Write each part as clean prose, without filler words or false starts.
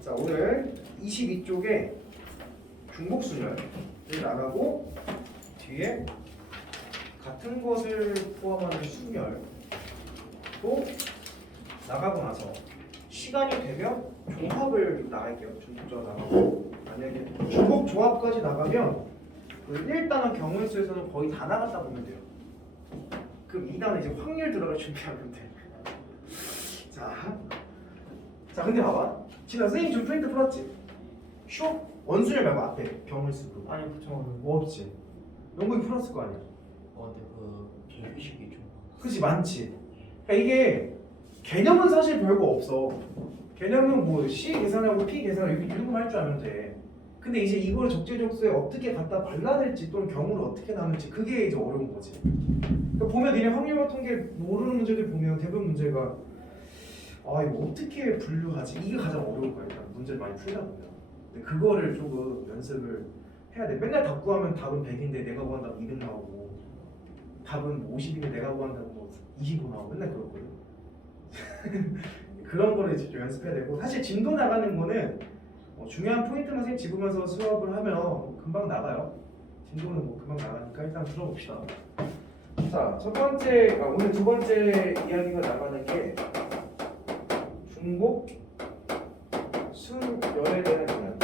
자, 오늘 22쪽에 중복순열을 나가고 뒤에 같은 것을 포함하는 순열도 나가고 나서 시간이 되면 조합을 나갈게요. 중복조합 나가고 만약에 중복조합까지 나가면 그 1단원 경우수에서는 거의 다 나갔다 보면 돼요. 그럼 2단은 이제 확률 들어갈 준비하면 돼. 자 근데 봐봐. 지금 선생님 좀 프린트 풀었지? 쇼? 원순열 말고 앞에 경우수 아니 그쵸. 뭐 없지? 연구이 풀었을 거 아니야? 근데 그 비교식이 좀 그치 많지. 그러니까 이게 개념은 사실 별거 없어. 개념은 뭐 C 계산하고 P 계산하고 이렇게 할 줄 알면 돼. 근데 이제 이걸 적재적소에 어떻게 갖다 발라낼지 또는 경우를 어떻게 나눌지 그게 이제 어려운 거지. 그러니까 보면 니네 확률과 통계 모르는 문제들 보면 대부분 문제가 아 이거 어떻게 분류하지? 이게 가장 어려울 거야. 일단 문제를 많이 풀다 보면. 근데 그거를 조금 연습을 해야 돼. 맨날 답 구하면 답은 100인데 내가 구한다고 200 나오고 답은 50인데 내가 구한다고 뭐 25 나오고 맨날 그렇거든. 그런 거를 이제 좀 연습해야 되고 사실 진도 나가는 거는 중요한 포인트만 생 집으면서 수업을 하면 금방 나가요. 진도는 뭐 금방 나가니까 일단 들어봅시다. 자, 첫 번째 오늘 두 번째 이야기가 나가는 게 중복 순열에 대한 개념.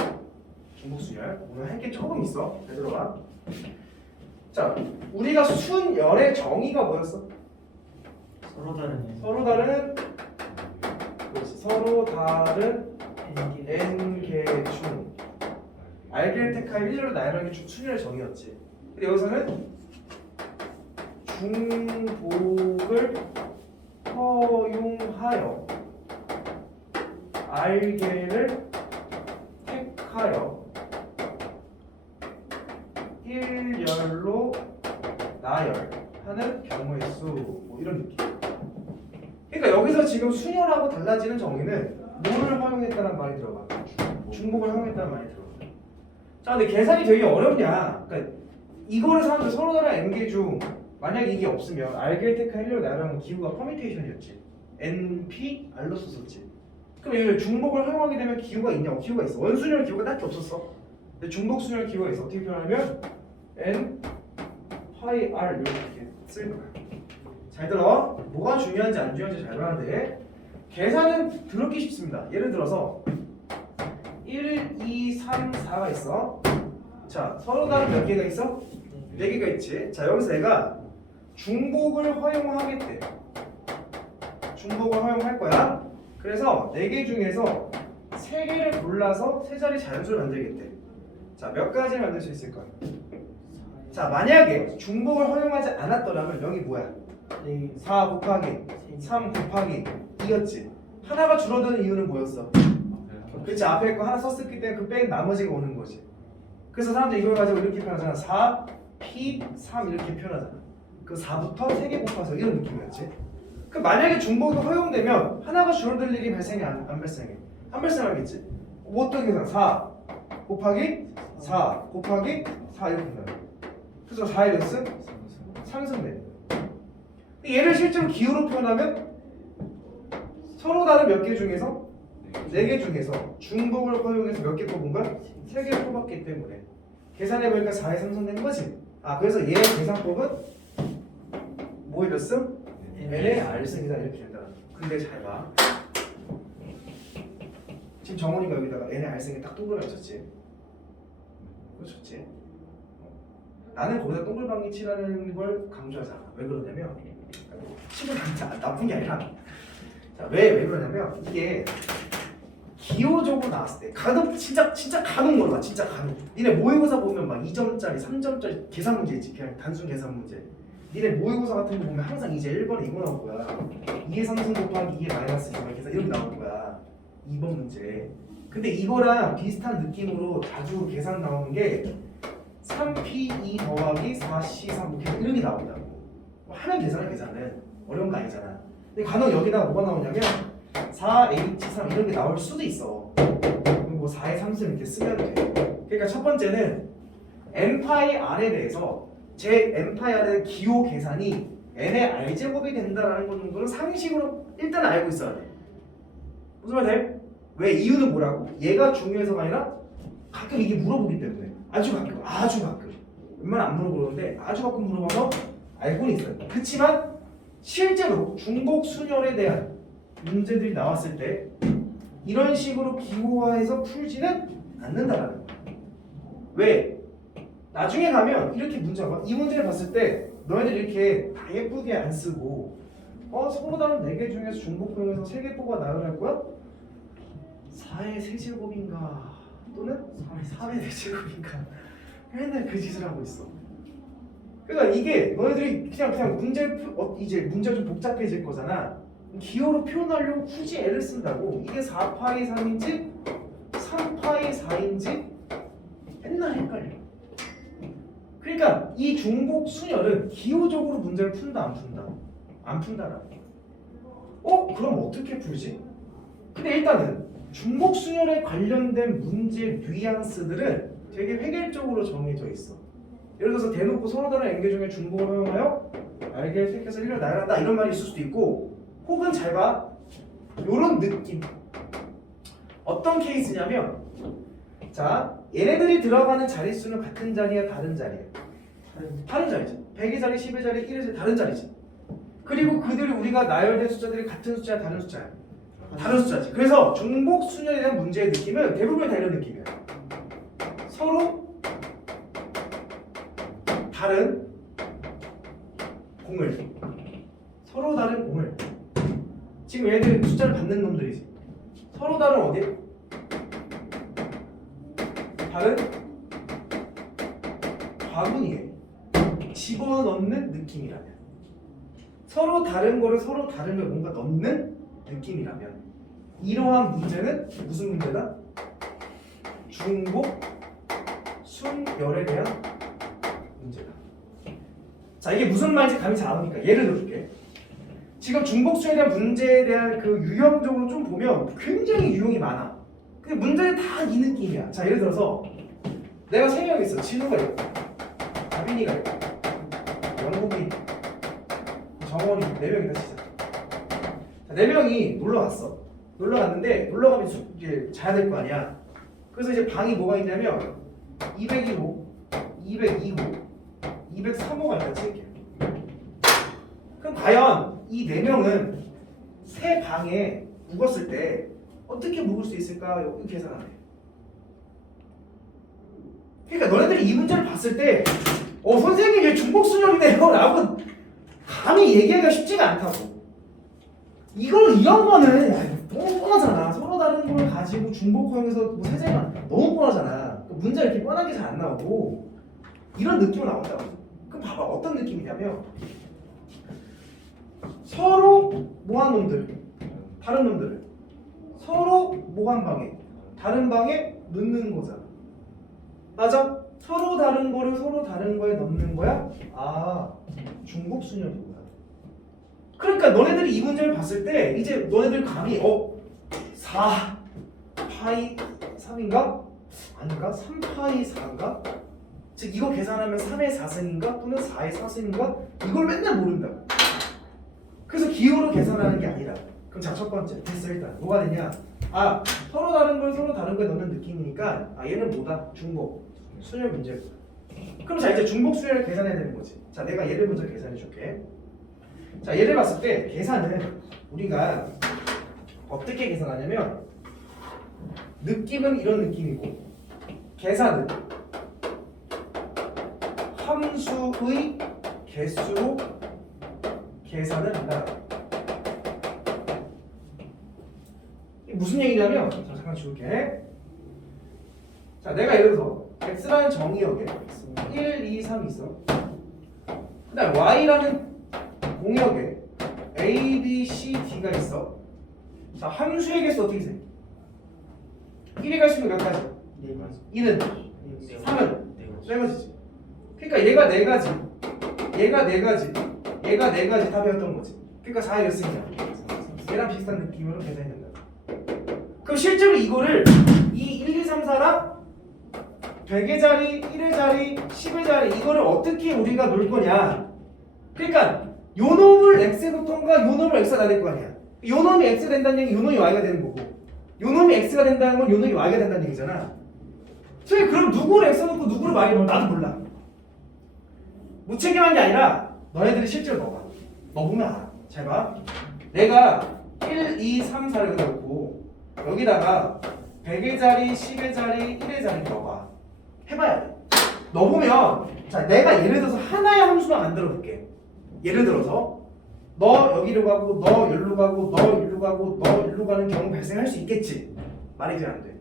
중복 순열 오늘 할 게 조금 있어. 되돌아봐. 자, 우리가 순열의 정의가 뭐였어? 서로 다른 서로 다른 서로 다른 n개중 알겔테카의 1로 나열하는 게 순열의 정의였지. 근데 여기서는 중복을 허용하여 알겔을 택하여 1열로 나열하는 경우의 수 뭐 이런 느낌. 그러니까 여기서 지금 순열하고 달라지는 정의는 뭐를 활용했다는 말이 들어가? 중복을 활용했다는 말이 들어가. 자, 근데 계산이 되게 어렵냐? 그러니까 이거를 사람들 서로 다른 n개 중 만약에 이게 없으면 알겔테카 1로 나열하면 기후가 퍼미테이션이었지. np r로 썼었지. 그럼 얘를 중복을 활용하게 되면 기후가 있냐고? 기후가 있어. 원순열 기후가 딱히 없었어. 근데 중복 순열 기후가 있어. 어떻게 표현하면 n 파이 r 이렇게 쓸 거야. 잘 들어. 뭐가 중요한지 안 중요한지 잘 봐야 돼. 계산은 더럽게 쉽습니다. 예를 들어서 1, 2, 3, 4가 있어. 자, 서로 다른 몇 개가 있어? 4개가 있지. 자, 여기서 내가 중복을 허용하겠대. 중복을 허용할 거야. 그래서 4개 중에서 3개를 골라서 세 자리 자연수를 만들겠대. 자, 몇 가지를 만들 수 있을까? 자, 만약에 중복을 허용하지 않았더라면 여기 뭐야? 4 곱하기 3 곱하기 2였지. 하나가 줄어드는 이유는 뭐였어? 그치, 앞에 거 하나 썼기 때문에 그 뺀 나머지가 오는 거지. 그래서 사람들이 이걸 가지고 이렇게 표현하잖아. 4, P, 3 이렇게 표현하잖아. 그 4부터 3개 곱해서 이런 느낌이었지. 그 만약에 중복이 허용되면 하나가 줄어들 일이 발생해 안 발생해? 안 발생하겠지. 뭐 어떻게 계산? 4 곱하기 4 곱하기 4 이렇게 계산. 그래서 4의 몇 승? 상승돼. 얘를 실제로 기호로 표현하면 서로 다른 몇 개 중에서 4개 중에서 중복을 허용해서 몇 개 뽑은 거야? 3개를 뽑았기 때문에 계산해보니까 4의 상승된 거지. 아, 그래서 얘의 계산법은 뭐의 몇 승? n의 r승이다 이렇게 된다. 근데 잘 봐. 지금 정원이가 여기다가 n의 r승에 딱 동그라미 쳤지. 그거 쳤지. 나는 거기다 동글방기 치라는 걸 강조하지 않아. 왜 그러냐면 치고 나쁜 게 아니라 자, 왜 그러냐면 이게 기호적으로 나왔을 때 간혹 진짜 간혹 물어봐. 진짜 간혹. 니네 모의고사 보면 막 2점짜리 3점짜리 계산 문제 있지. 그냥 단순 계산 문제. 니네 모의고사 같은 거 보면 항상 이제 1번에 이거 나올 거야. 2의 상승 곱하기 2의 마이너스 2의 계산 이렇게 나올 거야. 2번 문제. 근데 이거랑 비슷한 느낌으로 자주 계산 나오는 게 3P2 더하기 4C3 이런 게 나온다고. 하면 계산은 어려운 거 아니잖아. 근데 간혹 여기다가 뭐가 나오냐면 4H3 이런 게 나올 수도 있어. 그럼 뭐 4의 3승 이렇게 쓰면 돼. 그러니까 첫 번째는 n파이 r에 대해서 제 n파이 r의 기호 계산이 n의 r제곱이 된다라는 것 정도는 상식으로 일단 알고 있어야 돼. 무슨 말 돼? 왜? 이유는 뭐라고? 얘가 중요해서가 아니라 가끔 이게 물어보기 때문에. 아주 가끔. 웬만하면 안 물어보는데 아주 가끔 물어봐서 알고는 있어요. 그렇지만 실제로 중복 순열에 대한 문제들이 나왔을 때 이런 식으로 기호화해서 풀지는 않는다라는 거야. 왜? 나중에 가면 이렇게 문제가 이 문제를 봤을 때 너희들 이렇게 다 예쁘게 안 쓰고 서로 다른 4개 중에서 중복형에서 3개 뽑아 나열할 거야? 4의 세제곱인가 또는 3의 세제곱인가 맨날 그 짓을 하고 있어. 그러니까 이게 너희들이 그냥 이제 문제가 좀 복잡해질 거잖아. 기호로 표현하려고 굳이 애를 쓴다고. 이게 4파이 3인지 3파이 4인지 맨날 헷갈려. 그러니까 이 중복 순열은 기호적으로 문제를 푼다 안 푼다? 안 푼다라는 거야. 그럼 어떻게 풀지? 근데 일단은 중복 순열에 관련된 문제 뉘앙스들은 되게 획일적으로 정해져 있어. 예를 들어서 대놓고 서로 다른 연계 중에 중복을 허용하여 알게 택해서 1을 나열한다 이런 말이 있을 수도 있고, 혹은 잘 봐, 요런 느낌. 어떤 케이스냐면, 자, 얘네들이 들어가는 자릿수는 같은 자리야 다른 자리야? 다른 자리지. 100의 자리, 10의 자리, 1의 자리 다른 자리지. 그리고 그들이 우리가 나열된 숫자들이 같은 숫자야 다른 숫자야? 다른 숫자지. 그래서 중복 순열에 대한 문제의 느낌은 대부분 다 이런 느낌이야. 서로 다른 공을, 서로 다른 공을, 지금 얘들 숫자를 받는 놈들이지. 서로 다른 어디? 다른 바구니에 집어넣는 느낌이라면, 서로 다른 거를 서로 다른 걸 뭔가 넣는 느낌이라면, 이러한 문제는 무슨 문제다? 중복 순열에 대한 문제다. 자, 이게 무슨 말인지 감이 잘 안 오니까 예를 들어줄게. 지금 중복순열에 대한 문제에 대한 그 유형적으로 좀 보면 굉장히 유형이 많아. 근데 문제는 다 이 느낌이야. 자, 예를 들어서 내가 3명 있어. 진우가 있고, 다빈이가 있고, 영국이, 정원이 4명이다 진짜. 자, 4명이 놀러 갔어. 놀러 갔는데 놀러 가면 이제 자야 될 거 아니야. 그래서 이제 방이 뭐가 있냐면 201호, 202호, 203호가 있다 칠게. 그럼 과연 이 4명은 세 방에 묵었을 때 어떻게 묵을 수 있을까? 이거 계산하네. 그러니까 너네들이 이 문제를 봤을 때 선생님 이게 중복순열이네요 라고 감히 얘기하기가 쉽지가 않다고. 이걸 이런 거는 너무 뻔하잖아. 서로 다른 걸 가지고 중복형에서 뭐 세제만 너무 뻔하잖아. 문제 이렇게 뻔하게 잘 안 나오고 이런 느낌이 나온다고. 그럼 봐봐, 어떤 느낌이냐면 서로 뭐한 놈들, 다른 놈들을 서로 뭐한 방에, 다른 방에 넣는 거잖아. 맞아? 서로 다른 거를 서로 다른 거에 넣는 거야? 중복순열이구나. 그러니까 너네들이 이 문제를 봤을 때 이제 너네들 감이 4 파이 3인가? 아닌가? 3 파이 4인가? 즉 이거 계산하면 3의 4승인가? 또는 4의 4승인가? 이걸 맨날 모른다. 그래서 기호로 계산하는 게 아니라. 그럼 자, 첫 번째 됐어. 일단 뭐가 되냐? 서로 다른 걸 서로 다른 거에 넣는 느낌이니까 얘는 뭐다? 중복 순열 문제구나. 그럼 자, 이제 중복 순열을 계산해야 되는 거지. 자, 내가 얘를 먼저 계산해 줄게. 자, 얘를 봤을 때 계산은 우리가 어떻게 계산하냐면, 느낌은 이런 느낌이고 계산은 함수의 개수로 계산을 한다. 이게 무슨 얘기냐면, 자, 잠깐 지울게. 자, 내가 예를 들어서 x라는 정의역에 1, 2, 3이 있어. 그 다음 y라는 공역에 A, B, C, D가 있어. 자, 함수의 개수 어떻게 돼? 1이 갈 수 있는 몇 가지? 2는? 3은? 4가지지. 그러니까 얘가 4가지, 얘가 4가지, 얘가 4가지 다 배웠던 거지. 그러니까 4의 몇 승이야? 얘랑 비슷한 느낌으로 계산이 된다. 그럼 실제로 이거를 이 1, 2, 3, 4랑 100의 자리, 1의 자리, 10의 자리 이거를 어떻게 우리가 놓을 거냐? 그러니까 요 놈을 x에 놓던가 요 놈을 x가 나될 거 아니야. 요 놈이 x가 된다는 얘기, 요 놈이 y가 되는 거고, 요 놈이 x가 된다는 건 요 놈이 y가 된다는 얘기잖아. 선생님 그럼 누구를 x 놓고 누구를 y 놓으면 나도 몰라. 무책임한 게 아니라 너네들이 실제로 넣어봐. 넣어보면 알아. 잘 봐. 내가 1, 2, 3, 4를 여기다 놓고 여기다가 100의 자리, 10의 자리, 1의 자리 넣어봐. 해봐야 돼. 넣어보면 자 내가 예를 들어서 하나의 함수만 만들어 볼게. 예를 들어서 너 여기로 가고 너 여기로 가고 너 여기로 가고 너 여기로 가는 경우 발생할 수 있겠지. 말이 안 돼.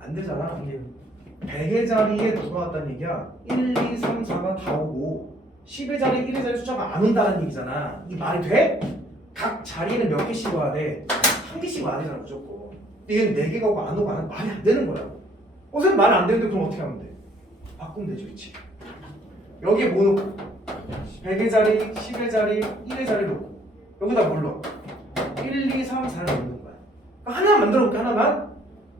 안 되잖아. 이게 100의 자리에 누가 왔다는 얘기야. 1, 2, 3, 4가 다 오고 10의 자리, 1의 자리 숫자가 안 온다는 얘기잖아. 이 말이 돼? 각 자리에는 몇 개씩 와야 돼? 한 개씩 와야 되잖아 무조건. 근데 얘는 4개가 오고 안 오고 안 하면 말이 안 되는 거야. 선생님 말이 안 되는데 그럼 어떻게 하면 돼? 바꾸면 되지 그치? 여기에 뭐 놓고 100의 자리, 10의 자리, 1의 자리 놓고 여기다 뭘 넣어? 1, 2, 3, 4를 넣는 거야. 그러니까 하나만 만들어 볼게. 하나만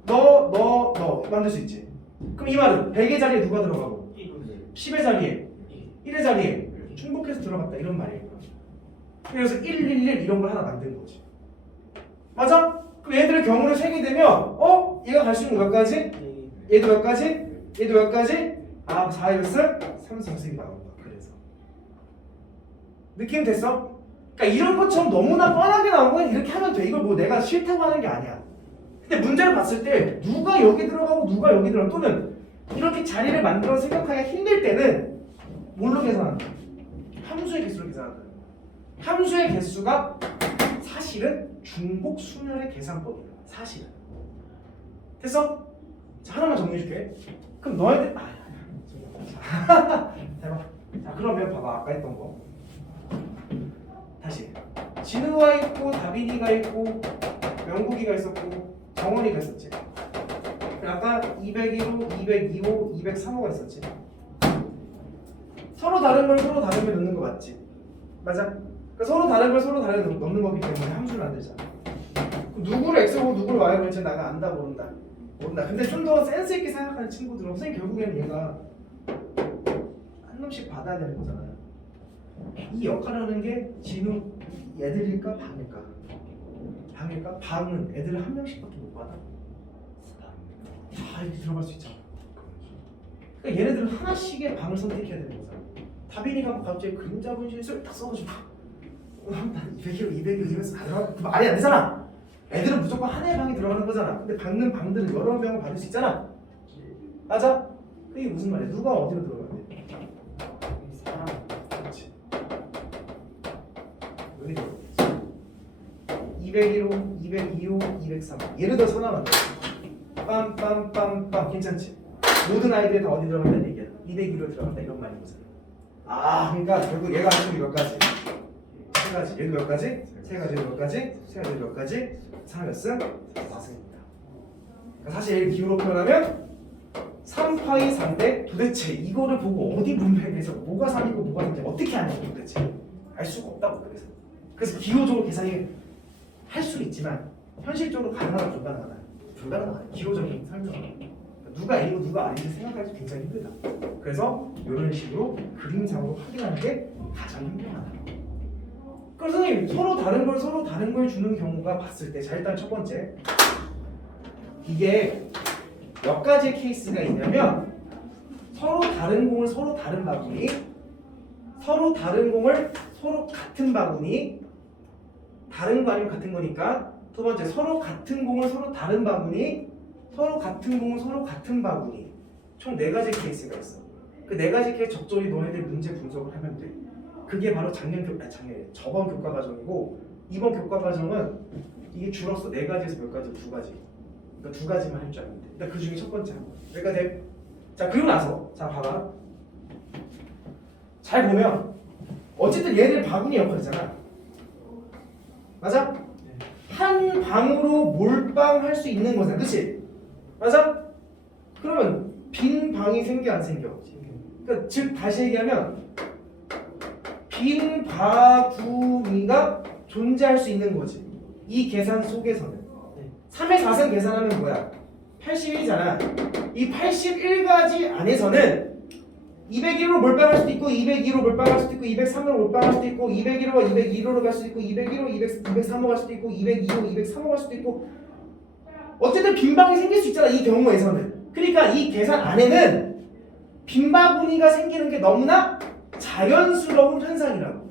너 만들 수 있지. 그럼 이 말은 100의 자리에 누가 들어가고 10의 자리에 1의 자리에 충족해서 들어갔다 이런 말이에요. 그래서 1, 1, 1 이런 걸 하나 만든 거지. 맞아? 그럼 얘들의 경우를 세게 되면 얘가 갈 수 있는 몇 가지? 얘도 몇 가지? 얘도 몇 가지? 4였어? 3, 4, 4이 나온 거야. 그래서 느낌 됐어? 그러니까 이런 것처럼 너무나 뻔하게 나온 건 이렇게 하면 돼. 이걸 뭐 내가 싫다고 하는 게 아니야. 근데 문제를 봤을 때 누가 여기 들어가고 누가 여기 들어가고 또는 이렇게 자리를 만들어 생각하기가 힘들 때는 뭘로 계산한다? 함수의 개수로 계산한다. 함수의 개수가 사실은 중복 수열의 계산법이야. 사실은. 됐어? 자, 하나만 정리해줄게. 그럼 너희들 대박. 자 그러면 봐봐 아까 했던 거 다시 진우가 있고 다빈이가 있고 명국이가 있었고 정원이가 있었지. 아까 201호, 202호, 203호가 있었지. 서로 다른 걸 서로 다른 걸 넣는 거 맞지? 맞아? 그러니까 서로 다른 걸 서로 다른 걸 넣는 거기 때문에 함수를 만들잖아. 누구를 x고 누구를 y로 할지 내가 안다 모른다. 근데 좀 더 센스 있게 생각하는 친구들은 선생님 결국에는 얘가 한 놈씩 받아야 되는 거잖아. 이 역할을 하는 게 진우 애들일까 방일까? 방일까? 방은 애들을 한 명씩밖에 못 받아. 다 이렇게 들어갈 수 있잖아. 그러니까 얘네들은 하나씩의 방을 선택해야 되는 거잖아. 다빈이가 갑자기 그림자 분실을 딱 써가지고 200kg, 200kg 이러면서 다 들어가. 그 말이 안 되잖아. 애들은 무조건 하나의 방에 들어가는 거잖아. 근데 받는 방들은 여러 명을 받을 수 있잖아. 맞아? 그게 무슨 말이야? 누가 어디로 들어가야 돼? 사람. 그렇지. 여기 들어가겠지. 201호, 202호, 203호. 예를 들어서 하나 만들어. 빰빰빰빰 괜찮지? 모든 아이들이 다 어디 들어간다는 얘기야. 201호로 들어간다 이런 말인 거잖아. 그러니까 결국 얘가 하는 몇 가지? 세 가지. 얘도 몇 가지? 세 가지. 몇 가지? 세 가지. 몇 가지? 3였음? 4승입니다. 그러니까 사실 얘를 기호로 표현하면 3파이 3대 도대체 이거를 보고 어디 문맥에서 뭐가 3이고 뭐가 4인지 어떻게 하냐고 도대체 알 수가 없다고. 그래서 기호적으로 계산이 할 수 있지만 현실적으로 가능하다 불가능하다. 불가능하다. 기호적인 설명은 누가 A고 누가 R인지 생각하기 굉장히 힘들다. 그래서 이런 식으로 그림상으로 확인하는 게 가장 현명하다. 그럼 선생님 서로 다른 걸 주는 경우가 봤을 때 자 일단 첫 번째 이게 몇 가지 케이스가 있냐면 서로 다른 공을 서로 다른 바구니 서로 다른 공을 서로 같은 바구니 다른 거 아니면 같은 거니까 두 번째 서로 같은 공을 서로 다른 바구니 서로 같은 공을 서로 같은 바구니 총 4가지 케이스가 있어. 그 4가지 케이스 적절히 너네들 문제 분석을 하면 돼. 그게 바로 저번 교과 과정이고 이번 교과 과정은 이게 줄었어. 4가지에서 몇 가지? 2가지. 그러니까 2가지만 할 줄 알면 돼. 일단 그 중에 첫 번째 한 거. 여기까지. 자 그리고 나서 자 봐봐. 잘 보면 어쨌든 얘들 바구니 역할이잖아. 맞아? 한 방으로 몰빵할 수 있는 거잖아. 그치? 맞아? 그러면 빈 방이 생겨 안 생겨? 그러니까 즉 다시 얘기하면 빈 바구니가 존재할 수 있는 거지. 이 계산 속에서는 3의 4승 계산하면 뭐야? 81이잖아. 이 81가지 안에서는 201호로 몰빵할 수도 있고 202로 몰빵할 수도 있고 203으로 몰빵할 수도 있고 201호와 202호로 갈 수도 있고 201호, 203호 갈 수도 있고 202호, 203호 갈 수도 있고 어쨌든 빈방이 생길 수 있잖아 이 경우에서는. 그러니까 이 계산 안에는 빈바구니가 생기는 게 너무나 자연스러운 현상이라고.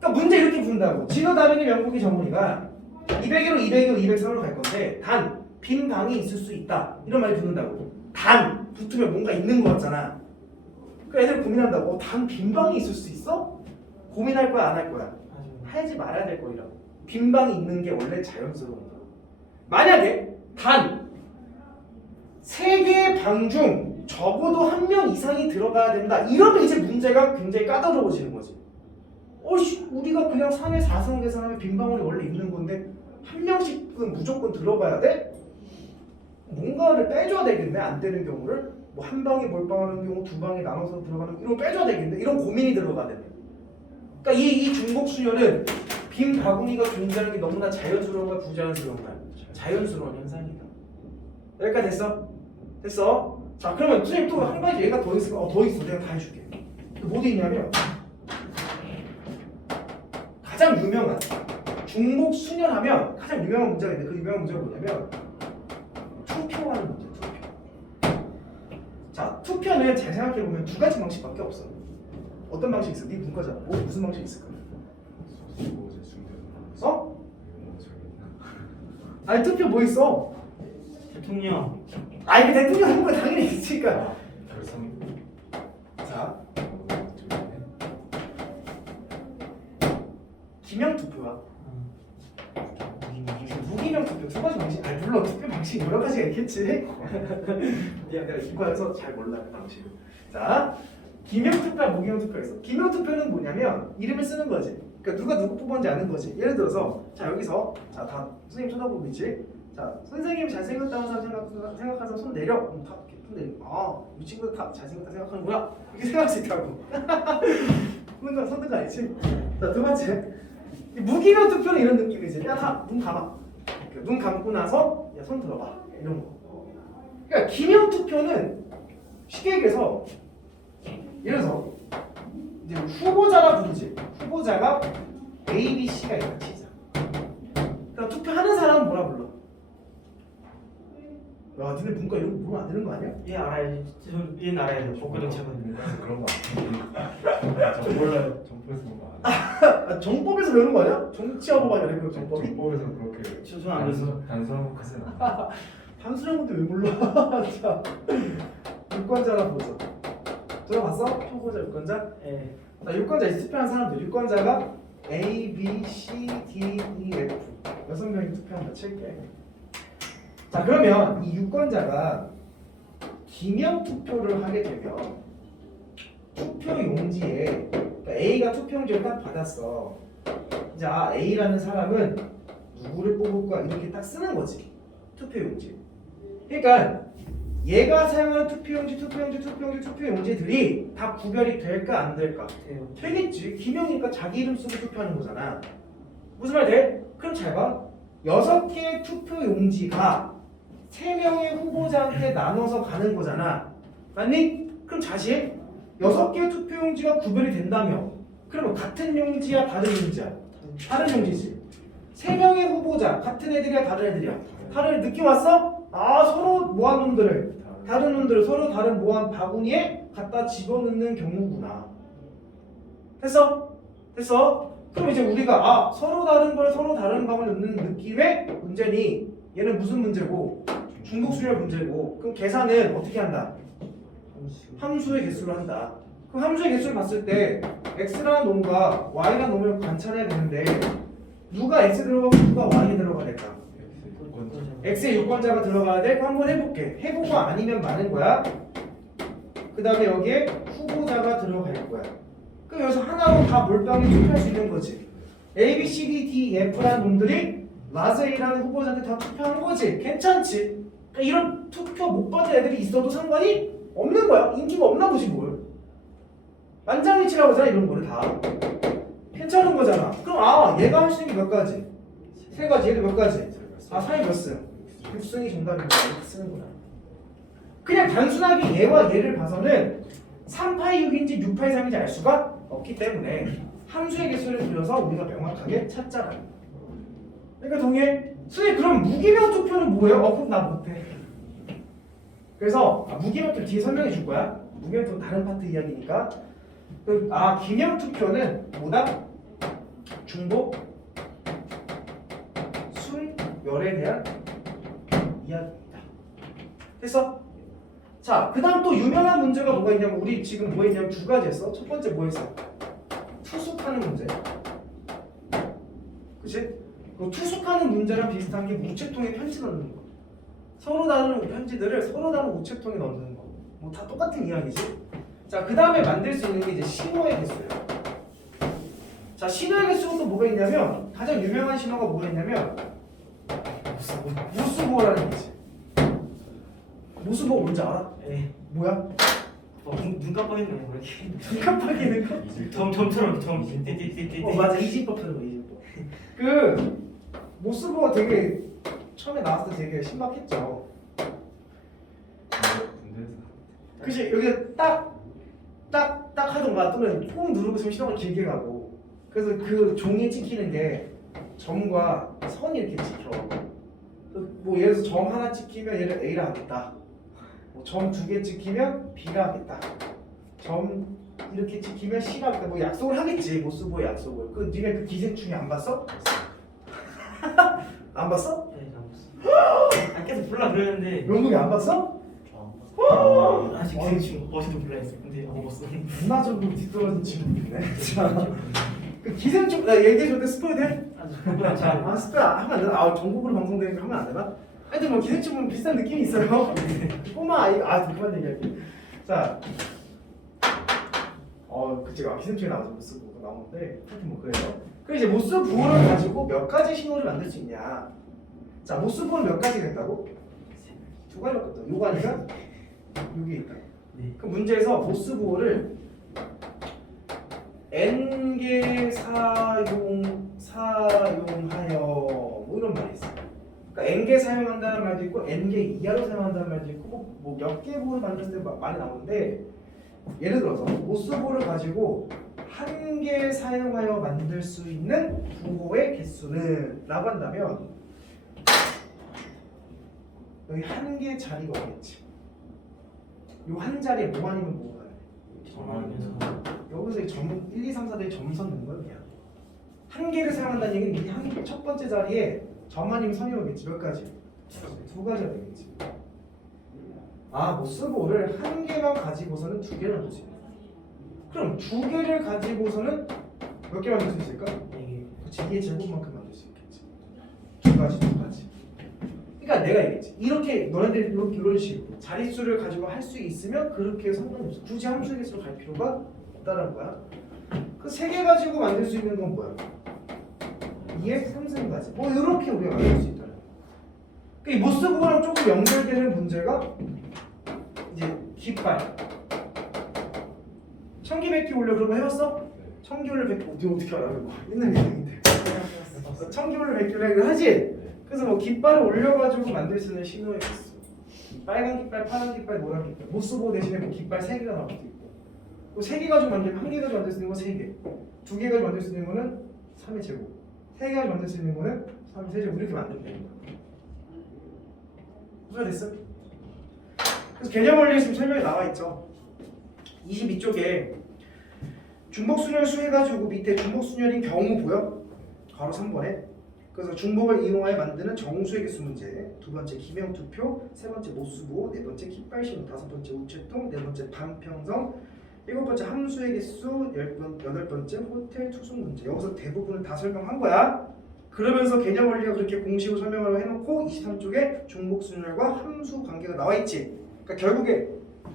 그러니까 문제 이렇게 푼다고. 진호 다빈이 명국이 정훈이가 201호, 202호, 203호로 갈 건데 단 빈방이 있을 수 있다 이런 말이 붙는다고. 단 붙으면 뭔가 있는 거 같잖아. 그 애들 고민한다고. 단 빈방이 있을 수 있어? 고민할 거야 안 할 거야? 하지 말아야 될 거이라고. 빈방이 있는 게 원래 자연스러운 거야. 만약에 단 3개의 방 중 적어도 1명 이상이 들어가야 된다 이러면 이제 문제가 굉장히 까다로워지는 거지. 우리가 그냥 3회 4승 계산하면 빈방울이 원래 있는 건데 1명씩은 무조건 들어가야 돼? 뭔가를 빼줘야 되겠네. 안 되는 경우를 뭐 한 방에 몰빵하는 경우 2방에 나눠서 들어가는 이런 거 빼줘야 되겠네. 이런 고민이 들어가야 되네. 그러니까 이 중복 수열은 빈 바구니가 존재하는 게 너무나 자연스러운가 부자연스러운가? 자연스러운 현상이다. 여기까지 됐어? 됐어? 자 그러면 선생님 또 한 가지 얘가 더 있어. 더 있어. 내가 다 해줄게. 뭐 돼 있냐면 가장 유명한 중복 순열하면 가장 유명한 문제가 있는데 그 유명한 문제가 뭐냐면 투표하는 문제. 자, 투표는 잘 생각해보면 2가지 방식밖에 없어. 어떤 방식 있어? 네 문과잖아. 무슨 방식 있을까? 어? 아니 투표 뭐 있어? 대통령. 아니 그 대통령 하는 거 당연히 있으니까. 자, 기명 투표야. 무기명 투표 2가지 방식. 아니 물론 투표 방식 여러 가지가 있겠지. 미안 내가 이과에서 잘 몰라 그 방식을. 자, 기명 투표와 무기명 투표가 있어. 기명 투표는 뭐냐면 이름을 쓰는 거지. 그러니까 누가 누구 뽑았는지 아는 거지. 예를 들어서 자 여기서 자 다 선생님 쳐다보고 있지. 자 선생님이 잘생겼다는 사람 생각하는 사람 손 내려. 다 이렇게 손 내려. 이 친구도 다 잘생겼다 생각하는구나. 이렇게 생각할 수 있다고. 그러니까 선택 아니지. 자 2번째. 무기명 투표는 이런 느낌이지. 야 다 눈 감아. 눈 감고 나서 야 손 들어봐. 이런 거. 그러니까 기명 투표는 쉽게 얘기해서 예를 들어서 이제 후보자라 부르지. 후보자가 A, B, C가 있다 치자. 그럼 투표하는 사람은 뭐라 불러? 야, 니네 문과 이런 거 모르면 안 되는 거 아니야? 얘 알아야지. 얘는 알아야지. 복고등 최고님. 그런 거 아니에요? 저 몰라요. 정법에서 그런 거 아니에요? 정법에서 배우는 거 아니야? 정치하고가 아니라 그 정법이? 정법에서 그렇게 저안 됐어. 단순한 것까지는 아니에요. 단순한 건데 왜 몰라? 자, 유권자라 보자. 들어봤어? 후보자 유권자? 예. 자, 유권자 투표한 사람들. 유권자가 A, B, C, D, E, F 6명이 투표한다 칠게. 자 그러면 이 유권자가 기명 투표를 하게 되면 투표 용지에 그러니까 A가 투표 용지를 딱 받았어. 이제 A라는 사람은 누구를 뽑을까 이렇게 딱 쓰는 거지. 투표 용지. 그러니까 얘가 사용하는 투표용지들이 다 구별이 될까 안 될까? 돼요. 되겠지. 기명이니까 자기 이름 쓰고 투표하는 거잖아. 무슨 말 돼? 그럼 잘 봐. 6개의 투표용지가 3명의 후보자한테 나눠서 가는 거잖아. 맞니? 그럼 자신 6개의 투표용지가 구별이 된다며. 그러면 같은 용지야 다른 용지야? 다른 용지지. 3명의 후보자 같은 애들이야 다른 애들이야? 다른 애들 느낌 왔어? 서로 모한 놈들을 다른 놈들을 서로 다른 모한 바구니에 갖다 집어넣는 경우구나. 됐어? 됐어? 그럼 이제 우리가 서로 다른 걸 서로 다른 방을 넣는 느낌의 문제니 얘는 무슨 문제고? 중복수열 문제고. 그럼 계산은 어떻게 한다? 함수의 개수로 한다. 그럼 함수의 개수를 봤을 때 x라는 놈과 y라는 놈을 관찰해야 되는데 누가 x 들어가고 누가 y 들어가야 될까? x의 유권자가 들어가야 돼? 그럼 한번 해볼게. 해보고 아니면 많은 거야. 그 다음에 여기에 후보자가 들어갈 거야. 그럼 여기서 하나로 다 몰빵에 투표할 수 있는 거지. A, B, C, D, D, F라는 놈들이 라즈 A라는 후보자한테 다 투표한 거지. 괜찮지? 그러니까 이런 투표 못 받은 애들이 있어도 상관이 없는 거야. 인기가 없나 보지 뭘. 만장일치라고 하잖아 이런 거를 다. 괜찮은 거잖아. 그럼 얘가 할 수 있는 게 몇 가지? 3가지. 얘도 몇 가지? 4이 몇 승? 6승이 정답인 거야. 이렇게 쓰는구나. 그냥 단순하게 얘와 얘를 봐서는 3파이 6인지 6파이 3인지 알 수가 없기 때문에 함수의 개수를 그려서 우리가 명확하게 찾자라. 그러니까 동의해? 선생님 그럼 무기명 투표는 뭐예요? 그럼 나 못해. 그래서 무기명 투표 뒤에 설명해 줄 거야. 무기명 투표 다른 파트 이야기니까. 기명 투표는 뭐다? 중복 순열에 대한 이야기입니다. 됐어? 자, 그 다음 또 유명한 문제가 뭐가 있냐면 우리 지금 뭐 했냐면 두 가지 했어. 첫 번째 뭐 했어? 투숙하는 문제. 그치? 그 투숙하는 문제랑 비슷한 게 우체통에 편지 넣는 거. 서로 다른 편지들을 서로 다른 우체통에 넣는 거. 뭐 다 똑같은 이야기지. 자, 그 다음에 만들 수 있는 게 이제 신호의 개수예요. 자, 신호의 개수가 또 뭐가 있냐면 가장 유명한 신호가 뭐가 있냐면 모스보어라는 게 있지. 모스보어 뭔지 알아? 예. 뭐야? 눈 깜빡이는 거 이렇게. 눈 깜빡이는 거? 점처럼 점. 띠띠띠띠띠. 맞아, 이진법 하는 거, 이진법. 그 모스보어 되게 처음에 나왔을 때 되게 신박했죠. 군대에서 그치? 여기 딱 하던가 또는 꾹 누르고 있으면 시동을 길게 가고. 그래서 그 종이에 찍히는 게 점과 선이 이렇게 찍혀. 뭐 예를 들어서 점 하나 찍히면 얘를 A라 하겠다. 뭐 점 두 개 찍히면 B라 하겠다. 점 이렇게 찍히면 C라 하겠다. 뭐 약속을 하겠지. 모스보의 약속을. 그 니네 그 기생충이 안 봤어? 안 봤어? 네, 잡았어. 안 계속 볼라 그랬는데 영국이 안 봤어? 아직 그 친구 어제도 볼라 했어. 근데 안 먹었어. 문화적으로 뒤떨어진 친구들이네. 자, 그 기생충 나 얘기해줬는데 스포일 돼? 아직 그거야 잘. 스포일 하면 안 되나? 전국으로 방송되는 거 하면 안 되나? 하여튼 뭐 기생충은 비슷한 느낌이 있어요. 꼬마 아이 그만 얘기할게. 자, 그치 기생충이 나와서 모스 부호가 나오는데 하여튼 뭐 그래요. 그 이제 모스 부호를 가지고 몇 가지 신호를 만들 수 있냐? 자, 모스 부호는 몇 가지가 있다고? 두 가지밖에 없다. 요거 아니라 여기 있다. 네. 그 문제에서 모스 부호를 n개 사용하여 뭐 이런 말이 있어요. 그러니까 n개 사용한다는 말도 있고 n개 이하로 사용한다는 말도 있고 뭐 몇 개 부호를 만들었을 때 많이 나오는데 예를 들어서 모스 부호를 가지고 한 개 사용하여 만들 수 있는 부호의 개수는 라고 한다면 여기 한 개 자리가 오겠지. 요 한 자리에 뭐 아니면 뭐가 돼? 전화하면서 여기서 이 점 1, 2, 3, 4대의 점선 넣는 거야 그냥. 한 개를 사용한다는 얘기는 이 첫 번째 자리에 점 아니면 선이 오겠지. 몇 가지? 두 가지가 되겠지. 모스보를 한 개만 가지고서는 두 개를 만들 수 있다. 그럼 두 개를 가지고서는 몇 개 만들 수 있을까? 이게 그치, 이게 제곱만큼 만들 수 있겠지. 두 가지. 그러니까 내가 얘기했지. 이렇게 너네들 이런 식으로 자릿수를 가지고 할 수 있으면 그렇게 해서 상관이 없어. 굳이 함수의 개수로 갈 필요가 없다는 거야. 그 세 개 가지고 만들 수 있는 건 뭐야? 2의 3승까지. 뭐 이렇게 우리가 만들 수 있다는 거야. 이 모스부호랑 조금 연결되는 문제가 이제 깃발. 천기백기 올려 그런 거 해봤어? 천기 올려 백기 어떻게 알아? 이거 옛날 얘기인데. 천기 올려 백기 올려 이거 하지? 그래서 뭐 깃발을 올려가지고 만들 수 있는 신호의 개수. 빨간 깃발, 파란 깃발, 노란 깃발. 모스보호 대신에 뭐 깃발 3개가 나올 수도 있고. 또 3개 가지고 만들면 한 개 가지고 만들 수 있는 건 3개. 2개 가지고 만들 수 있는 거는 3의 제곱. 3개 가지고 만들 수 있는 거는 3의 세제곱. 이렇게 만들면 되는 거야. 무슨 됐어? 그래서 개념 원리에 지금 설명이 나와 있죠. 22쪽에 중복순열 수 해가지고 밑에 중복순열인 경우 보여? 바로 3번에. 그래서 중복을 이용하여 만드는 정수의 개수 문제. 두 번째 기명투표, 세 번째 모스부호, 네 번째 깃발신호, 다섯 번째 우체통, 네 번째 반평성, 일곱 번째 함수의 개수, 여덟 번째 호텔 투숙 문제. 여기서 대부분을 다 설명한 거야. 그러면서 개념 원리가 그렇게 공식으로 설명을 해놓고 23쪽에 중복순열과 함수 관계가 나와 있지. 그러니까 결국에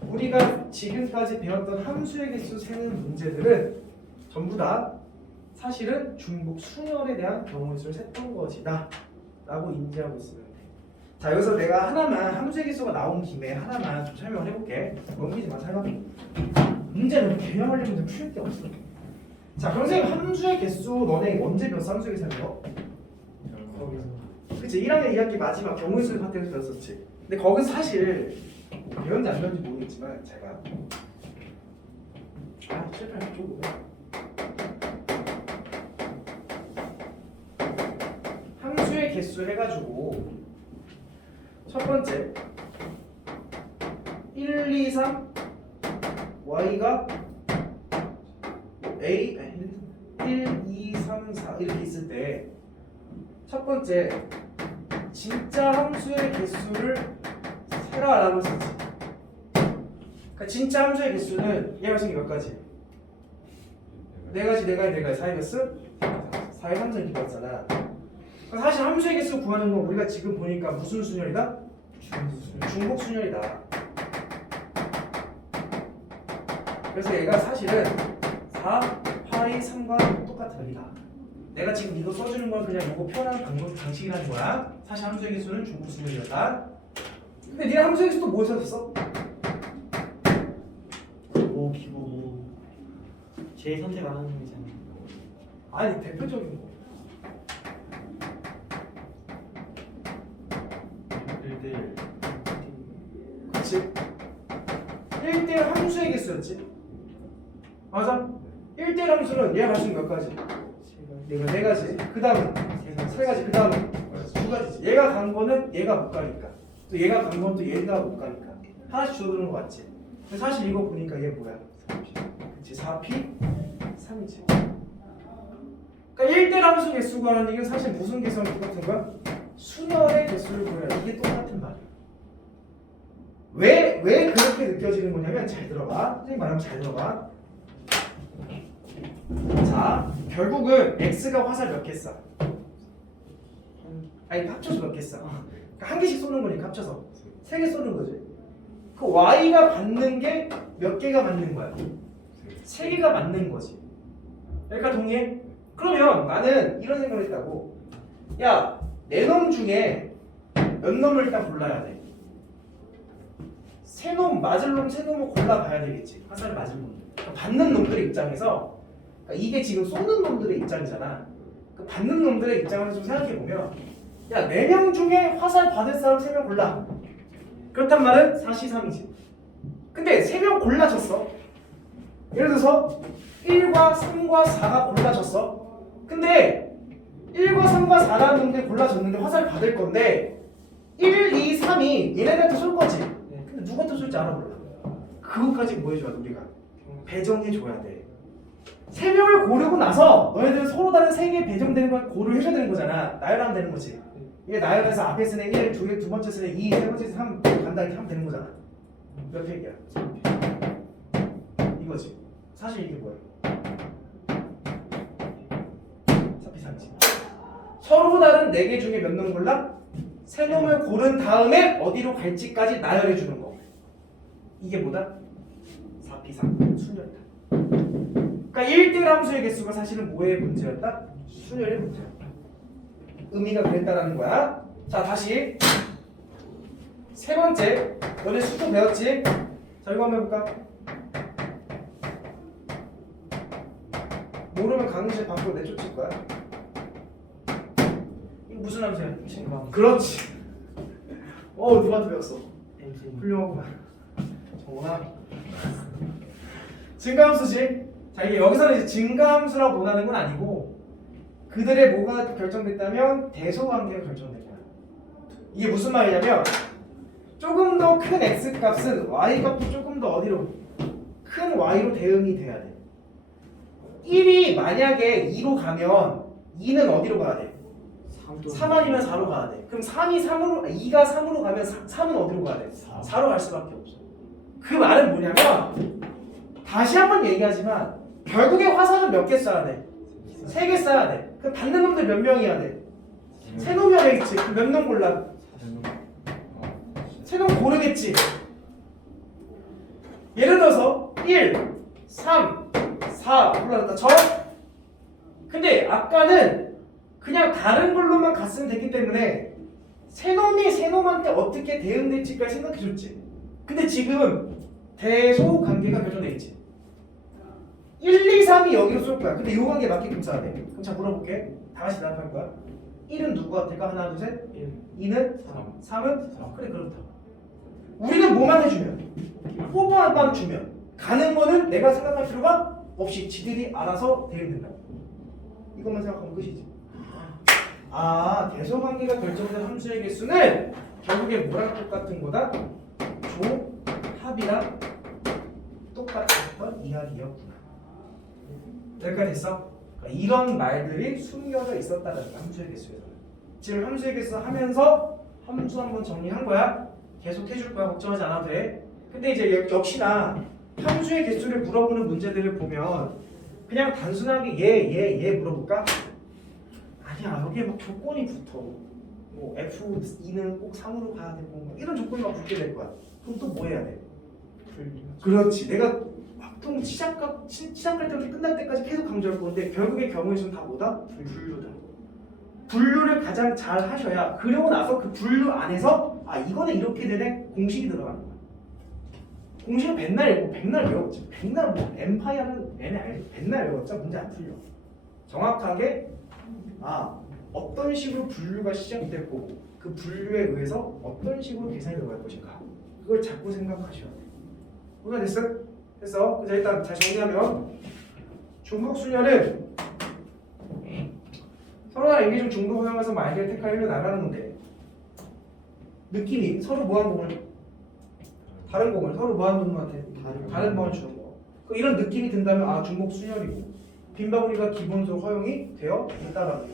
우리가 지금까지 배웠던 함수의 개수 세는 문제들은 전부 다 사실은 중복 순열에 대한 경우의 수를 셌던 것이다 라고 인지하고 있으면 돼. 자, 여기서 내가 하나만 함수의 개수가 나온 김에 하나만 좀 설명을 해볼게. 넘기지만 살갑게. 문제는 개념 원리 문제 풀 게 없어. 자, 그럼 선생님 함수의 개수 너네 언제 배웠어? 함수의 개수 배워? 거기서 그치, 1학년 2학기 마지막 경우의 수를 파트에서 배웠었지. 근데 거기서 사실 배웠는지 안 배웠는지 모르겠지만 제가 아, 실패할 좀. 함수의 개수 해가지고 첫 번째 1, 2, 3 y가 a 1, 2, 3, 4 이렇게 있을 때 첫 번째 진짜 함수의 개수를 세라라고 썼지. 그러니까 진짜 함수의 개수는 얘가 생긴 몇 가지? 네 가지, 네 가지, 네 가지. 4의 개수? 4의 3성 이렇게 봤잖아. 그러니까 사실 함수의 개수 구하는 건 우리가 지금 보니까 무슨 순열이다? 중복 순열이다. 그래서 얘가 사실은 4, 파이, 3과 똑같은 의미다. 내가 지금 이거 써주는 건 그냥 이거 표현하는 방식이라는 거야. 사실 함수의 개수는 중복 순열이었다. 근데 니네 함수의 개수 또 뭐 썼어? 오 비고 제 선택 안 하는 거잖아요. 아니 대표적인 거. 1대1 그치? 1대1 함수의 개수였지? 맞아? 1대1 함수는 얘가 갈 수 있는 몇 가지? 네 가지. 그 다음에 세 가지. 그 다음에 두 가지지. 얘가 간 거는 얘가 못 가니까. 또 얘가 간 건 또 얘가 못 가니까. 하나씩 줄어드는 거 맞지? 근데 사실 이거 보니까 얘 뭐야? 3P. 그치? 4P? 3이지. 그러니까 1대1 함수 개수 구하는 얘기는 사실 무슨 개수랑 똑같은 거야? 순열의 개수를 구해라. 이게 똑같은 말이야. 왜 그렇게 느껴지는 거냐면 잘 들어봐. 선생님 말하면 잘 들어봐. 자, 결국은 x가 화살 몇 개 쏴? 아니 합쳐서 몇 개 쏴? 그러니까 한 개씩 쏘는 거니까 합쳐서 세 개 쏘는 거지. 그 y가 받는 게 몇 개가 맞는 거야? 세 개가 맞는 거지. 여기까지 동의해? 그러면 나는 이런 생각을 했다고. 야, 네 놈 중에 몇 놈을 일단 골라야 돼. 세 놈, 맞을 놈, 세 놈을 골라봐야 되겠지. 화살을 맞을 놈. 그러니까 받는 놈들의 입장에서, 그러니까 이게 지금 쏘는 놈들의 입장이잖아. 그 받는 놈들의 입장에서 좀 생각해보면, 야, 4명 중에 화살 받을 사람 3명 골라. 그렇단 말은 4시 3이지. 근데 3명 골라줬어. 예를 들어서 1과 3과 4가 골라졌어. 근데 1과 3과 4라는 놈들이 골라졌는데 화살 받을 건데 1, 2, 3이 얘네들한테 쏠 거지. 근데 누구한테 쏠지 알아볼라. 그것까지 뭐 해줘야 돼 우리가? 배정해줘야 돼. 3명을 고르고 나서 너희들은 서로 다른 3개 배정되는 걸 고려해줘야 되는 거잖아. 나열하면 되는 거지. 이게 나열해서 앞에 쓰는 1, 두 번째 쓰는 2, 세 번째 쓰는 3 간다 이렇게 하면 되는 거잖아. 몇 팩이야? 3팩. 이거지. 사실 이게 뭐야? 3팩 3이지. 서로 다른 4개 중에 몇 놈 골라? 3놈을 고른 다음에 어디로 갈지까지 나열해주는 거. 이게 뭐다? 4P 3 순열이다. 그러니까 1대1 함수의 개수가 사실은 뭐의 문제였다? 순열의 문제였다. 의미가 그랬다라는 거야. 자, 다시 세 번째, 너네 수도 배웠지? 자, 이거 한번 해볼까? 모르면 강의실 밖으로 내쫓을 거야. 이거 무슨 함수야? 그렇지. 누구한테 배웠어? 훌륭하구만. 정원아. 증가함수지. 자, 이게 여기서는 이제 증가함수라고 논하는 건 아니고 그들의 뭐가 결정됐다면 대소관계가 결정된 거야. 이게 무슨 말이냐면 조금 더 큰 x 값은 y 값도 조금 더 어디로? 큰 y로 대응이 돼야 돼. 1이 만약에 2로 가면 2는 어디로 가야 돼? 3 아니면 4로 가야 돼. 그럼 2가 3으로 가면 3은 어디로 가야 돼? 4로 갈 수밖에 없어. 그 말은 뭐냐면 다시 한번 얘기하지만 결국에 화살은 몇 개 쏴야 돼? 3개 쏴야 돼. 그럼 받는 놈들 몇 명이어야 돼? 3놈이어야 되겠지. 그럼 몇 놈 골라? 3놈 고르겠지. 예를 들어서 1, 3, 4 골라졌다. 저? 근데 아까는 그냥 다른 걸로만 갔으면 됐기 때문에 세 놈이 세 놈한테 어떻게 대응될지까지 생각해줬지. 근데 지금 대소 관계가 결정돼 있지. 1, 2, 3이 여기로 쏠 거야. 근데 이 관계 맞게끔 써야 돼. 그럼 자 물어볼게. 다 같이 대답할 거야. 1은 누구한테가? 하나, 둘, 셋. 2는 3은 3. 그래 그렇다. 우리는 뭐만 해주면 뽀뽀만 주면 가는 거는 내가 생각할 필요가 없이 지들이 알아서 대응된다. 이것만 생각하면 끝이지. 아, 대소관계가 결정된 함수의 개수는 결국에 뭐랑 똑같은 거다? 조합이랑 똑같았던 이야기였구나. 여기까지 됐어? 그러니까 이런 말들이 숨겨져 있었다는 거야, 함수의 개수에서는. 지금 함수의 개수 하면서 함수 한번 정리한 거야. 계속 해줄 거야. 걱정하지 않아도 돼. 근데 이제 역시나 함수의 개수를 물어보는 문제들을 보면 그냥 단순하게 얘 물어볼까? 아니야, 여기에 막 조건이 붙어. 뭐 F2는 꼭 3으로 가야 되고 뭐 이런 조건이 막 붙게 될 거야. 그럼 또 뭐 해야 돼? 그렇지. 내가 보통 시작할 때부터 끝날 때까지 계속 강조할 건데 결국에 경우의 수는 다 뭐다? 분류다. 분류를 가장 잘 하셔야 그러고 나서 그 분류 안에서 아 이거는 이렇게 되네 공식이 들어가는 거야. 공식은 백날 읽고 백날 외웠지. 백날 뭐 엠파이어는 얘네 알지. 백날 외웠자 문제 안 풀려. 정확하게 아 어떤 식으로 분류가 시작됐고 그 분류에 의해서 어떤 식으로 계산이 들어갈 것인가 그걸 자꾸 생각하셔야 돼. 이해가 됐어? 됐어? 그래서 일단 잘 정리하면 중복수열은 서로 다른 얘기 중 중복 허용해서 말기를 택하려 나가는 건데 느낌이 서로 뭐하는 공을 다른 공을 서로 뭐하는 공한테 다른 공을 주는 거. 이런 느낌이 든다면 아 중복수열이고 빈바구니가 기본적으로 허용이 되어 있다라는 거.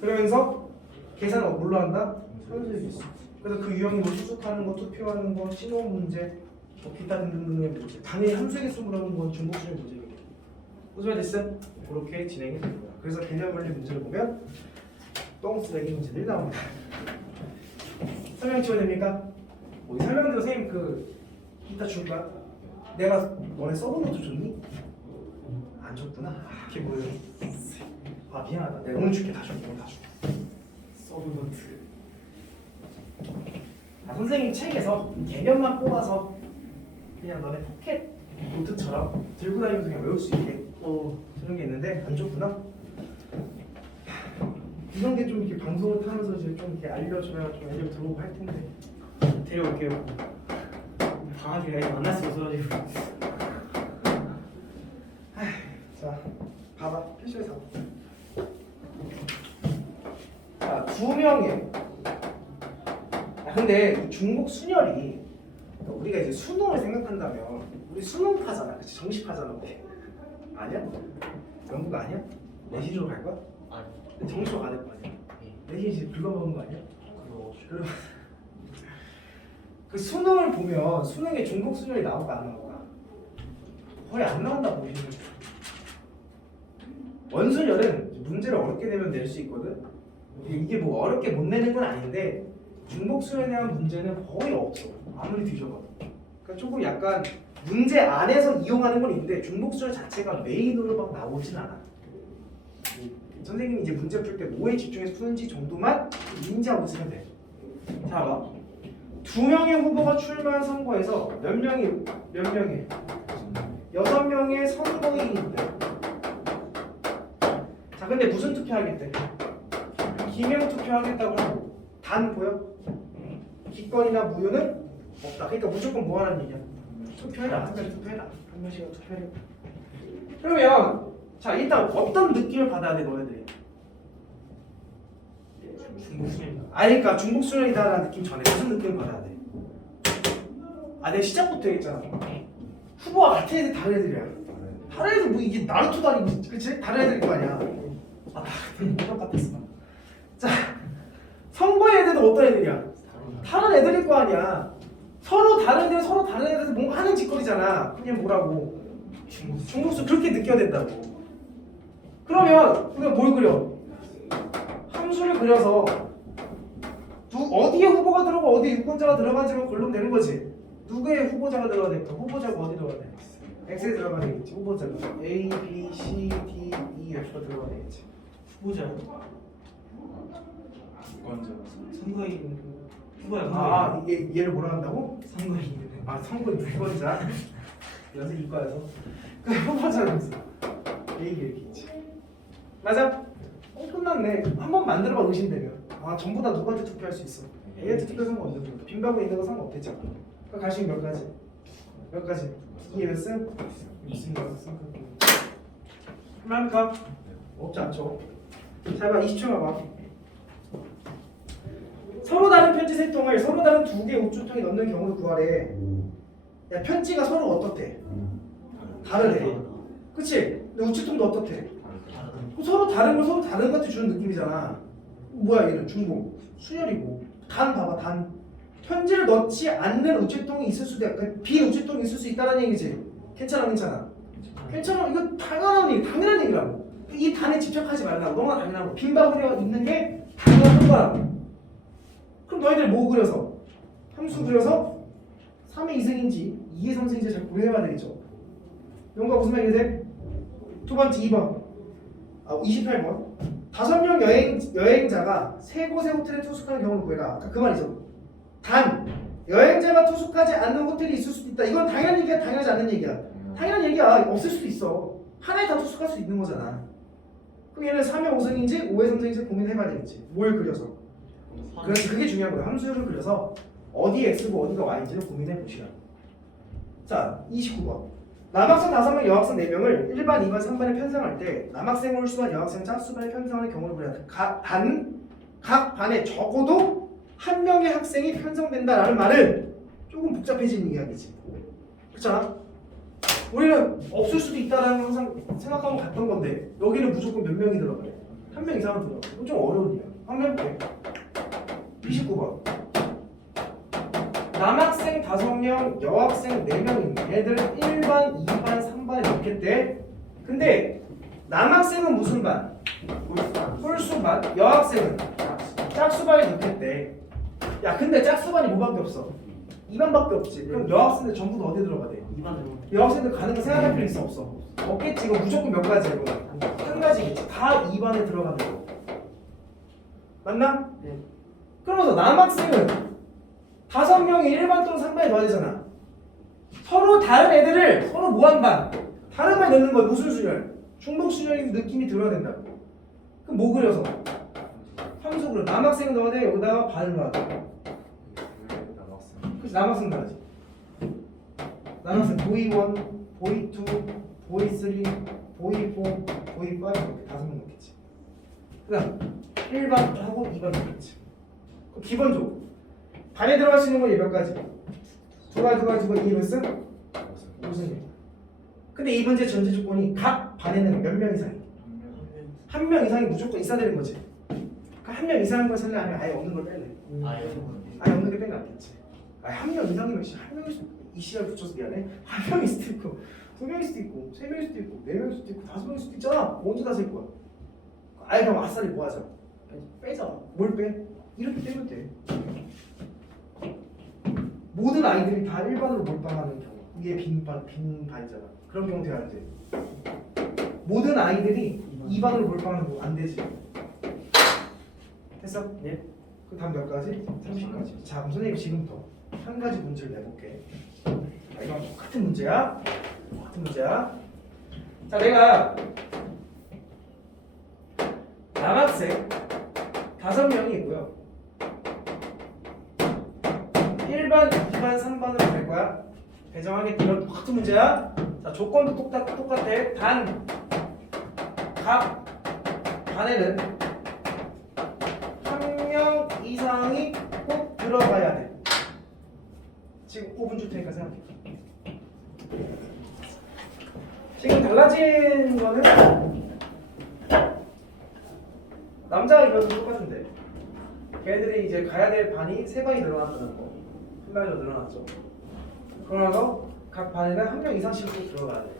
그러면서 계산을 뭘로 한다? 함수의 개수. 그래서 그 유형이 뭐 수습하는 거, 투표하는 거, 신호 문제, 뭐 기타 등등등의 문제. 당연히 함수의 개수 물어보는 건 중복수열 문제겠죠. 무슨 말 됐어? 그렇게 진행이 되는 거야. 그래서 개념 원리 문제를 보면 똥쓰레기 문제들이 나옵니다. 설명 지워됩니까? 뭐 설명대로 선생님 그 이따 줄까? 내가 너네 서브노트 줬니? 안 줬구나. 아, 그게 뭐예요? 아 미안하다. 내가 오늘 줄게. 다 줄게. 오늘 다 줄게. 서브노트. 아, 선생님 책에서 개념만 뽑아서 그냥 너네 포켓 노트처럼 들고 다니면서 그냥 외울 수 있게 그런 게 있는데 안 줬구나. 이런 게 좀 이렇게 방송을 타면서 이제 좀 이렇게 알려줘야 좀 애들 들어오고 할 텐데 데려올게요. 방학에 애들 만날 수 없어가지고. 자 봐봐 표시에서 자 2명의 근데 이 중복 순열이 우리가 이제 수능을 생각한다면 우리 수능파잖아 그치 정시파잖아 우리 아니야? 연구가 아니야? 내신으로 갈 거야? 아니. 정시로 가야 될 거 아니야? 내신 이제 긁어먹은 거 아니야? 그럼 그 수능을 보면 수능에 중복 순열이 나올까 안 나올까? 거의 안 나온다 보시면 돼. 원순열은 문제를 어렵게 내면 낼 수 있거든. 이게 뭐 어렵게 못 내는 건 아닌데 중복 순열에 대한 문제는 거의 없어. 아무리 뒤져봐도. 그러니까 조금 약간 문제 안에서 이용하는 건 있는데 중복 순열 자체가 메인으로 막 나오진 않아. 선생님이 이제 문제 풀 때 뭐에 집중해서 푸는지 정도만 인지하고 있으면 돼. 자, 봐. 2명의 후보가 출마한 선거에서 몇 명이 6명의 선거인이 있대. 자, 근데 무슨 투표하겠대? 기명 투표하겠다고 하고 단 보여? 기권이나 무효는 없다. 그러니까 무조건 뭐 하라는 얘기야? 투표해라. 한 명씩 투표해라. 한 명씩 투표해라. 그러면 자 일단 어떤 느낌을 받아야 돼 너네들이? 중복순열이다. 그러니까 중복순열이다라는 느낌 전에 무슨 느낌을 받아야 돼? 내가 시작부터 얘기했잖아. 후보와 같은 애들 다른 애들이야. 다른 애들 뭐 이게 나루토도 아니고 그치? 다른 애들일 거 아니야. 다른 애들 똑같았어. 자 선거의 애들도 어떤 애들이야? 다른 애들일 거 아니야. 서로 다른 애들에서 뭔가 하는 짓거리잖아. 그게 뭐라고? 중복수 그렇게 느껴야 된다고. 그러면 우리가 뭘 그려? 함수를 그려서 어디에 후보가 들어가고 어디에 유권자가 들어가는지만 고르면 되는 거지. 누구의 후보자가 들어가야 될까? 후보자가 어디 들어가야 돼? X에 들어가야 되겠지. 후보자가 A, B, C, D, E, F가 들어가야 되겠지. 후보자. 유권자. 선거인. 후보야. 얘를 뭐라 한다고? 선거인. 선거인 유권자. 연세 이과여서 그 후보자라면서 A 이렇게 있지. 맞아? 끝났네. 한번 만들어봐 의심되면. 전부 다 누구한테 투표할 수 있어. A한테 투표 상관없는 거. 빈방구 있는 거 상관없겠잖아. 그럼 갈 수 있는 몇 가지? 몇 가지? 이해됐음? 할만합니까? 없지 않죠. 자, 봐 20초 봐봐. 서로 다른 편지 세 통을 서로 다른 두 개의 우주통에 넣는 경우를 구하래. 야, 편지가 서로 어떻대? 다르대. 그치? 근데 우주통도 어떻대? 서로 다른 걸 서로 다른 것한테 주는 느낌이잖아. 뭐야 얘는 중복, 순열이고. 단 봐봐 단. 편지를 넣지 않는 우체통이 있을 수도 있고 빈 우체통이 있을 수 있다는 얘기지. 괜찮아 괜찮아. 괜찮아 이거 당연한 얘기라고. 이 단에 집착하지 말라고. 너무나 당연하고 빈 바구니가 있는 게 당연한 거라고. 그럼 너희들 뭐 그려서? 함수 그려서 3의 2승인지 2의 3승인지 잘 구해야 되겠죠. 이건가 무슨 말이 돼? 두 번째 2번 28번 5명 여행자가 세 곳의 호텔에 투숙하는 경우를 구해라. 아까 그 말이죠. 단 여행자가 투숙하지 않는 호텔이 있을 수도 있다. 이건 당연한 얘기야 당연하지 않는 얘기야. 당연한 얘기야. 없을 수도 있어. 하나에 다 투숙할 수 있는 거잖아. 그럼 얘는 3의 5승인지 5의 3승인지 고민해봐야 되겠지. 뭘 그려서. 그래서 그게 중요한 거예요. 함수를 그려서 어디 x고 어디가 y인지를 고민해 보시라. 자 29번 남학생 5명 여학생 4명을 1반 2반 3반에 편성할 때 남학생 홀수반 여학생 짝수반에 편성하는 경우를 구해야 돼. 각 반에 적어도 한 명의 학생이 편성된다라는 말은 조금 복잡해지는 이야기지. 그렇잖아? 우리는 없을 수도 있다라는 걸 항상 생각하고 갔던 건데 여기는 무조건 몇 명이 들어가요? 한 명 이상은 들어가요. 이건 좀 어려운 일이야. 한번 해볼게. 29번 남학생 5명, 여학생 4명인데 애들 1반, 2반, 3반에 넣겠대. 근데 남학생은 무슨 반? 홀수반, 여학생은 짝수반에 넣겠대. 야 근데 짝수반이 뭐밖에 없어? 2반밖에 없지. 그럼 여학생들 전부 다 어디 들어가야 돼? 2반 여학생들 가는 거 생각할 필요 있어 없어? 없겠지. 이거 무조건 몇 가지야 이거? 한 가지겠지. 다 2반에 들어가는 거 맞나? 네. 그러면서 남학생은 5명이 1반 또는 3반에 넣어야 되잖아. 서로 다른 애들을 서로 뭐한 반? 다른 반에 넣는 거야. 무슨 수열? 중복 수열인 느낌이 들어야 된다. 그럼 뭐 그려서? 함수 그려. 남학생은 넣어야 돼. 여기다가 반을 넣어야 돼. 그치 남학생 넣어야지. 남학생 보이 1, 보이 2, 보이 3, 보이 4, 보이 5 이렇게 5명 넣겠지. 그 다음 1반 하고 2반 넣겠지. 기본적으로 반에 들어갈 수 있는 건 몇 가지? 두 가지 이해를 쓴? 무슨 근데 이 문제 전제 조건이 각 반에는 몇 명 이상이? 한 명 이상이 무조건 있어야 되는 거지. 그러니까 한 명 이상인 걸 살래 아니면 아예 없는 걸 뺄래? 아예 없는 게 빼면 안 되지. 한 명 이상이면 한 명일 수도 이 시간을 붙여서 미안해. 한 명일 수도 있고 2명일 수도 있고 3명일 수도 있고 4명일 수도 있고 5명일 수도 있잖아. 언제 다 셀 거야? 아예 그럼 아싸리 뭐 하자? 빼자. 뭘 빼? 이렇게 빼면 돼. 모든 아이들이 다 1반으로 몰빵하는 경우 이게 빈 반이잖아. 그런 경우 돼야 안 돼. 모든 아이들이 2반으로 몰빵하는 거 안 되지. 됐어? 네. 그 다음 몇 가지? 30가지. 자 그럼 선생님 지금부터 한 가지 문제를 내볼게. 자, 이건 똑같은 문제야. 자 내가 남학생 5명이 있고요. 1반, 2반, 3반으로 될 거야. 배정하겠다. 이건 똑같은 문제야. 자, 조건도 똑같아. 단, 각 반에는 한 명 이상이 꼭 들어가야 돼. 지금 5분 줄 테니까 생각해. 지금 달라진 거는 남자가 이거도 똑같은데 걔들이 이제 가야 될 반이 3반이 늘어났다는 거. 한 명이 더 늘어났죠. 그러면서 각 반에는 한 명 이상씩 꼭 들어가야 돼.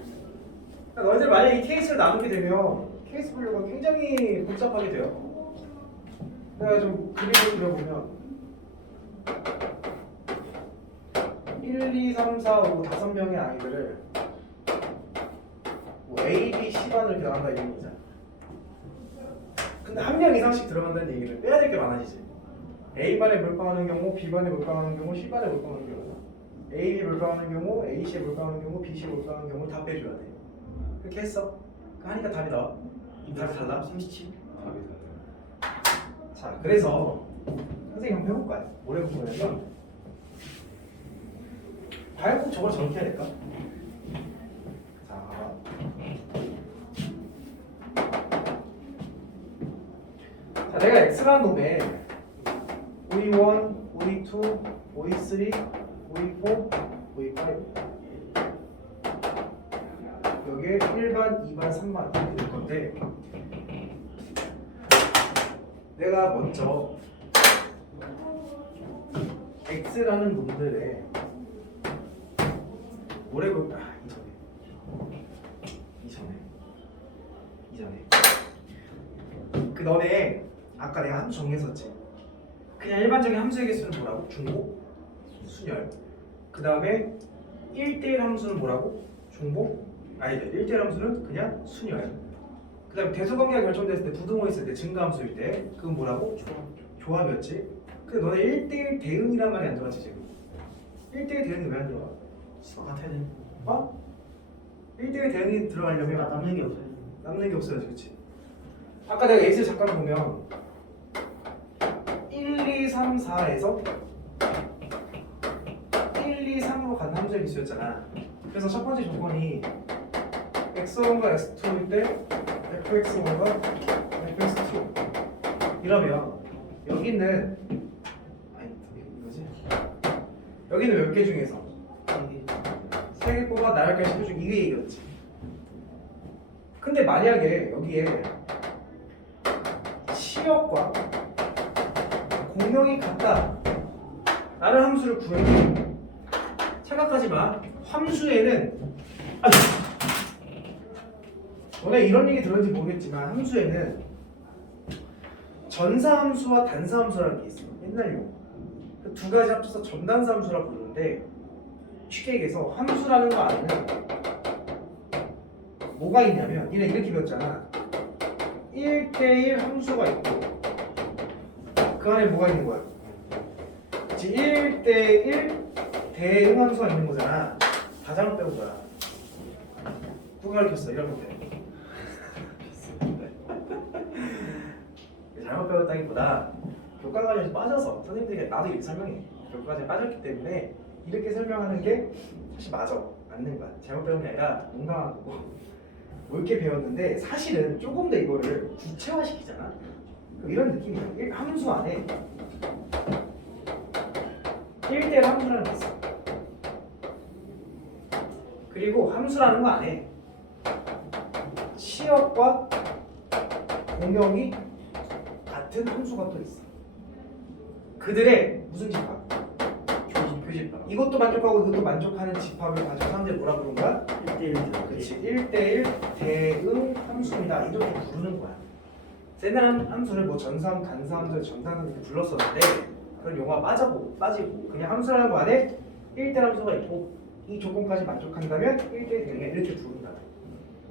그러니까 너희들 만약 이 케이스를 나누게 되면 케이스 분류가 굉장히 복잡하게 돼요. 내가 좀 그림을 그려보면 1, 2, 3, 4, 5, 5명의 아이들을 뭐 A, B, C반을 이렇게 나간다 이런 거잖아. 근데 한 명 이상씩 들어간다는 얘기는 빼야 될 게 많아지지. A반에 몰빵하는 경우, B반에 몰빵하는 경우, C반에 몰빵하는 경우, A, B 몰빵하는 경우, A, C에 몰빵하는 경우, B, C에 몰빵하는 경우 다 빼줘야 돼. 그렇게 했어. 하니까 답이 나와. 답이 달라? 37. 답이 달라. 자, 그래서 선생님 한번 해볼까요? 뭘 해볼 거냐면 과연 꼭 저걸 저렇게 해야 될까? 자, 내가 x라는 놈에 OE1, OE2, OE3, OE4, OE5 여기에 1반, 2반, 3반 이렇게 될 건데 내가 먼저 x라는 놈들의 모래볼 이전에 그 너네 아까 내가 함수 정했었지. 그냥 일반적인 함수의 개수는 뭐라고? 중복, 순열. 그 다음에 1대1 함수는 뭐라고? 중복? 아니죠. 1대1 함수는 그냥 순열. 그 다음에 대소관계가 결정됐을 때 부등호 있을 때 증가함수일 때 그건 뭐라고? 조합이었지. 근데 너네 1대1 대응이란 말이 안 들어갔지 지금. 1대1 대응이 왜 안 들어가? 같아야 돼. 어? 1대1 대응이 들어가려면 남는 게 없어요. 남는 게 없어야지, 그렇지? 아까 내가 X 잠깐 보면 1, 2, 3, 4에서 1, 2, 3으로 가는 함수의 개수였잖아. 그래서 첫 번째 조건이 x1과 x2일 때 fx1과 fx2 이러면 여기는 아니 이거지? 여기는 몇 개 중에서? 3개 뽑아 나열까지 시켜주고 이게 얘기였지. 근데 만약에 여기에 시역과 공명이 같다 라는 함수를 구했는데 착각하지 마. 함수에는 너네 이런 얘기 들었는지 모르겠지만 함수에는 전사함수와 단사함수라는 게 있어. 옛날 용. 그 두 가지 합쳐서 전단사함수라고 부르는데 쉽게 얘기해서 함수라는 거 안에는 뭐가 있냐면 얘네 이렇게 배웠잖아. 1대1 함수가 있고 그 안에 뭐가 있는 거야? 그치? 1대1 대응 함수가 있는 거잖아. 다 잘못 배운 거야. 누가 가르쳤어? 이러면 돼. 잘못 배웠다기보다 교과과정에서 빠져서 선생님들이 나도 이렇게 설명해. 교과과정에 빠졌기 때문에 이렇게 설명하는 게 사실 맞아. 맞는 거야. 잘못 배운 게 아니라 농담하고 옳게 배웠는데 사실은 조금 더 이거를 구체화시키잖아. 이런 느낌이야. 함수 안에 1대1 함수라는 게 있어. 그리고 함수라는 거 안에 시역과 공역이 같은 함수가 또 있어. 그들의 무슨 집합? 교집합. 이것도 만족하고 이것도 만족하는 집합을 가지고 사람들이 뭐라 부르는 거야? 1대1. 그렇지. 1대1 대응 함수입니다. 이렇게 부르는 거야. 옛날 함수를 뭐 전사함, 단사함, 전사함 이렇게 불렀었는데 그런 용어가 빠지고 그냥 함수라는 거 안에 1대1 함수가 있고 이 조건까지 만족한다면 1대1 대응이야. 이렇게 부른다.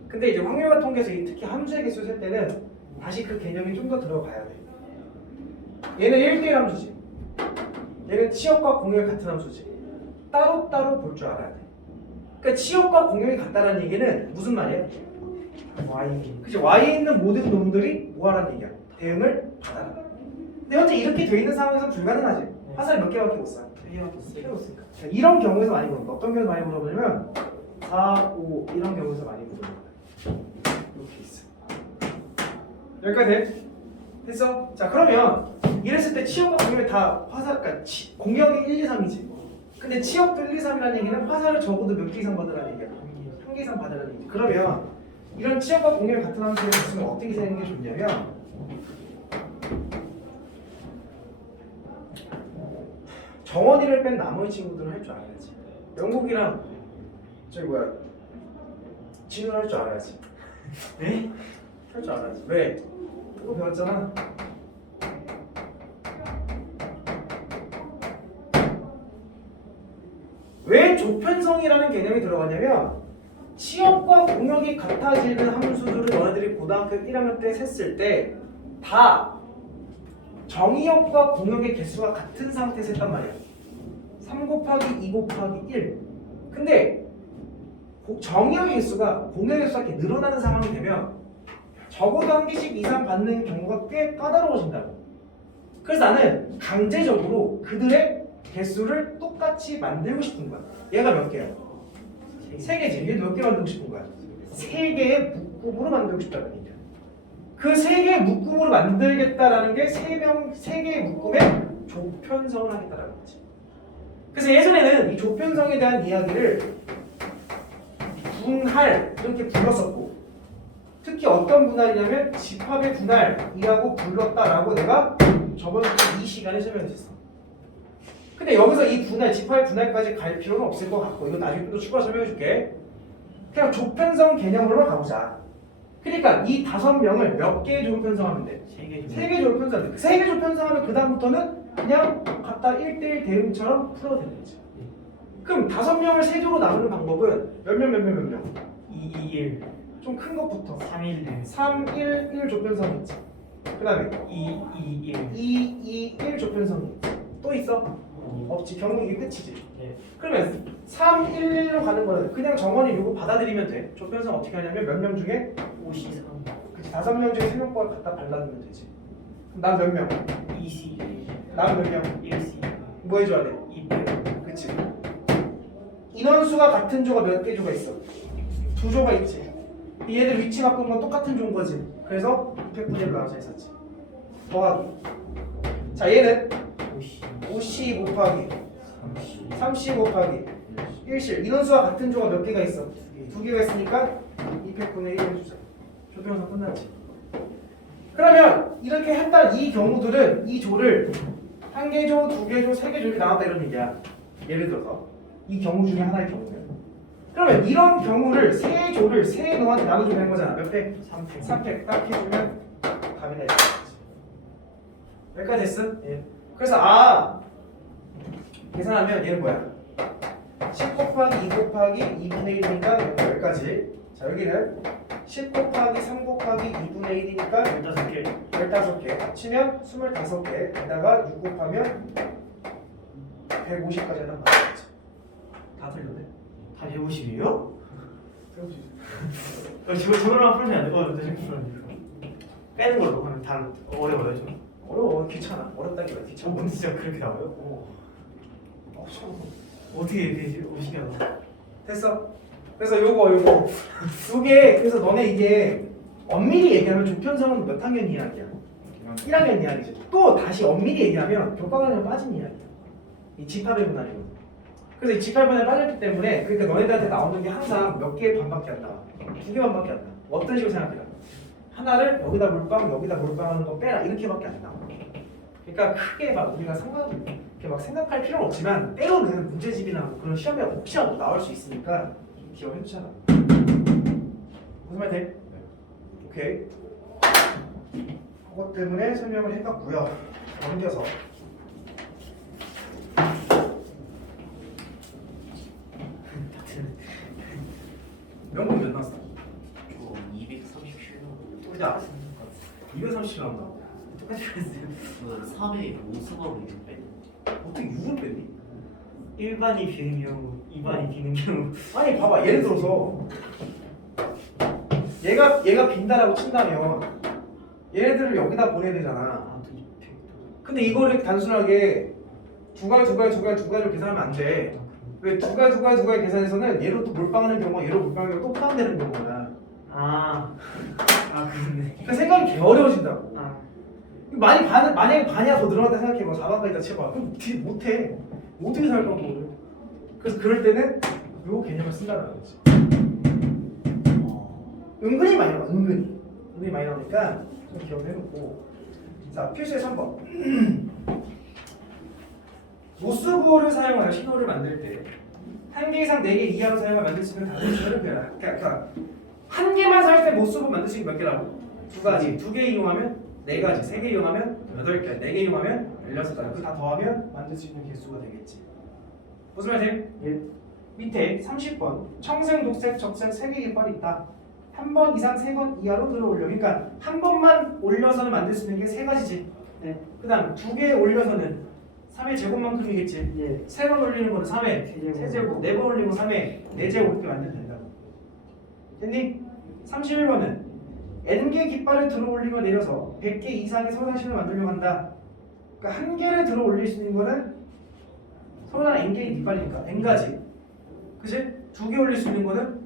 근데 이제 확률과 통계에서 특히 함수의 개수 셀 때는 다시 그 개념이 좀 더 들어가야 돼. 얘는 1대1 함수지. 얘는 치역과 공역이 같은 함수지. 따로따로 볼 줄 알아야 돼. 그러니까 치역과 공역이 같다는 얘기는 무슨 말이야? Y. 그치? Y에 있는 모든 놈들이 뭐하라는 얘기야? 대응을 받아라. 근데 현재 이렇게 돼 있는 상황에서 불가능하지. 화살이 몇 개밖에 못 쏴? 3개밖에 못 쏘니까. 이런 경우에서 많이 보는 거. 어떤 경우에서 많이 물어보냐면 4, 5 이런 경우에서 많이 물어보는 거야. 이렇게 있어. 여기까지 돼? 됐어? 자 그러면 이랬을 때 치역과 공역이 다 화살, 그러니까 공역이 1, 2, 3이지. 근데 치역도 1, 2, 3이라는 얘기는 화살을 적어도 몇 개 이상 받으라는 얘기야. 1개 이상 받으라는 얘기. 그러면 이런 치역과 공역이 같은 함수를 있으면 어떻게 세는 게 좋냐면 정원이를 뺀 나머지 친구들은 할 줄 알아야지. 영국이랑 저기 뭐야 진우를 할 줄 알아야지. 네? 할 줄 알아야지. 왜? 그거 배웠잖아. 왜 조편성이라는 개념이 들어가냐면 치역과 공역이 같아지는 함수들을 너네들이 고등학교 1학년 때 셌을 때 다 정의역과 공역의 개수가 같은 상태에서 했단 말이야. 3 곱하기 2 곱하기 1. 근데 정의역의 개수가 공역의 개수가 이렇게 늘어나는 상황이 되면 적어도 한 개씩 이상 받는 경우가 꽤 까다로워진다고. 그래서 나는 강제적으로 그들의 개수를 똑같이 만들고 싶은 거야. 얘가 몇 개야? 3개지. 얘 몇 개 만들고 싶은 거야? 3개의 묶음으로 만들고 싶다는 얘기야. 그 3개의 묶음으로 만들겠다라는 게 3개의 묶음의 조편성을 하겠다라는 거지. 그래서 예전에는 이 조편성에 대한 이야기를 분할 이렇게 불렀었고, 특히 어떤 분할이냐면 집합의 분할이라고 불렀다라고 내가 저번 주 이 시간에 설명했었어. 근데 여기서 이 분할, 집합의 분할까지 갈 필요는 없을 것 같고, 이거 나중에 또 추가 설명해 줄게. 그냥 조편성 개념으로 가보자. 그러니까 이 5명을 몇 개의 조편성하면 돼? 3개 조편성하면 돼. 3개 조편성하면 그 다음부터는 그냥 갖다 1대1 대응처럼 풀어도 되는 거지. 그럼 5명을 세조로 나누는 방법은 몇 명? 2, 2, 1, 좀 큰 것부터 3, 1, 3, 1, 1 조편성이 있지. 그 다음에 2, 2, 1. 2, 2, 1 조편성이 있지. 또 있어? 없지. 결국 이게 끝이지. 네. 그러면 3, 1, 1로 가는 거는 그냥 정원이 이거 받아들이면 돼. 조편성 어떻게 하냐면 몇 명 중에 5, C, 3, 그치 5명 중에 3명 걸 갖다 발라두면 되지. 그럼 난 몇 명? 2, C, 난 몇 명? 1, C, 뭐 해줘야 돼? 2, 그치? 인원수가 같은 조가 몇 개 조가 있어? 2조가 있지. 얘들 위치 바꾼 건 똑같은 조인 거지. 그래서 200분의 1로 나눠서 했었지. 더하기. 자 얘는 5C 곱하기 3C 곱하기 1실. 인원수와 같은 조가 몇 개가 있어? 2개가 있으니까 200분의 1 해주자. 조편성 끝났지. 그러면 이렇게 했다 이 경우들은 이 조를 1개 조, 2개 조, 3개 조 이렇게 나눴다 이런 얘기야. 예를 들어서 이 경우 중에 하나의 경우는 그러면 이런 경우를 세 조를 세 노한테 나눠주면 되는 거잖아. 몇 팩? 3팩. 3팩 딱 해주면 답이 나지. 여기까지 됐어? 예. 그래서 계산하면 얘는 뭐야? 10 곱하기 2 곱하기 2분의 1이니까 여기까지. 자 여기는 10 곱하기 3 곱하기 2분의 1이니까 15개. 15개 합치면 25개 에다가 6 곱하면 150까지 하다 맞겠지. 다 틀렸네. 다 150이에요? 저거랑 풀면 안 돼. 잠시만요. 빼는 걸로 하면 다 어려워요 좀. 어려워. 귀찮아. 어렵다기보다 귀찮아. 근데 진짜 그렇게 나와요? 어떻게 이렇게 50이 나와? 됐어. 그래서 요거 2개. 그래서 너네 이게 엄밀히 얘기하면 조편성은 몇 학년 이야기야? 1학년 이야기지. 또 다시 엄밀히 얘기하면 교과과정에 빠진 이야기야. 이 집합의 분할이거든. 그래서 이 집합의 분할이 빠졌기 때문에 그러니까 너네들한테 나오는 게 항상 몇 개의 반밖에 안 나와. 2개 반밖에 안 나와. 어떤 식으로 생각해라. 하나를 여기다 몰빵 하는 거 빼라 이렇게밖에 안 나와. 그러니까 크게 막 우리가 이렇게 막 생각할 필요는 없지만 때로는 문제집이나 뭐 그런 시험에 혹시라도 나올 수 있으니까 좀 기억해 두잖아. 무슨 말 돼? 오케이. 그것 때문에 설명을 해봤고요. 넘겨서 명분 몇 나왔어? 저 237명. 그냥 230 나온다. 똑같이 그랬어요. 그 3회 모습으로 있는데 어떻게 6을 뺐니? 1반이 비는 경우, 2반이 비는 경우. 아니 봐봐 예를 들어서 얘가 빈다라고 친다면 얘네들을 여기다 보내야 되잖아. 근데 이거를 단순하게 두 가지로 계산하면 안 돼. 왜 두 가지 계산에서는 얘로 또 몰빵하는 경우가 얘로 몰빵하는 경우가 또 포함되는 경우야. 그렇네. 그러니까 생각이 개 어려워진다고. 아, 만약에 반이야 더 늘어났다 생각해봐. 4반까지 다 채봐. 그럼 뒤 못해. 어떻게 살 거고. 그래서 그럴 때는 요 개념을 쓴다는 거지. 은근히 많이 나와. 은근히 많이 나오니까 좀 기억을 해놓고. 자 필수의 3번. 모스부호를 사용하여 신호를 만들 때 한 개 이상 4개 이하로 사용하여 만들 수 있는 단순한 표현. 그러니까 한 개만 살 때 모스부호 만들 수 있는 몇 개라고? 2가지. 2개 이용하면 4가지. 3개 이용하면 8개. 4개 이용하면 16가지. 그거 다 더하면 만들 수 있는 개수가 되겠지. 무슨 말이지? 예. 밑에 30번 청색, 녹색, 적색 3개 깃발이 있다. 한 번 이상 3번 이하로 들어올려. 그러니까 한 번만 올려서는 만들 수 있는 게 3가지지. 네. 그 다음 2개 올려서는 3의 제곱만큼이겠지. 예. 3번 올리는 거는 3의 세제곱, 4번 올리고 3의 4제곱 이렇게 만들면 된다고. 됐니? 31번은 n개 깃발을 들어 올리고 내려서 100개 이상의 선상신을 만들려고 한다. 그러니까 한 개를 들어 올릴 수 있는 거는 서로 다른 n개의 뒷발이니까 n가지. 그치? 두 개 올릴 수 있는 거는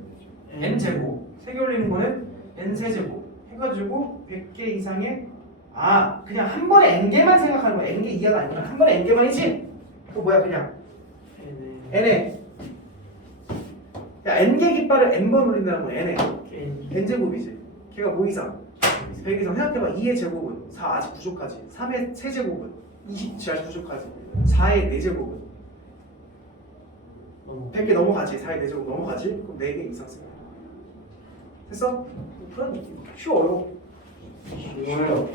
n제곱, 세 개 올리는 거는 n세제곱 해가지고 100개 이상의 그냥 한 번에 n개만 생각하는 거야. n개 이하가 아니라 한 번에 n개만이지? 그거 뭐야 그냥 n에 야 n개 깃발을 n번 올린다는 거야 n에 n제곱이지. 걔가 뭐 이상? 100 이상. 생각해봐. 2의 제곱은 4 아직 부족하지. 3의 세제곱은 20 아직 부족하지. 4의 4제곱은 100개 넘어가지. 4의 4제곱 넘어가지. 그럼 4개 이상 쓰면 됐어? 그런 느낌. 쉬워요. 쉬워요.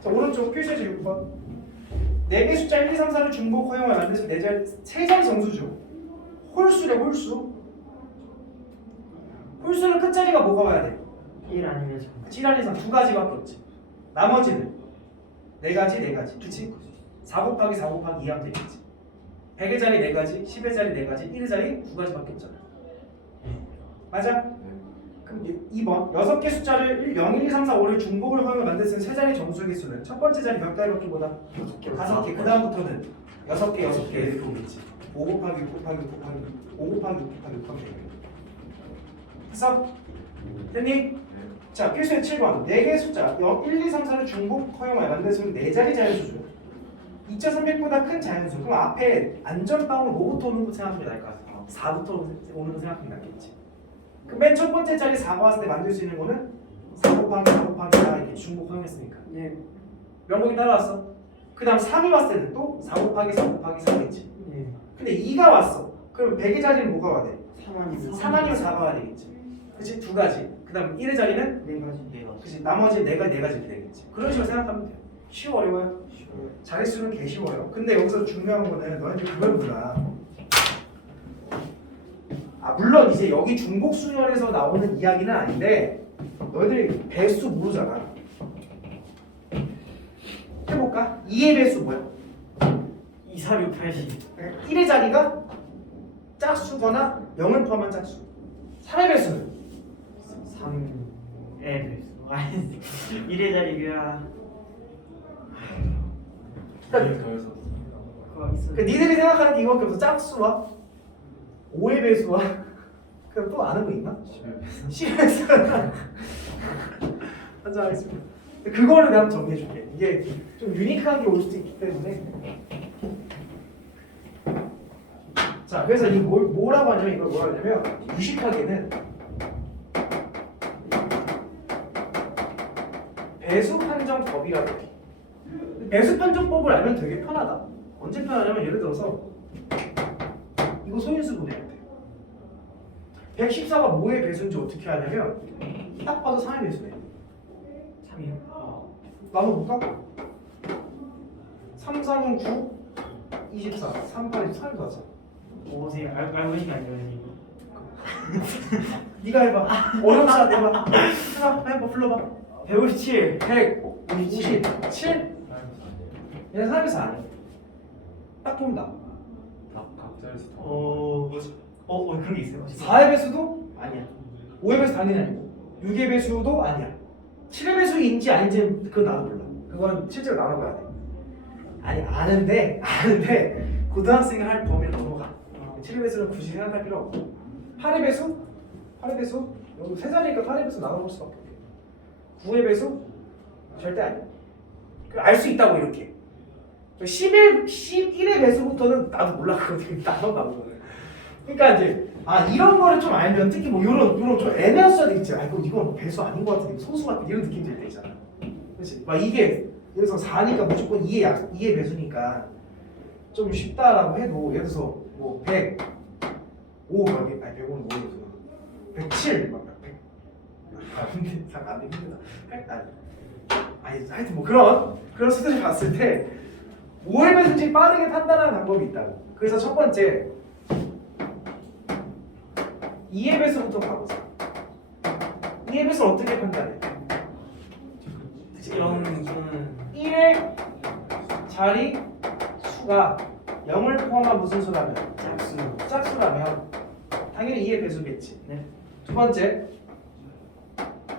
자 오른쪽 표시해줘 6번. 4개 숫자 1, 2, 3, 4를 중복 허용하여 만드시면 3자리 정수죠. 홀수래 홀수. 홀수는 끝자리가 뭐가 와야 돼? 1 아니면 7 1 이상 두 가지밖에 없지. 나머지는 4가지 4가지. 그치? 4 곱하기 4 곱하기 2 하면 되겠지. 100의 자리 4가지, 10의 자리 4가지, 1의 자리 2가지밖에 없잖아. 맞아? 그럼 2번 6개 숫자를 0, 1, 2, 3, 4, 5를 중복을 허용해 만들 수 있는 세 자리 정수의 개수는 첫 번째 자리 몇 가지밖에 보다? 5개. 그 다음부터는 6개, 6개 이렇게 오겠지. 5 곱하기 6 곱하기 6 곱하기 5 곱하기 6 곱하기 6 하면 되겠네. 됐어? 됐니? 자, 필수의 7번 4개의 숫자 0, 1, 2, 3, 4를 중복 허용하여 만들 수 있는 4자리 자연수죠. 2,300보다 큰 자연수. 그럼 앞에 안전빵은 뭐부터 오는 거 생각하면 나을 것 같아? 4부터 오는 거 생각하면 낫겠지. 그럼 맨 첫 번째 자리 4가 왔을 때 만들 수 있는 거는 4 곱하기 4 곱하기 4 이렇게 중복 허용했으니까. 예. 명목이 따라왔어. 그 다음 3이 왔을 때는 또 4 곱하기 4 곱하기 4겠지. 예. 근데 2가 왔어. 그럼 100의 자리는 뭐가 와야 돼? 3 아니면 3 아니면 4가 와야 되겠지. 그치? 두 가지. 그 다음 1의 자리는 4가지. 내가 그치? 나머지 4가지 이렇게 되겠지. 그런 식으로 생각하면 돼. 쉬워 어려워요? 자릿수는 개 쉬워요. 근데 여기서 중요한 거는 너희들 그걸 몰라. 물론 이제 여기 중복 수열에서 나오는 이야기는 아닌데 너희들이 배수 모르잖아. 해볼까? 2의 배수 뭐야? 2, 4, 6, 80. 1의 자리가 짝수거나 0을 포함한 짝수. 3의 배수는 3의 배수. 아니 1의 자리가 더해서 그거 있어. 그러니까 니들이 생각하는 게 이거밖에 없어. 짝수와 5의 배수와 그럼 또 아는 거 있나? 10의 배수. 한잔 하겠습니다. 그거를 내가 정리해 줄게. 이게 좀 유니크한 게 올 수도 있기 때문에. 자, 그래서 이 뭐라고 하냐면 이걸 뭐라고 하냐면 유식하게는 배수 판정법이라고 해. 배수 판정법을 알면 되게 편하다. 언제 편하냐면 예를 들어서 이거 소인수 분해할 때 114가 뭐의 배수인지 어떻게 하냐면 딱 봐도 3의 배수네. 3이요? 나눠볼까? 3, 4는 9, 24, 3, 8, 3이 더하자. 오세요. 알고 계신 게 아니라 이거. 네가 해봐. 어려운 사람 해봐. 해봐, 불러봐. 157. 157. 얘는 3에서 안 해. 딱 본다. 각자에서 그런 게 있어요? 4의 배수도 아니야. 5의 배수 당연히 아니고 6의 배수도 아니야. 7의 배수인지 아닌지 그건 나도 몰라. 그건 실제로 나눠봐야 돼. 아니 아는데 고등학생이 할 범위를 넘어가. 7의 배수는 굳이 생각할 필요 없고 8의 배수? 8의 배수? 여기 세 자리니까 8의 배수 나눠볼 수밖에 없게. 9의 배수? 절대 아니야. 알 수 있다고 이렇게. 11의 배수부터는 나도 몰라. 그거 나눠봐도. 그러니까 이제 이런 거를 좀 알면 특히 뭐 이런 좀 애매한 숫자도 있지. 이건 배수 아닌 것 같은데 소수 같은 이런 느낌 들 때 있잖아. 그렇지? 막 이게 예를 들어서 4니까 무조건 2의 배수니까 좀 쉽다라고 해도 예를 들어서 뭐 100, 5 여기 105는 5예요. 107 막 100. 안 되긴 힘들다. 100 하여튼 뭐 그런 수들을 봤을 때 5의 배수인지 빠르게 판단하는 방법이 있다고. 그래서 첫 번째 2의 배수부터 가보자. 2의 배수는 어떻게 판단해? 이런 1의 자리 수가 0을 포함한 무슨 수라면? 짝수라면 당연히 2의 배수겠지. 네. 두 번째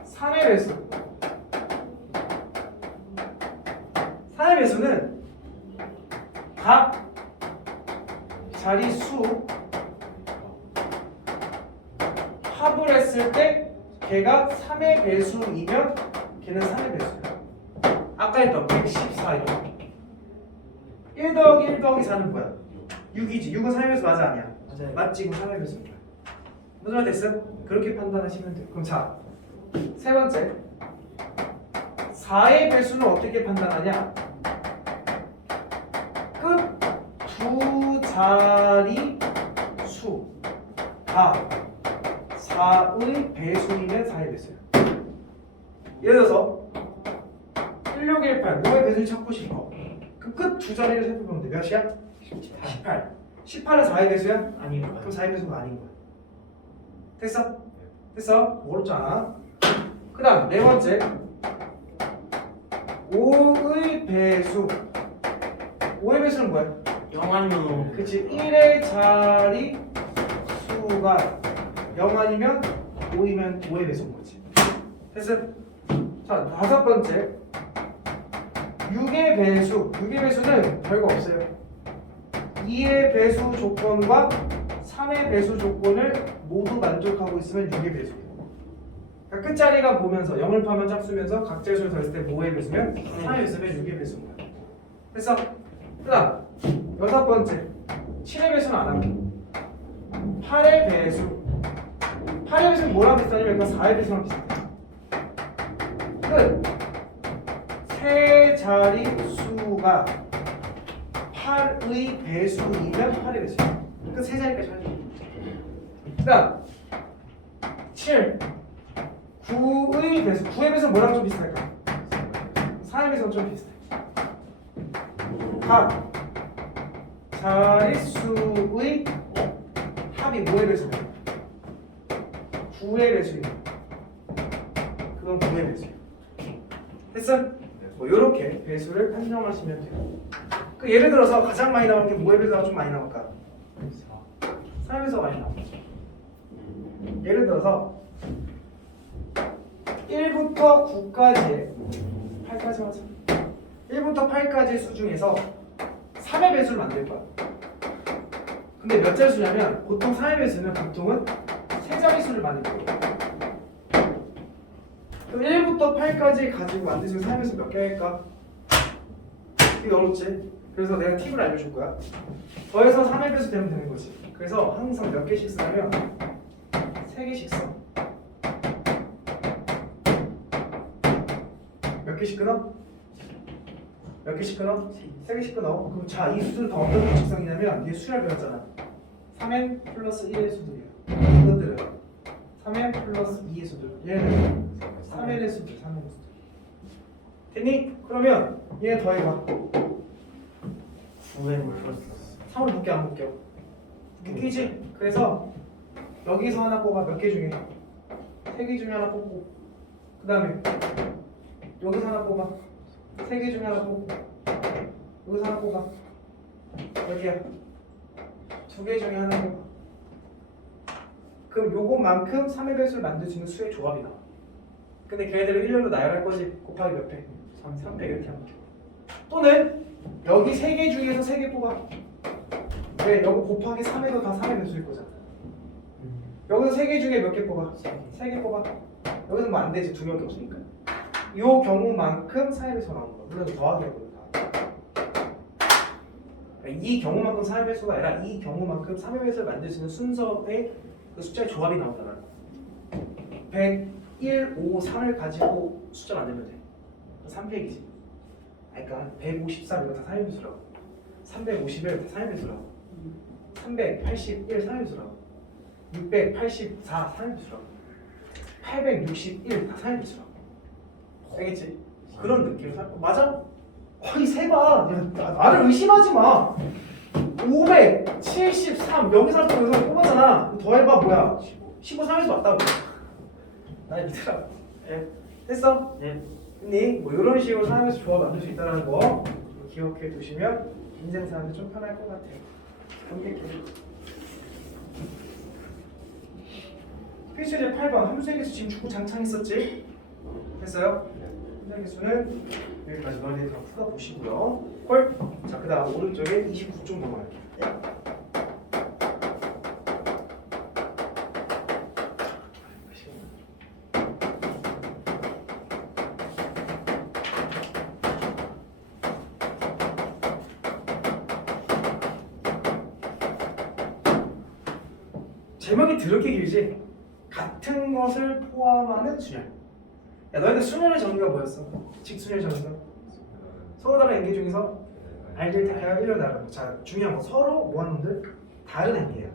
3의 배수. 3의 배수는 각 자리수 합을 했을 때 걔가 3의 배수이면 걔는 3의 배수야. 아까 했던 114요. 1 더하기 1 더하기 4는 뭐야? 6이지. 6은 3의 배수 맞아 아니야? 맞아요. 맞지? 그럼 3의 배수인 거야. 무슨 말 됐어? 그렇게 판단하시면 돼요. 그럼 자, 세 번째 4의 배수는 어떻게 판단하냐? 끝 두 자리 수 다 4의 배수이면 4의 배수야. 예를 들어서 1618 뭐의 배수를 찾고 싶어? 그 끝 두 자리를 살펴보면 돼. 몇이야? 18. 18은 4의 배수야? 아니요. 그럼 4의 배수가 아닌 거야. 됐어? 됐어? 어렵잖아. 그 다음 네 번째 5의 배수. 5의 배수는 뭐야? 0 아니면 그치. 1의 자리 수가 0 아니면 5이면 5의 배수인 거지. 됐어? 자, 다섯 번째 6의 배수. 6의 배수는 별거 없어요. 2의 배수 조건과 3의 배수 조건을 모두 만족하고 있으면 6의 배수예요. 그러니까 끝자리가 보면서 0을 파면 짝수면서 각자수를 더했을 때 5의 배수면 3의 배수면 6의 배수인 거야. 됐어? 그 다음 여섯 번째 7의 배수는 안 하고 8의 배수. 8의 배수는 뭐랑 비슷하냐면 이거 4의 배수랑 비슷해. 끝! 세 자리 수가 8의 배수이면 8의 배수야. 끝 세 자리까지 하죠. 그 다음 7 9의 배수. 9의 배수는 뭐랑 좀 비슷할까? 4의 배수랑 좀 비슷해. 각 자릿수의 합이 뭐의 배수냐? 9의 배수입니다. 그건 9의 배수야. 됐어? 뭐 이렇게 배수를 판정하시면 돼요. 그 예를 들어서 가장 많이 나오는 게 뭐의 배수가 좀 많이 나올까? 4의 배수가 많이 나오죠. 예를 들어서 1부터 9까지의 8까지 하자. 1부터 8까지의 수 중에서 3의 배수를 만들 거야. 근데 몇 자릿수냐면 보통 3의 배수는 보통은 세 자릿수를 만들 거예요. 그럼 1부터 8까지 가지고 만들 수 있는 3의 배수 몇 개 할까? 이게 어렵지? 그래서 내가 팁을 알려줄 거야. 더해서 3의 배수 되면 되는 거지. 그래서 항상 몇 개씩 쓰냐면 3개씩 써. 몇 개씩 끊어? 몇 개씩 끊어? 3개씩 끊어. 그럼 자, 이 수들은 다 어떤 특성이냐면 얘 수열 배웠잖아. 3n 플러스 1의 수들이야. 이것들은 3n 플러스 2의 수들. 얘는 3n의 수들, 3n의 수들. 됐니? 그러면 얘 더해봐. 9n 플러스 3을 묶여 안 묶여? 묶이지? 그래서 여기서 하나 뽑아. 몇 개 중에? 3개 중에 하나 뽑고 그 다음에 여기서 하나 뽑아. 3개 중에 하나 뽑고 여기서 하나 뽑아. 여기야. 2개 중에 하나 뽑아. 그럼 요것만큼 3의 배수를 만들 수 있는 수의 조합이 나와. 근데 걔네들을 일렬로 나열할 거지. 곱하기 몇 배? 300 이렇게 하면 돼. 또는 여기 3개 중에서 3개 뽑아. 왜? 여기 곱하기 3에도 다 3의 배수일 거잖아. 여기서 3개 중에 몇 개 뽑아? 3개 뽑아. 여기서 뭐 안 되지. 2개밖에 없으니까. 요 경우만큼 4의 배수가 나오는 거야. 물론 더하기 하고요. 이 경우만큼 4의 배수가 아니라 이 경우만큼 3의 배수를 만들 수 있는 순서의 그 숫자의 조합이 나온다는 거야. 100, 1, 5, 3을 가지고 숫자 만들면 돼. 3팩이지. 그러니까 153 이거 다 4의 배수라고. 351 다 4의 배수라고. 381 4의 배수라고. 684 4의 배수라고. 861 다 4의 배수라고. 알겠지? 그런 느낌으로 살 거. 맞아? 거의 세봐. 나를 의심하지 마. 573 여기서 할 때 여기서 뽑았잖아. 더해봐 뭐야? 15 3에서 맞다고. 나 믿으라. 예. 됐어? 네. 근데 뭐 이런 식으로 사람에서 조합 만들 수 있다는 거 기억해 두시면 인생 사는데 좀 편할 것 같아요. 경계끼리. 필수 제 8번 함수의 개수 지금 축구 장창 했었지? 됐어요? 함수의 개수는 여기까지 너희들이 다 풀어보시고요. 콜! 자, 그 다음 오른쪽에 29쪽 넘어갈게요. 제목이 더럽게 길지? 같은 것을 포함하는 순열. 야, 너희들 순열의 정의가 뭐였어? 직순열 정의가? 서로 다른 관계 중에서 알길 택하여 일을 다른. 자, 중요한 거 서로 뭐하는 놈들? 다른 관계야.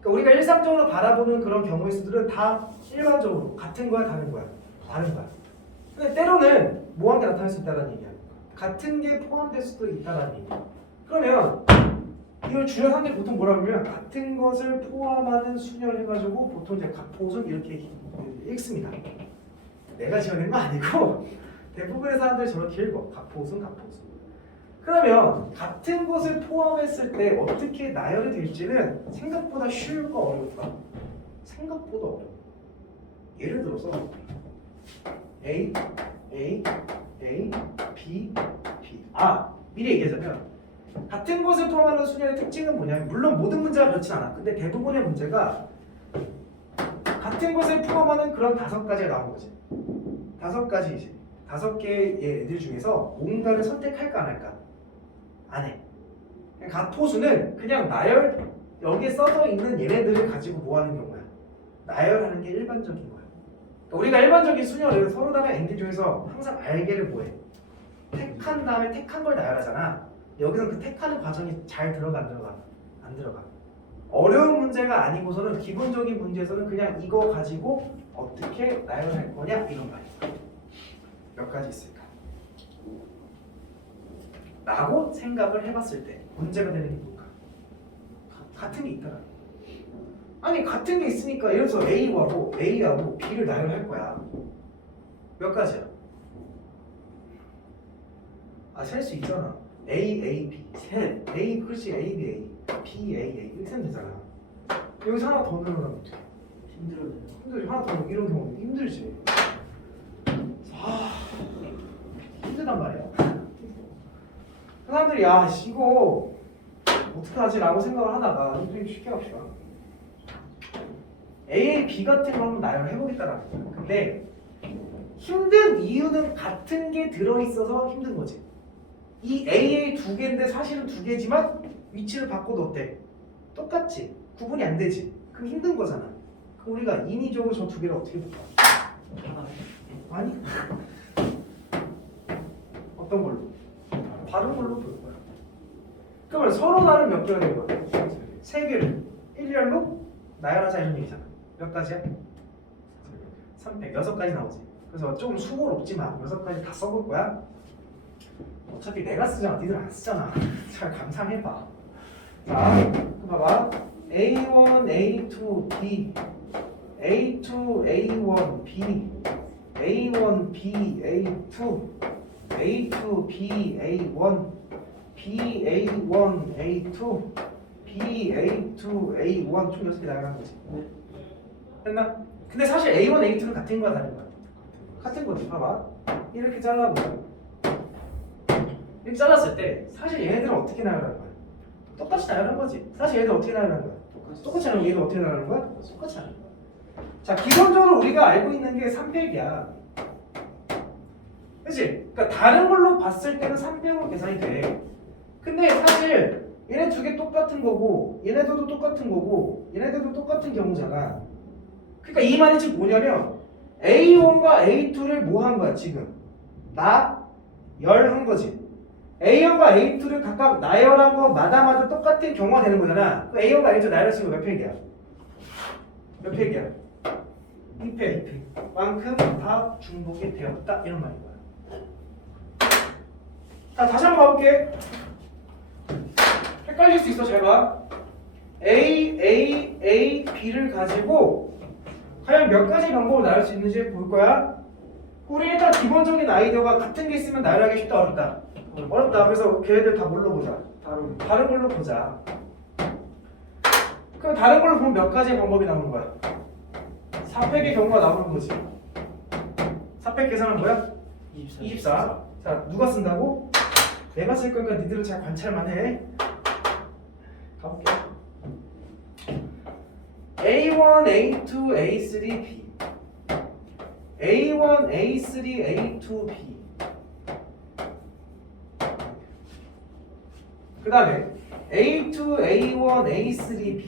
그러니까 우리가 일상적으로 바라보는 그런 경우의 수들은 다 일반적으로 같은 거야, 다른 거야? 다른 거야. 근데 때로는 뭐한 게 나타날 수 있다는 얘기야. 같은 게 포함될 수도 있다는 얘기야. 그러면 이걸 줄여서 보통 뭐라 그러면 같은 것을 포함하는 순열 해가지고 보통 이제 갑호순 이렇게 읽습니다. 내가 지어낸 거 아니고 대부분의 사람들이 저렇게 읽어. 갑호순, 갑호순. 그러면 같은 것을 포함했을 때 어떻게 나열이 될지는 생각보다 쉬울까 어려울까? 생각보다 어려워. 예를 들어서 A, A, A, B, B. 미리 얘기하자면 같은 것을 포함하는 순열의 특징은 뭐냐면 물론 모든 문제가 그렇진 않아. 근데 대부분의 문제가 같은 것을 포함하는 그런 5가지가 나온 거지. 5가지이지. 5개의 애들 중에서 뭔가를 선택할까 안 할까? 안 해. 갑호수는 그냥 나열 여기에 써져 있는 얘네들을 가지고 뭐 하는 경우야? 나열하는 게 일반적인 거야. 그러니까 우리가 일반적인 순열을 서로 다른 엔딩 중에서 항상 알게를 뭐해? 택한 다음에 택한 걸 나열하잖아. 여기서는 그 택하는 과정이 잘 들어가 안 들어가? 안 들어가. 어려운 문제가 아니고서는 기본적인 문제에서는 그냥 이거 가지고 어떻게 나열할 거냐 이런 말이야. 몇 가지 있을까? 라고 생각을 해봤을 때 문제가 되는 게 뭘까? 같은 게 있더라. 아니 같은 게 있으니까 예를 들어서 A하고 B를 나열할 거야. 몇 가지야? 셀 수 있잖아. A, B 셋. A 그렇지 A, B, A B, A, A 이렇게 세면 되잖아. 여기서 하나 더 넣으면 어떡해? 힘들지. 하나 더 넣으면 이런 경우는 힘들지. 힘들단 말이야. 사람들이 야 이거 어떡하지? 라고 생각을 하다가 좀 쉽게 합시다. A, B 같은 거 한번 나열해보겠다라는 거야. 근데 힘든 이유는 같은 게 들어있어서 힘든 거지. 이 AA 2개인데 사실은 2개지만 위치를 바꿔도 어때? 똑같지? 구분이 안 되지? 그럼 힘든 거잖아. 그럼 우리가 인위적으로 저 2개를 어떻게 볼까? 아니 어떤 걸로? 다른 걸로 볼 거야. 그러면 서로 다른 몇 개가 되는 거야? 3개를 일렬로 나열하자 이런 얘기잖아. 몇 가지야? 300, 6가지 나오지. 그래서 조금 수고롭지만 6가지 다 써볼 거야. 어차피 내가 쓰잖아. 니들 안 쓰잖아. 잘 감상해봐. 자, 그럼 봐봐. A1, A2, B A2, A1, B A1, B, A2 A2, B, A1 B, A1, A2 B, A2, A1 총 6개 나가는 거지. 됐나? 근데 사실 A1, A2는 같은 거야 다른 거야? 같은 거지. 봐봐. 이렇게 잘라보자. 이렇게 잘랐을 때 사실 얘네들은 어떻게 나열하는 거야? 똑같이 나열한 거지. 사실 얘네들 어떻게 나열하는 거야? 똑같이 하는 얘가 어떻게 나열하는 거야? 똑같이 하는 거야. 자, 기본적으로 우리가 알고 있는 게 300이야. 그치? 그러니까 다른 걸로 봤을 때는 300으로 계산이 돼. 근데 사실 얘네 2개 똑같은 거고 얘네들도 똑같은 거고 얘네들도 똑같은 경우잖아. 그러니까 이 말이 지금 뭐냐면 A1과 A2를 뭐 한 거야 지금? 나열한 거지. A1과 A2를 각각 나열한 거마다 똑같은 경우가 되는 거잖아. 그 A1과 A2 나열했으면 몇 팩이야? 몇 팩이야? 2팩. 만큼 다 중복이 되었다 이런 말인 거야. 자, 다시 한번 가볼게. 헷갈릴 수 있어. 잘 봐. A, B를 가지고 과연 몇 가지 방법을 나열 수 있는지 볼 거야. 우리 일단 기본적인 아이디어가 같은 게 있으면 나열하기 쉽다 어렵다? 어렵다. 그래서 걔네들 다 뭘로 보자? 다른 걸로 보자. 그럼 다른 걸로 보면 몇 가지의 방법이 나오는 거야? 4팩의 경우가 나오는 거지. 4팩 계산은 뭐야? 24. 자, 누가 쓴다고? 내가 쓸 거니까 니들은 잘 관찰만 해. 가볼게. A1, A2, A3, B A1, A3, A2, B 그 다음에 A2, A1, A3, B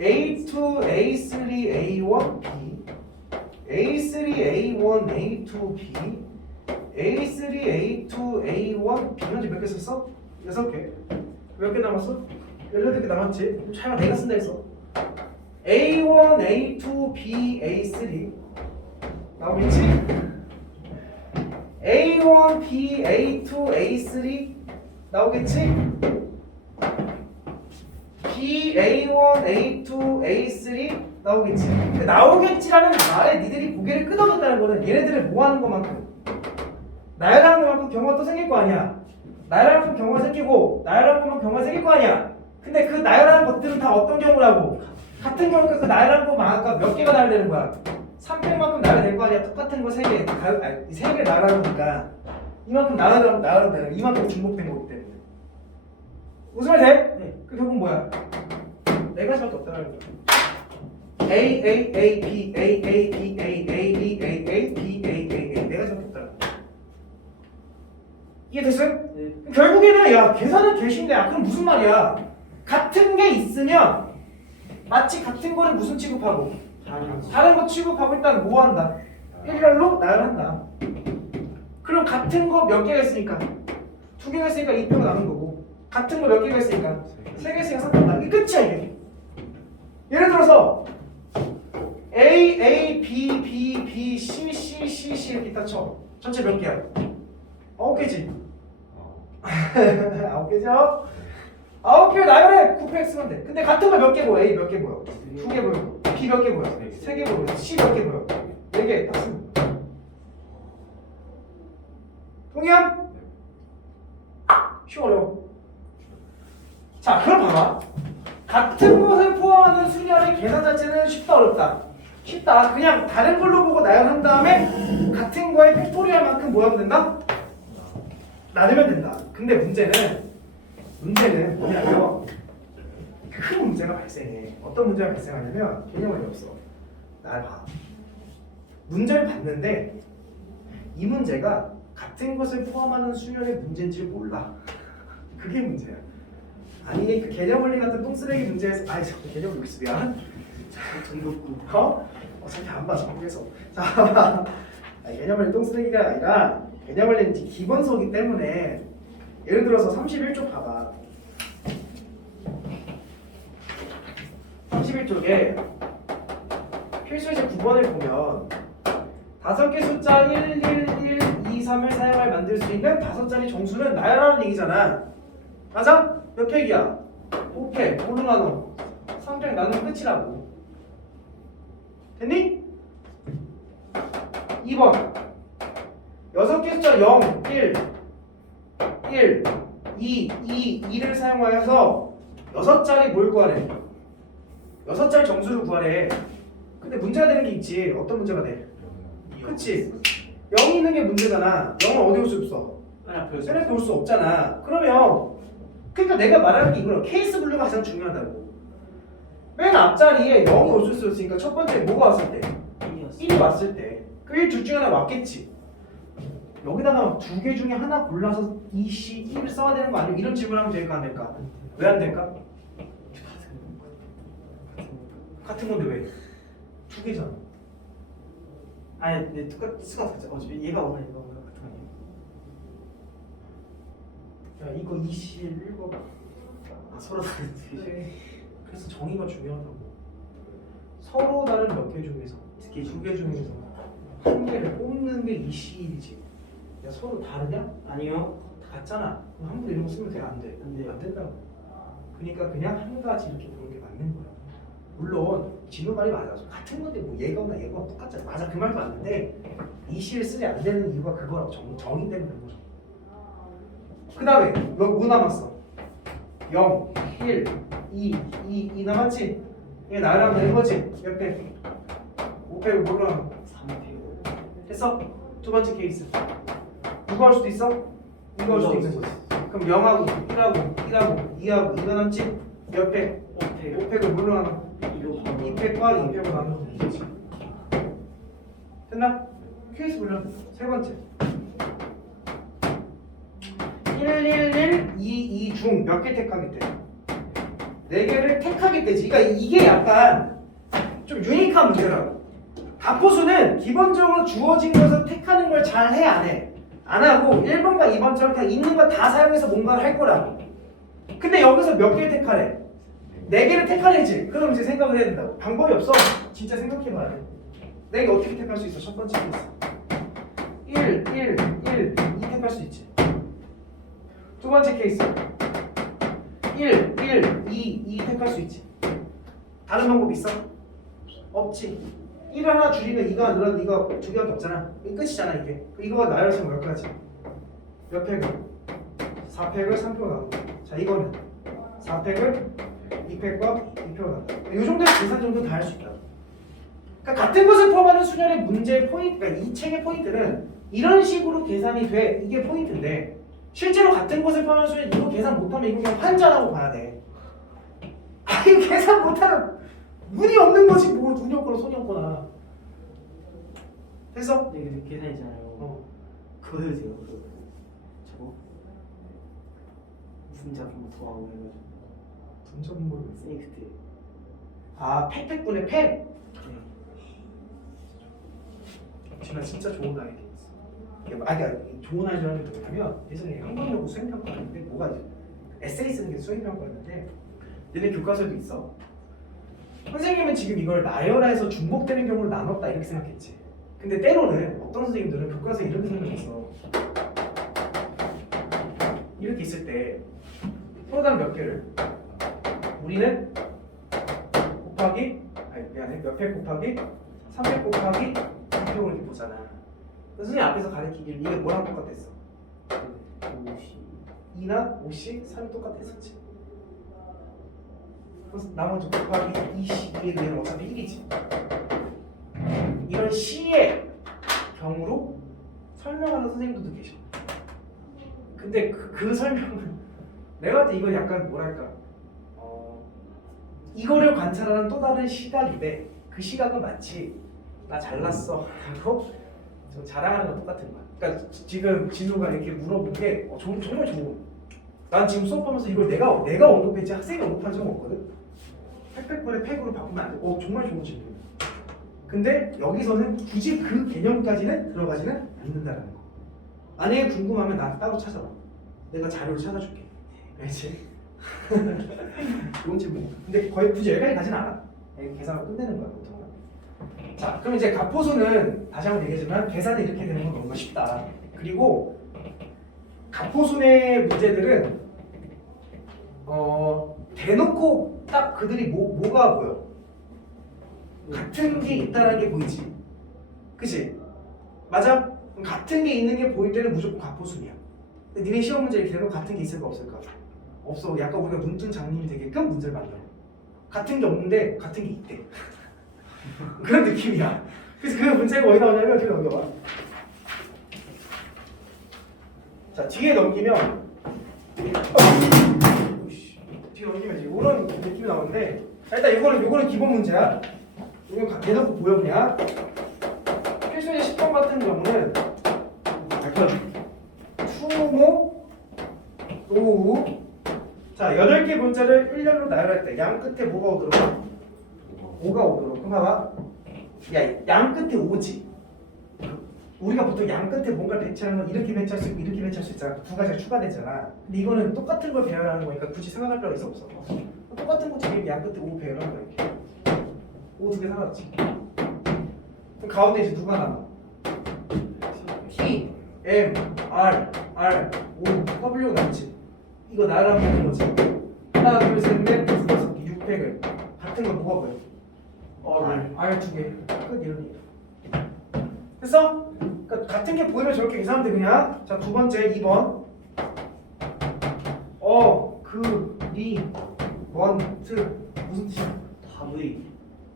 A2, A3, A1, B A3, A1, A2, B A3, A2, A1, B 현재 몇 개 썼어? 6개. 몇 개 남았어? 18개 남았지? 차이가 내가 쓴다 했어. A1, A2, B, A3 나오겠지? A1, B, A2, A3 나오겠지? B, A1, A2, A3 나오겠지? 나오겠지라는 말에 니들이 고개를 끄덕였다는 거는 얘네들을 뭐 하는 것만큼 나열하는 것만큼 경우가 또 생길 거 아니야. 나열하는 것만큼 경우가 생기고 나열하는 것만큼 경우가 생길 거 아니야. 근데 그 나열하는 것들은 다 어떤 경우라고? 같은 경우니까 그 나열하는 거만 아까 몇 개가 나열되는 거야? 3팩만큼 나열될 거 아니야. 똑같은 거 3개 3개 나열하는 거니까 이만큼 나열하면 되는 이만큼 중복된 거기 때문에 무슨 말 돼? 네. 그 결국 뭐야? 네 가지밖에 없다는 거야. A, A, A, B, A, A, B, A, A, B, A, A, B, A, A, A 네 가지밖에 없다는 거야. 이해됐어요? 네. 결국에는 야 계산은 개신데 그럼 무슨 말이야? 같은 게 있으면 마치 같은 거를 무슨 취급하고 다른 거 취급하고 일단 뭐 한다? 일렬로 나열한다. 그럼 같은 거 몇 개가 있으니까 2개가 있으니까 2표가 남은 거고 같은 거 몇 개가 있으니까 3개 있으니까 3표가 이게 끝이야 이게. 예를 들어서 A, A, B, B, B, C, C, C, C 이렇게 딱 쳐. 전체 몇 개야? 9개지? 9개죠? 9개 나열해 9팩 쓰면 돼. 근데 같은 거 몇 개 보여? A 몇 개 보여? 2개 보여. B 몇 개 보여? 3개 보여. C 몇 개 보여? 4개 딱 쓰면 돼. 동의함? 쉬워 어려워. 자 그럼 봐봐. 같은 것을 포함하는 수열의 계산 자체는 쉽다 어렵다? 쉽다. 그냥 다른 걸로 보고 나열한 다음에 같은 거에 팩토리얼만큼 뭐 하면 된다? 나누면 된다. 근데 문제는 뭐냐면 큰 문제가 발생해. 어떤 문제가 발생하냐면 개념이 없어. 날 봐. 문제를 봤는데 이 문제가 같은 것을 포함하는 수열의 문제인지 몰라. 그게 문제야. 아니 그 개념 원리 같은 똥쓰레기 문제에서 아이 자꾸 개념 여기 있어 미안. 전국구. 어차피 안 봐. 그래서 자 개념 원리 똥쓰레기가 아니라 개념 원리는 기본소이기 때문에 예를 들어서 31쪽 봐봐. 31쪽에 필수제 9번을 보면 5개 숫자 1, 1, 1, 2, 3을 사용할 만들 수 있는 5자리 정수는 나열하는 얘기잖아. 맞아? 몇 팩이야? 5팩. 뭐로 나눠? 3팩 나누면 끝이라고. 됐니? 2번 6개 숫자 0, 1, 1, 2, 2, 2를 사용하여서 6자리 뭘 구하래? 6자리 정수를 구하래. 근데 문제가 되는 게 있지. 어떤 문제가 돼? 그치? 0이 있는 게 문제잖아. 0은 어디 올 수 없어? 셀렉트 올 수 없잖아. 그러면 그러니까 내가 말하는 게 이거야. 케이스 분류가 가장 중요하다고. 맨 앞자리에 0이 올 수 있으니까 첫 번째 뭐가 왔을 때? 1이 왔을 때. 그 1 둘 중에 하나 왔겠지. 여기다가 2개 중에 하나 골라서 2C 1을 써야 되는 거 아니야? 이런 질문하면 될까 안 될까? 왜 안 될까? 같은 건데 왜? 2개잖아. 아니 네 똑같아. 어차피 얘가 오나 얘가 오나 같은 거 아니야? 야 이거 2C 읽어봐. 서로 다른데. 그래서 정의가 중요하다고. 서로 다른 몇 개 중에서 2개 중에서 한 개를 뽑는 게 2C1이지. 야 서로 다르냐? 아니요. 같잖아. 그럼 한 번 이런 거 쓰면 돼? 안 돼? 안 돼요. 안 된다고. 그러니까 그냥 한 가지 이렇게 보는 게 맞는 거야. 물론 진호 말이 맞아. 같은 건데 뭐 얘가 오나 얘가 똑같잖아. 맞아 그 말도 맞는데 2C를 쓰리 안 되는 이유가 그거라고. 정의 때문에 그런 거죠. 그 다음에 뭐 남았어? 0, 1, 2 남았지? 얘 나열하면 되는 거지? 몇 배? 5팩을 뭘로 하면? 3표. 됐어? 두 번째 케이스. 이거 할 수도 있어? 이거 할 수도 있는 거지. 그럼 0하고 1하고 1하고 2하고 2가 남지? 몇 팩? 5팩. 5팩을 뭘로 나눠? 2팩과 2팩을 나누면 되지. 됐나? 케이스 분류. 세 번째. 1, 1, 1, 2, 2 중 몇 개 택하겠대? 4개를 택하게 되지. 그러니까 이게 약간 좀 유니크한 문제라고. 가포수는 기본적으로 주어진 것을 택하는 걸 잘 해, 안 해? 안 하고 1번과 2번처럼 그냥 있는 거 다 사용해서 뭔가를 할 거라고. 근데 여기서 몇 개를 택하래? 4개를 택하래지. 그럼 이제 생각을 해야 된다고. 방법이 없어. 진짜 생각해봐야 돼. 4개 어떻게 택할 수 있어? 첫 번째 케이스 1, 1, 1, 2 택할 수 있지. 두 번째 케이스 1, 1, 2, 2 택할 수 있지. 다른 방법 있어? 없지. 1을 하나 줄이면 2가 늘어도 이거 2개밖에 없잖아. 이게 끝이잖아 이게. 이거가 나열해서 몇 가지? 몇 팩을? 4팩을 3표가 나온다. 자 이거는 4팩을 2팩과 2표가 나온다. 이 정도의 계산 정도 다 할 수 있다. 그러니까 같은 것을 포함하는 수열의 문제의 포인트, 그러니까 이 책의 포인트는 이런 식으로 계산이 돼. 이게 포인트인데 실제로 같은 것을 포함하는 수열 이거 계산 못하면 이거 그냥 환자라고 봐야 돼. 아 이거 계산 못하면 눈이 없는 거지 뭐 눈이 없거나 손이 없거나. 됐어? 네, 근데 계산 있잖아요. 그거 해도 돼요. 저거 분자 좀 더하고 해가지고 분점 뭘? 세이크 때. 아 팩분의 팩. 네. 지금 진짜 좋은 아이디어 있어. 그러니까 좋은 아이디어는 뭐냐면 예전에 한국여고 수행평가였는데 뭐가 이제 에세이 쓰는 게 수행평가였는데 얘네 교과서에도 있어. 선생님은 지금 이걸 나열해서 중복되는 경우를 나눴다 이렇게 생각했지. 근데 때로는 어떤 선생님들은 교과서에 이렇게 생각했어. 이렇게 있을 때 프로단 몇 개를 우리는 곱하기 미안해 몇 팩 곱하기 3팩 곱하기 2팩을 이렇게 보잖아. 선생님 앞에서 가르치기를 이게 뭐랑 똑같았어? 2나 5씩 3이 똑같았었지. 그래서 나머지 곱하기 22에 대한 어차피 1이지. 이런 시의 경우로 설명하는 선생님들도 계셔. 근데 그 설명은 내가 볼 때 이건 약간 뭐랄까 이거를 관찰하는 또 다른 시각인데 그 시각은 마치 나 잘났어 하고 좀 자랑하는 거 똑같은 거야. 그러니까 지금 진우가 이렇게 물어본 게 정말 좋은. 난 지금 수업하면서 이걸 내가 언급했지 학생이 언급한 적은 없거든. 팩팩분의 팩으로 바꾸면 안 돼. 정말 좋은 질문. 근데 여기서는 굳이 그 개념까지는 들어가지는 않는다는 거. 만약에 궁금하면 나 따로 찾아봐. 내가 자료를 찾아줄게. 알지? 좋은 질문. 근데 거의 굳이 여기까지 가진 않아. 계산을 끝내는 거야 보통은. 자, 그럼 이제 가포수는 다시 한번 얘기하지만 계산이 이렇게 되는 건 너무 쉽다. 그리고 가포수의 문제들은 대놓고 딱 그들이 뭐가 보여? 같은 게 있다는 게 보이지. 그치? 맞아? 그럼 같은 게 있는 게 보일 때는 무조건 가포수냐. 근데 니네 시험 문제 이렇게 되면 같은 게 있을까 없을까? 없어. 약간 우리가 눈뜬 장님이 되게끔 문제를 만들어. 같은 게 없는데 같은 게 있대. 그런 느낌이야. 그래서 그 문제가 어디 나오냐면 뒤에 넘겨봐. 자 뒤에 넘기면 뒤에 넘기면 이런 느낌이 나오는데 일단 이거는 기본 문제야. 이건 대놓고 보여 그냥. 필수의 10번 같은 경우는 수모, 노후. 자 8개 문자를 1년으로 나열할 때 양 끝에 뭐가 오도록? 5가 오도록. 그럼 봐봐. 양 끝에 5지. 우리가 보통 양 끝에 뭔가를 배치하는 건 이렇게 배치할 수 있고 이렇게 배치할 수 있잖아. 두 가지가 추가되잖아. 근데 이거는 똑같은 걸 배열하는 거니까 굳이 생각할 필요가 없어. 똑같은 거 지금 양 끝에 5 배열하는 거야. 이렇게. 5 두 개 사라졌지. 그럼 가운데 이제 누가 남아? T, M, R, O, W 남지. 이거 나열하면 되는 거지. 하나, 둘, 셋, 넷, 다섯, 6팩을 같은 거 뭐가 보여? R 두 개. 끝 이런 얘기. 됐어? 그러니까 같은 게 보이면 저렇게 계산하면 돼 그냥. 자, 두 번째 2번. 리, 원, 트 무슨 뜻이야? 다브이.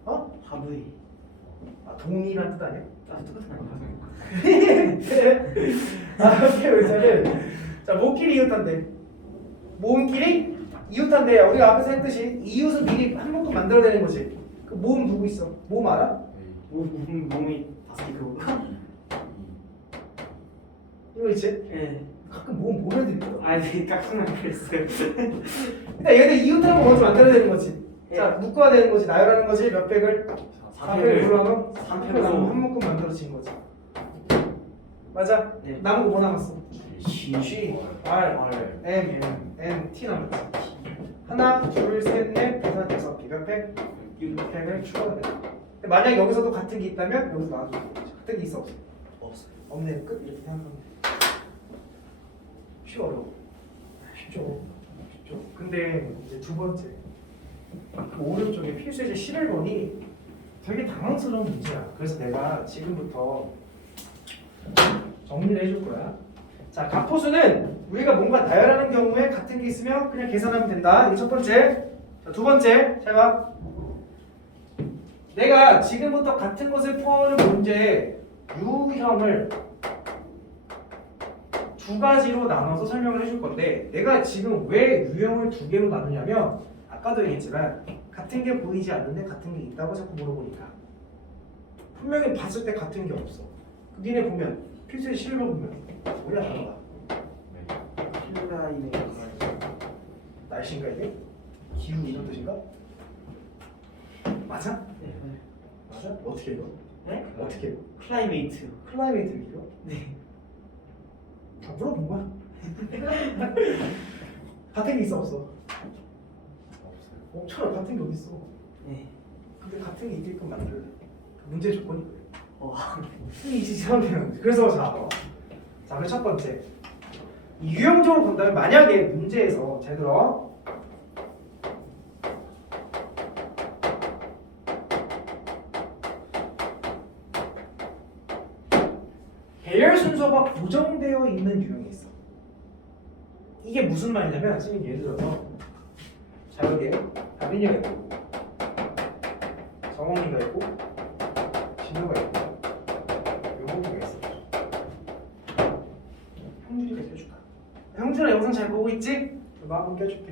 다브이. 동일한 뜻 아니야? 똑같은 거 아니야? 이렇게 의사를 자 모끼리 이웃한데 모음끼리 이웃한데 우리가 앞에서 했듯이 이웃은 미리 한 묶음 만들어내는 거지. 그 모음 누구 있어? 모음 알아? 몸이 다섯 개 그거. 이거 있지? 예. 가끔 모르는 애들 있거든. 아니 깍두만 그랬어요. 일단 얘들 이웃하는 거 먼저 만들어야 되는 거지. 자, 묶어야 되는 거지. 나열하는 거지. 몇 팩을? 4팩을 불러넣어? 3팩을 남으면 한 묶음 만들어진 거지. 맞아? 네. 남은 거 뭐 남았어? G. R, M, N, T 남았지. 하나, 둘, 셋, 넷, 다섯 개. 몇 팩? 6팩을 추가해야 돼. 근데 만약 여기서도 같은 게 있다면 여기서 나와줘. 같은 게 있어 없어? 없어요. 없네. 끝. 이렇게 생각하면 돼. 쉽지 어려워. 쉽죠. 쉽죠. 근데 이제 두 번째. 그 오른쪽에 필수의 11번이 되게 당황스러운 문제야. 그래서 내가 지금부터 정리를 해줄 거야. 자, 각포수는 우리가 뭔가 나열하는 경우에 같은 게 있으면 그냥 계산하면 된다. 이게 첫 번째. 자, 두 번째. 잘 봐. 내가 지금부터 같은 것을 포함하는 문제에 유형을 두 가지로 나눠서 설명을 해줄 건데 내가 지금 왜 유형을 두 개로 나누냐면 아까도 얘기했지만 같은 게 보이지 않는데 같은 게 있다고 자꾸 물어보니까 분명히 봤을 때 같은 게 없어. 니네 보면 필수의 실로 보면 뭐야 단어가 플라이네. 날씨인가 이게? 기후 이런 뜻인가? 맞아? 네. 맞아? 어떻게 읽어? 네? 어떻게 읽어? 클라이메이트. 클라이메이트 읽어? 네. 다 물어본 거야. 같은 게 있어 없어? 없어요. 철 같은 게 어디 있어? 네. 근데 같은 게 있게끔 만들래. 그 문제 조건이 그래. 와. 이지 사람들은 그래서 자, 그 첫 번째 유형적으로 본다면 만약에 문제에서 잘 들어. 배열 순서가 고정되어 있는 유형이 있어. 이게 무슨 말이냐면 지금 예를 들어서 자 여기에 다빈이가 있고 정원이가 있고 진호가 있고 요거가 있어. 형준이가 껴줄까? 형준아 영상 잘 보고 있지? 이거 한번 껴줄게.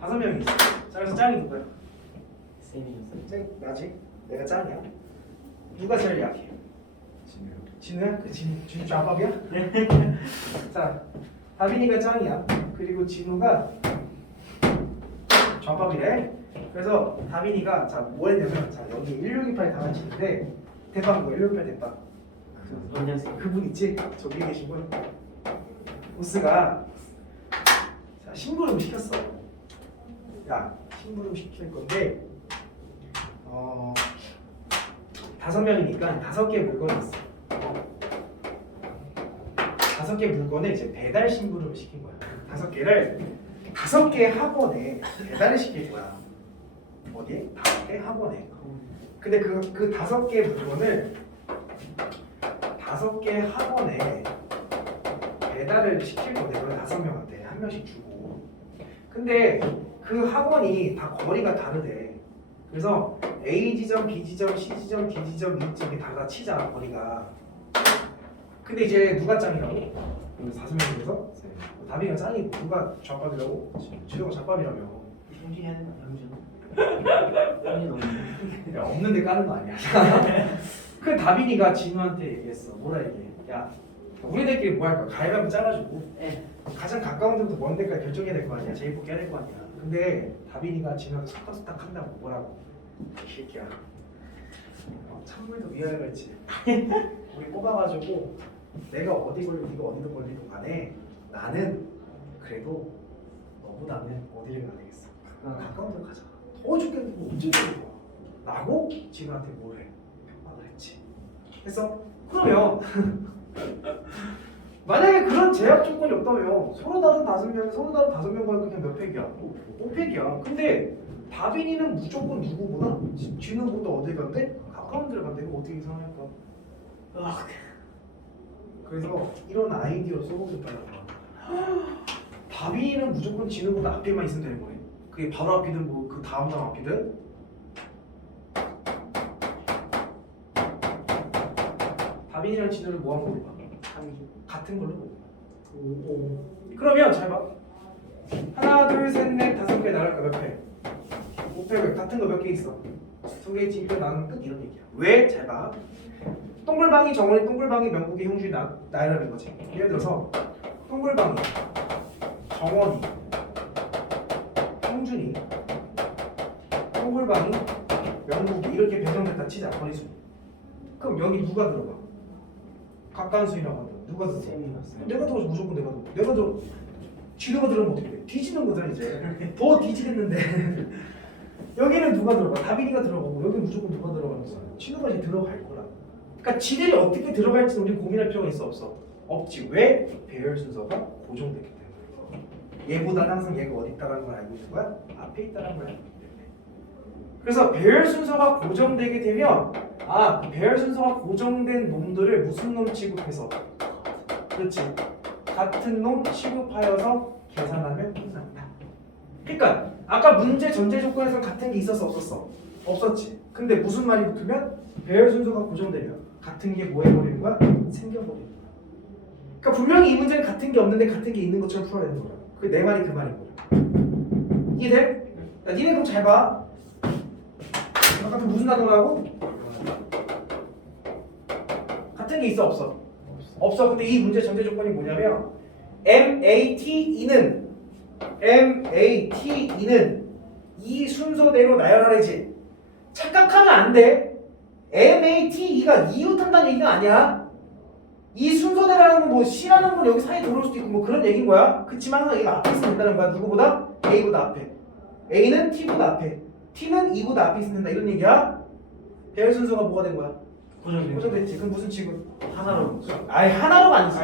5명이 있어. 자 그래서 짱이 누구야? 쌤이었어요. 짱이 나지? 내가 짱이야. 누가 제일 약해? 진우요. 진우야? 그 진우 좌밥이야? 자 다빈이가 짱이야. 그리고 진우가 좌밥이래. 그래서 다빈이가 자 뭐 했냐면 자 여기 1628 다 같이인데 대빵 뭐 1628 대빵 안녕하세요. 그분 있지? 저기 계신 분 보스가 자 심부름 시켰어. 야 심부름 시킬 건데 5명이니까 5개 물건이 있어. 5개 물건에 이제 배달 심부름을 시킨 거야. 5개를 5개 학원에 배달을 시킬 거야. 어디에? 5개 학원에. 근데 그 5개 물건을 5개 학원에 배달을 시킬 건데 그걸 5명한테 한 명씩 주고. 근데 그 학원이 다 거리가 다르대. 그래서 A 지점, B 지점, C 지점, D 지점, E 지점이 다 치자 거리가. 근데 이제 누가 짱이라고? 여기 5명 중에서 다빈이가 짱이고 누가 좌밥이라고? 지우가 좌밥이라며. 형준이 하는 거 아니야? 형준이 너무. 야, 없는데 까는 거 아니야. 그 다빈이가 진우한테 얘기했어. 뭐라 얘기해? 야, 우리들끼리 뭐 할까? 가위바위보 짜가지고 네. 가장 가까운 데부터 먼 데까지 결정해야 될 거 아니야. 제일 뽑기 해야 될 거 아니야. 근데 다빈이가 진우한테 속닥속닥 한다고. 뭐라고? 이 새끼야. 찬물도 위아래 갈지. 우리 뽑아가지고 내가 어디 걸리고 네가 어디로 걸리고 간에 나는 그래도 너보다는 어디를 가야 되겠어. 난 가까운 데로 가자. 더워 죽겠는데 언제 되는 거야? 라고 진우한테 뭘 해? 평가를 했지. 했어? 그러면 만약에 그런 제약 조건이 없다면 서로 다른 5명 가니까 그냥 몇 팩이야? 5팩이야. 근데 다빈이는 무조건 누구보다 진우보다 어디 간대? 가까운 데를 간대. 이거 어떻게 이상할까? 그래서 이런 아이디어 써보겠다는 거야. 다빈이는 무조건 진우보다 앞에만 있으면 되는 거네. 그게 바로 앞이든 뭐 그 다음 앞이든. 다빈이랑 진우를 뭐 한 걸로 봐? 같은 걸로 봐. 그러면 잘 봐. 하나, 둘, 셋, 넷, 5개 나갈까 몇 팩? 5팩 같은 거 몇 개 있어? 2개 있으니까 나는 끝 이런 얘기야. 왜? 잘 봐. 동글방이 정원이 동글방이 명국의 형준이 나열하는 거지. 예를 들어서 동글방이 정원이 형준이 동글방이 명국이 이렇게 배정됐다 치자. 거리수. 그럼 여기 누가 들어가? 가까운 수이라고 한다. 누가 들어가? 내가 들어서 무조건 내가 들어. 지도가 들어오면 어떻게 돼? 뒤지는 거잖아 이제. 더 뒤지겠는데. 여기는 누가 들어가? 다빈이가 들어가고 여기는 무조건 누가 들어가는 거야? 진우가 이제 들어갈 거라. 그러니까 지들이 어떻게 들어갈지는 우리 고민할 필요가 있어 없어? 없지. 왜? 배열 순서가 고정됐기 때문에. 얘보다는 항상 얘가 어디 있다라는 걸 알고 있는 거야? 앞에 있다라는 걸 알고 있기 때문에. 그래서 배열 순서가 고정되게 되면 그 배열 순서가 고정된 놈들을 무슨 놈 취급해서? 그렇지. 같은 놈 취급하여서 계산하면 끝난다. 그러니까 아까 문제 전제 조건에서 같은 게 있었어 없었어? 없었지. 근데 무슨 말이 붙으면 배열 순서가 고정되면 같은 게 뭐 해버리는 거야? 생겨버리는 거야. 그러니까 분명히 이 문제는 같은 게 없는데 같은 게 있는 것처럼 풀어야 되는 거야. 그 내 말이 그 말인 거야. 이해돼? 야, 니네 그럼 잘 봐. 아까 그 무슨 단어라고? 같은 게 있어 없어? 없어. 근데 이 문제 전제 조건이 뭐냐면 MATE는 이 순서대로 나열하래지. 착각하면 안 돼. MATE가 이웃한다는 얘기가 아니야. 이 순서대로라는 건 뭐 C라는 건 여기 사이에 들어올 수도 있고 뭐 그런 얘기인 거야. 그치만 항상 얘가 앞에 있으면 된다는 거야. 누구보다? A보다 앞에. A는 T보다 앞에. T는 E보다 앞에 있으면 된다. 이런 얘기야. 배열 순서가 뭐가 된 거야? 고정됐지. 그럼 무슨 취급? 하나로 아예 하나로가 아니지.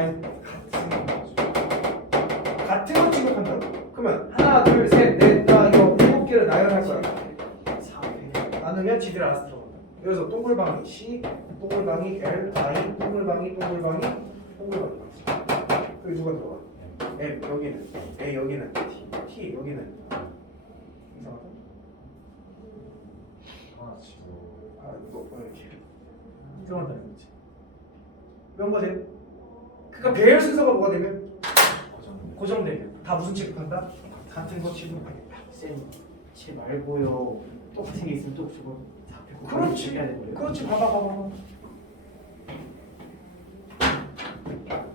같은 거 취급한다. 그러면 하나, 둘, 셋, 넷, 다 이거 7개를 나열할 거야. 4회 나누면 지들 알아서 들어간다. 그래서 동글방이 C, 동글방이 L, I, 동글방이. 여기 누가 들어가? M 여기는 A 여기는 T 여기는 이상하다. 이거 이렇게 이상하다는 거지. 명거제. 그러니까 배열 순서가 뭐가 되면 고정되면 다 무슨 취급한다? 같은 거 취급하겠다. 쌤 말고요. 똑같은 게 있으면 또 저거 그렇지. 해야 되는 거예요? 그렇지. 봐봐.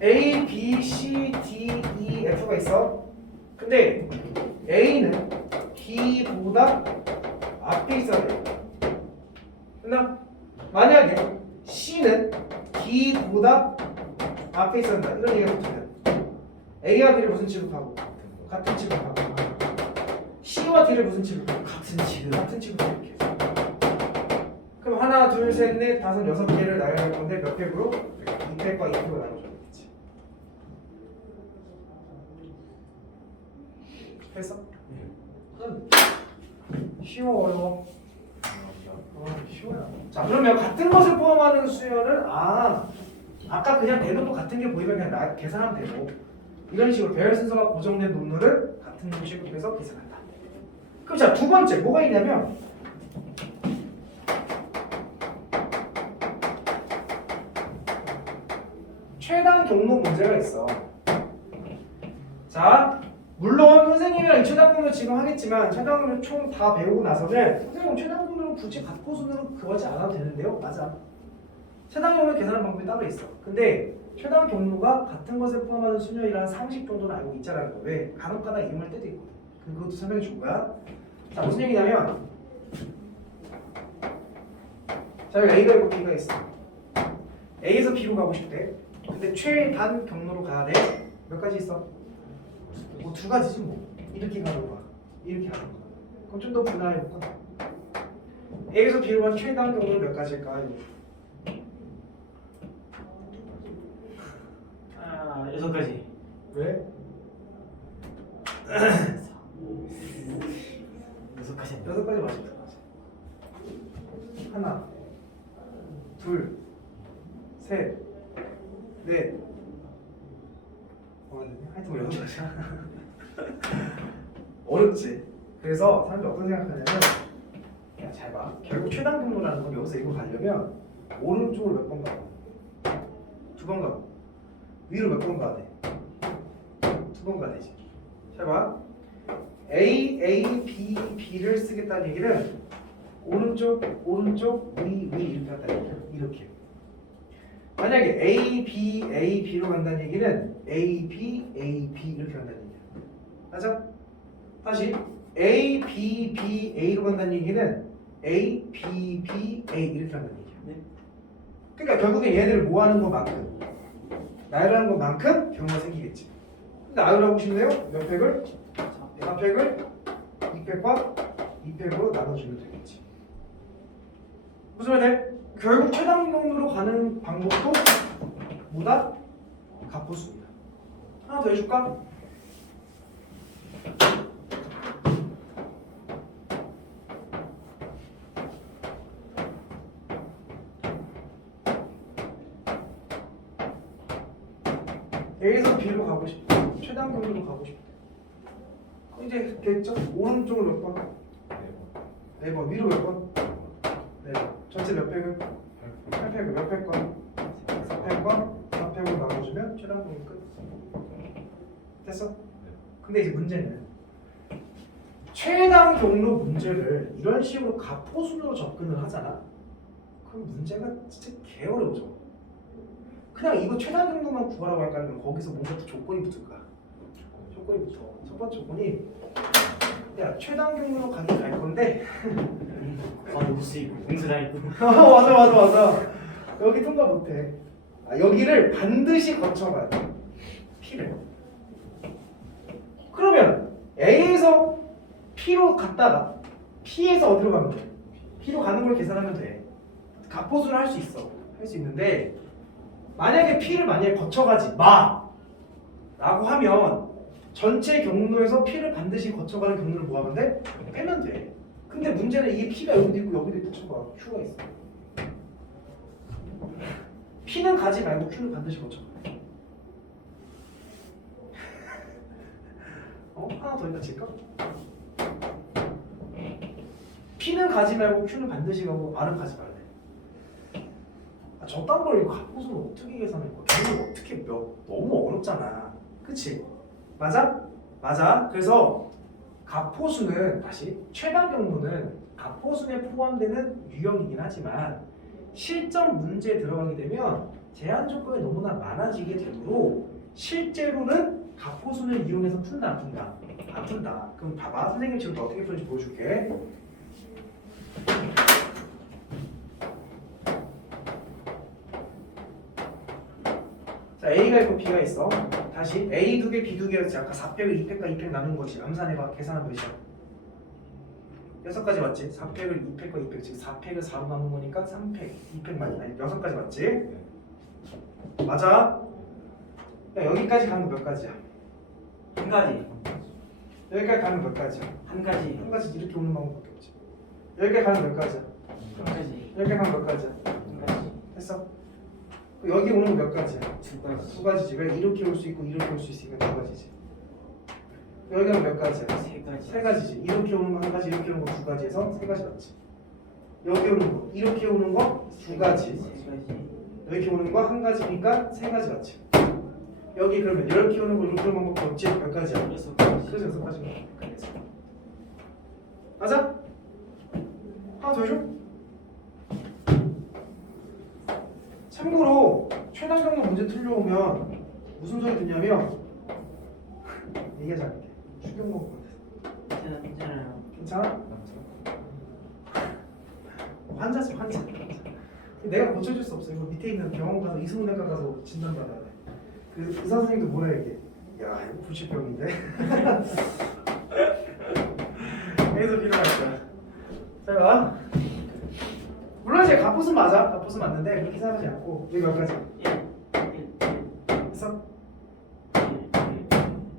A, B, C, D, E, F가 있어. 근데 A는 B보다 앞에 있어야 돼. 됐나? 만약에 C는 D보다 앞에 있어야 된다. 이런 얘기가 붙으면 A와 B를 무슨 취급하고? 같은 취급하고. C와 D를 무슨 취급하고? 같은 취급 이렇게. 그럼 하나, 둘, 셋, 넷, 다섯, 6개를 나열할 건데 몇 팩으로? 2팩과 2팩으로 나눠줘야겠지. 했어? 쉬워 어려워? 쉬워요. 자 그러면 같은 것을 포함하는 수열은 아까 그냥 대놓고 같은 게 보이면 그냥 계산하면 되고 이런 식으로 배열 순서가 고정된 놈들을 같은 놈 취급해서 계산한다. 그럼 자 두 번째 뭐가 있냐면 최단 경로 문제가 있어. 자 물론 선생님이랑 이 최단 경로 지금 하겠지만 최단 경로 총 다 배우고 나서는 선생님 최단 경로는 굳이 갖고 순으로 그거지 않아도 되는데요. 맞아. 최단 경로 계산하는 방법이 따로 있어. 근데 최단 경로가 같은 것을 포함하는 수열이라는 상식 정도는 알고 있잖아요. 왜? 간혹가다 이용할 때도 있거든. 그것도 설명해 줄 거야. 자 무슨 얘기냐면 자 여기 A가 있고 B가 있어. A에서 B로 가고 싶대. 근데 최단 경로로 가야 돼. 몇 가지 있어? 뭐 두 가지지 뭐. 이렇게 가는 거야. 이렇게 가는 거야. 그럼 좀 더 분할해볼까? A에서 B로 간 최단 경로는 몇 가지일까? 6가지. 왜? 6가지. 6가지 맞아. 하나, 둘, 셋, 넷. 하여튼 뭐 6가지야. 어렵지. 그래서 사람들이 어떤 생각하냐면 야, 잘 봐. 결국 최단 경로라는 건 여기서 이거 가려면 오른쪽으로 몇 번 가고 2번 가고 위로 몇 번 가야 돼? 2번 가야 되지. 잘 봐. A, B, B를 쓰겠다는 얘기는 오른쪽, 위 이렇게 한다는 얘기야. 이렇게. 만약에 A, B, A, B로 간다는 얘기는 A, B, A, B 이렇게 간다는 얘기야. 맞아? 다시 A, B, B, A로 간다는 얘기는 A, B, B, A 이렇게 간다는 얘기야. 네. 그러니까 결국엔 얘네들을 모아하는 것만큼 나열하는 것만큼 경우가 생기겠지. 근데 나열하고 싶네요. 몇 팩을? 4팩을 2팩과 2팩으로 나눠주면 되겠지. 무슨 말이야? 결국 최단경로로 가는 방법도 뭐다? 갑부수입니다. 하나 더 해줄까? A에서 B로 가고 싶대. 최단경로로 가고 싶대. 그럼 이제 됐죠? 오른쪽으로 몇 번? 4번. 위로 몇 번? 4번. 전체 몇 팩을? 8팩을 몇 팩과? 4팩과 4팩으로 나눠주면 최단경로 끝. 됐어? 근데 이제 문제는 최단 경로 문제를 이런 식으로 가포순으로 접근을 하잖아. 그럼 문제가 진짜 개 어려워져. 그냥 이거 최단 경로만 구하라고 할까 하면 거기서 뭔가 또 조건이 붙을까? 조건이 붙어. 첫 번째 조건이 야 최단 경로로 가긴 갈 건데 혹시 있고 공수라 있고. 맞아. 여기 통과 못해. 여기를 반드시 거쳐가야 돼. P를. 그러면 A에서 P로 갔다가 P에서 어디로 가면 돼? P로 가는 걸 계산하면 돼. 갑보수를 할 수 있어. 할 수 있는데 만약에 P를 거쳐가지 마! 라고 하면 전체 경로에서 P를 반드시 거쳐가는 경로를 뭐 하면 돼? 빼면 돼. 근데 문제는 이게 P가 여기도 있고 여기도 있고 쳐봐. Q가 있어. P는 가지 말고 Q는 반드시 거쳐가. 하나 더 있다 칠까? P는 가지 말고 Q는 반드시 가고 R은 가지 말래. 저딴 걸 이거 갑보수는 어떻게 계산할 거야? 경로 어떻게 너무 어렵잖아. 그치? 맞아? 맞아. 그래서 갑보수는 다시 최단 경로는 갑보수에 포함되는 유형이긴 하지만 실전 문제에 들어가게 되면 제한 조건이 너무나 많아지게 되므로 실제로는 갑보수를 이용해서 푼다 안 푼다? 안 푼다. 그럼 봐봐. 선생님 지금 어떻게 푸는지 보여줄게. 자, A가 있고 B가 있어. 다시 A 2개, B 2개였지. 아까 4팩을 2팩과 2팩 나눈 거지. 암산해봐. 계산한 몇이야? 6가지 맞지? 4팩을 2팩과 2팩. 즉 4팩을 4로 나눈 거니까 3팩, 2팩만 아니 6가지 맞지? 맞아? 야, 여기까지 가는 거 몇 가지야? 한 가지. 여기까지 가는 거 몇 가지야? 한 가지. 한 가지 이렇게 오는 방법밖에 없지. 여기까지 가는 거 몇 가지야? 한 가지. 여기까지 가는 거 몇 가지야? 한 가지. 됐어? 여기 오는 거 몇 가지야? 두 가지. 두 가지지. 왜 이렇게 올 수 있고 이렇게 올 수 있으니까 두 가지지. 여기 가면 몇 가지야? 세 가지. 세 가지지. 이렇게 오는 거 한 가지, 이렇게 오는 거 두 가지에서 세 가지 맞지. 여기 오는 거, 이렇게 오는 거 두 가지. 세 가지. 이렇게 오는 거 한 가지니까 세 가지 맞지. 여기 그러면 이렇게 오는 거 이렇게 오는 방법이 없지. 몇 가지야? 여섯 가지. 그래서 여섯 가지. 맞아? 하나 더 해줘. 참고로 최단 경로 문제 틀려오면 무슨 소리 듣냐면 얘기하지 않을게. 충격 먹을 것 같아. 괜찮아요. 괜찮아? 환자지 환자. 내가 고쳐줄 수 없어. 이거 밑에 있는 병원 가서 이승훈외과 가서 진단 받아야 돼. 그 의사 선생님도 뭐라 얘기해? 야 이거 불치병인데. 여기서 필요할 거야. 잘 봐. 물론 제 갑옷은 맞아. 갑옷은 맞는데 그렇게 생각하지 않고 여기 몇 가지? 1. 했어?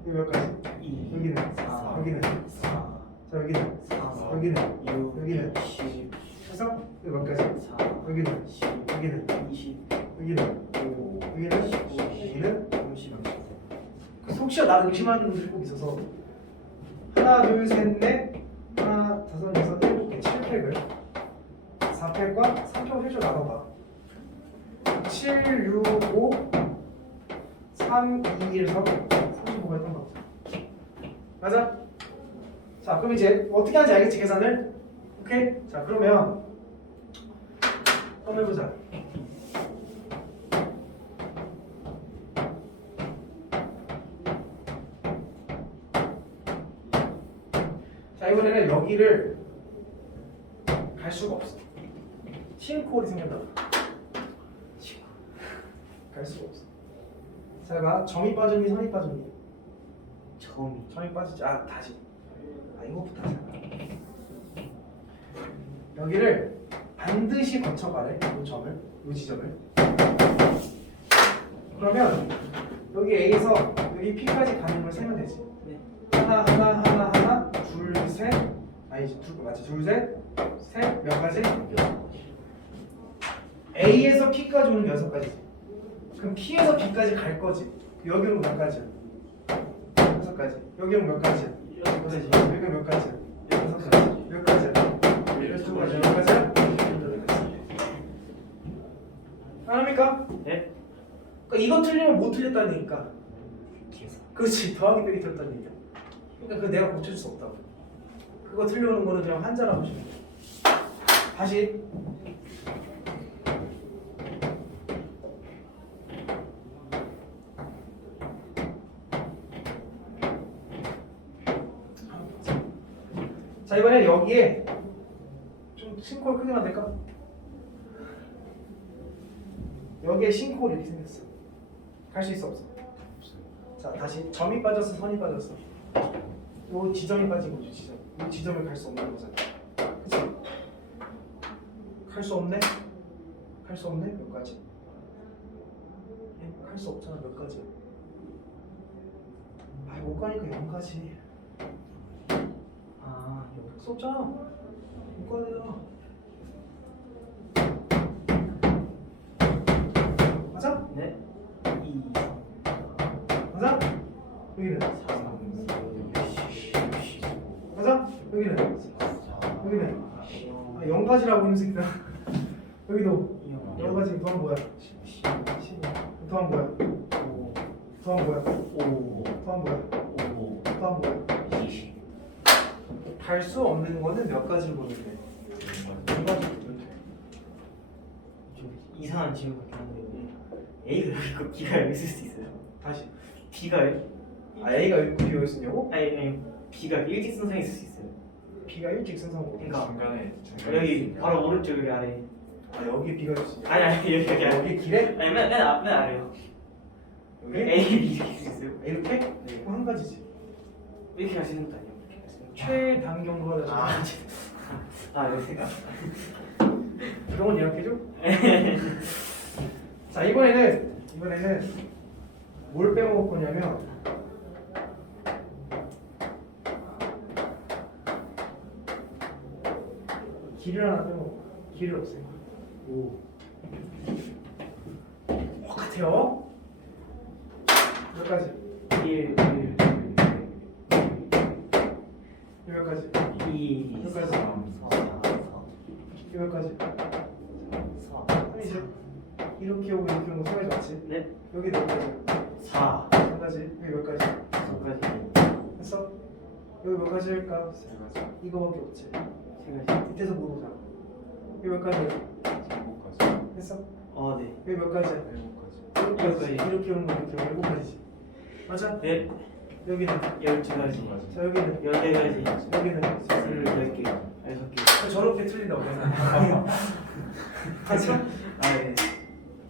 여기 몇 가지? 2. 여기는 4. 여기는 4. 자 여기는 4. 여기는 6. 여기는 10. 했어? 여기 몇 가지? 4. 여기는 10. 여기는 20. 여기는 5. 여기는 15. 여기는 30. 그래서 혹시나 나를 의심하는 분들이 꼭 있어서 하나 둘셋넷 하나 다섯 여섯 일곱 개 7팩을 4팩과 3팩을 해줘 나눠봐. 7, 6, 5 3, 2, 1, 3 35가 했던 거 같아. 맞아? 자 그럼 이제 어떻게 하는지 알겠지 계산을? 오케이? 자 그러면 한번 해보자. 자 이번에는 여기를 갈 수가 없어. 싱크홀이 생긴다. 갈 수가 없어. 자 봐. 점이 빠졌니 선이 빠졌니? 점이 빠지지. 아 다시. 이거부터 하자. 여기를 반드시 거쳐가래. 이 점을, 이 지점을. 그러면 여기 A에서 여기 P까지 가는 걸 세면 되지. 네. 하나, 둘, 셋. 아니지, 둘, 셋, 몇 가지? A에서 P까지 오는 6가지지. 그럼 P에서 B까지 갈 거지. 여기로 몇 가지야? 6가지. 여기로 몇 가지야? 6가지. 여기 몇 가지야? 6가지. 몇 가지야? 12가지. 몇 가지야? 8가지. 아닙니까? 네. 그러니까 이거 틀리면 못 틀렸다는 얘기니까. 그렇지. 더하기 빼기 틀렸다는 얘기야. 그러니까 그거 내가 고쳐줄 수 없다고. 그거 틀려오는 거는 그냥 한자라고 보시면 돼. 다시. 자 이번에 여기에 좀 싱크홀 크게 만들까? 여기에 싱크홀 이렇게 생겼어. 갈 수 있어 없어? 자 다시 점이 빠졌어 선이 빠졌어. 요 지점이 빠진 거죠 지점. 이 지점을 갈 수 없는 거잖아. 그치? 갈 수 없네? 갈 수 없네? 몇 가지? 갈 수 없잖아 몇 가지? 못 가니까 0가지. 갈 수 없잖아. 못 가잖아. 맞아? 네. 2, 맞아? 여기는? 3, 맞아? 여기는? 여기는? 0가지라고 임새끼야. 여기도 0가지. 더하면 뭐야? 10. 더하면 뭐야? 5. 더하면 뭐야? 5. 더하면 뭐야? 5. 더하면 뭐야? 20. 갈 수 없는 거는 몇 가지를 보면 돼? 0가지 보면 돼. 좀 이상한 질문 같긴 한데 A가 여기 있고 B가 여기 있을 수 있어요? 다시. B가요? A가 여기 있고 B가 여기 있냐고? 아니 B가 일직선상에 있을 수 있어요. B가 일직선상으로. 그러니까 중간에 여기 바로 오른쪽 여기 아래. 여기 B가 여기 있냐? 아니 여기 아래. 여기 길에? 아니 맨 아래요. 여기? A, B 이렇게 있을 수 있어요? 이렇게? 네. 그럼 한 가지지. 이렇게 할 수 있는 것도 아니에요. 이렇게 할 수 있는 거. 최단경로를 네. 그동안 이렇게죠? 자 이번에는 뭘 빼먹을 거냐면 길을 하나 빼먹어. 길을 없애요. 오. 똑같아요. 몇 가지? 1, 몇 가지? 2, 몇 가지? 3, 4, 몇 가지? 4, 이제 이렇게 오고 이렇게 오고 세 가지 맞지? 네, 여기 몇 가지? 4, 한 가지? 여기 몇 가지? 5가지, 했어? 여기 몇 가지 할까? 3가지, 이거밖에 없지. 3가지. 밑에서 물어보자. 여기 몇 가지? 7가지, 했어? 네. 여기 몇 가지야? 7가지, 이렇게 가지. 이렇게 오는 거 이렇게 오는 거 7가지지. 맞아? 네, 여기는 12가지, 자 여기는 14가지, 여기는 20개, 6개. 저렇게 틀린다고 내가. 맞아? 네.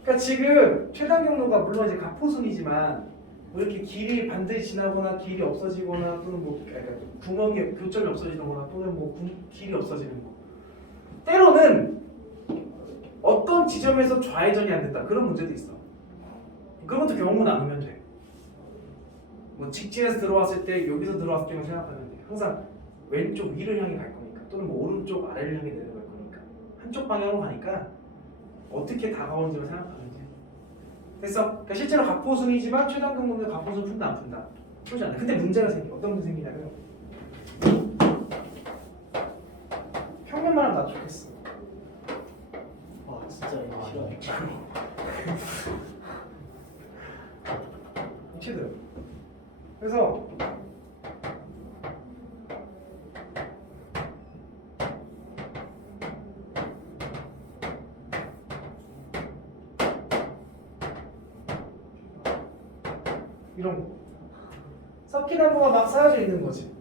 그러니까 지금 최단 경로가 물론 이제 가포순이지만 뭐 이렇게 길이 반드시 지나거나 길이 없어지거나 또는 뭐 그러니까 구멍이 교점이 없어지거나 또는 뭐 길이 없어지는 거. 때로는 어떤 지점에서 좌회전이 안 된다 그런 문제도 있어. 그런 것도 경험을 나누면 돼. 뭐 직진에서 들어왔을 때 여기서 들어왔을 때만 생각하면 돼. 항상 왼쪽 위를 향해 갈 거니까 또는 뭐 오른쪽 아래를 향해 내려갈 거니까 한쪽 방향으로 가니까 어떻게 다가오는지를 생각하면 돼. 됐어? 그러니까 실제로 가포순이지만 최단 경로는 가포순 푼다 안 푼다? 풀지 않아. 근데 문제가 생겨. 어떤 문제 생기냐면 평면만 하면 나 좋겠어. 와, 진짜 이거 싫어. 미치더라고. 그래서 이런 거 서킷 나무가 막 쌓여져 있는 거지.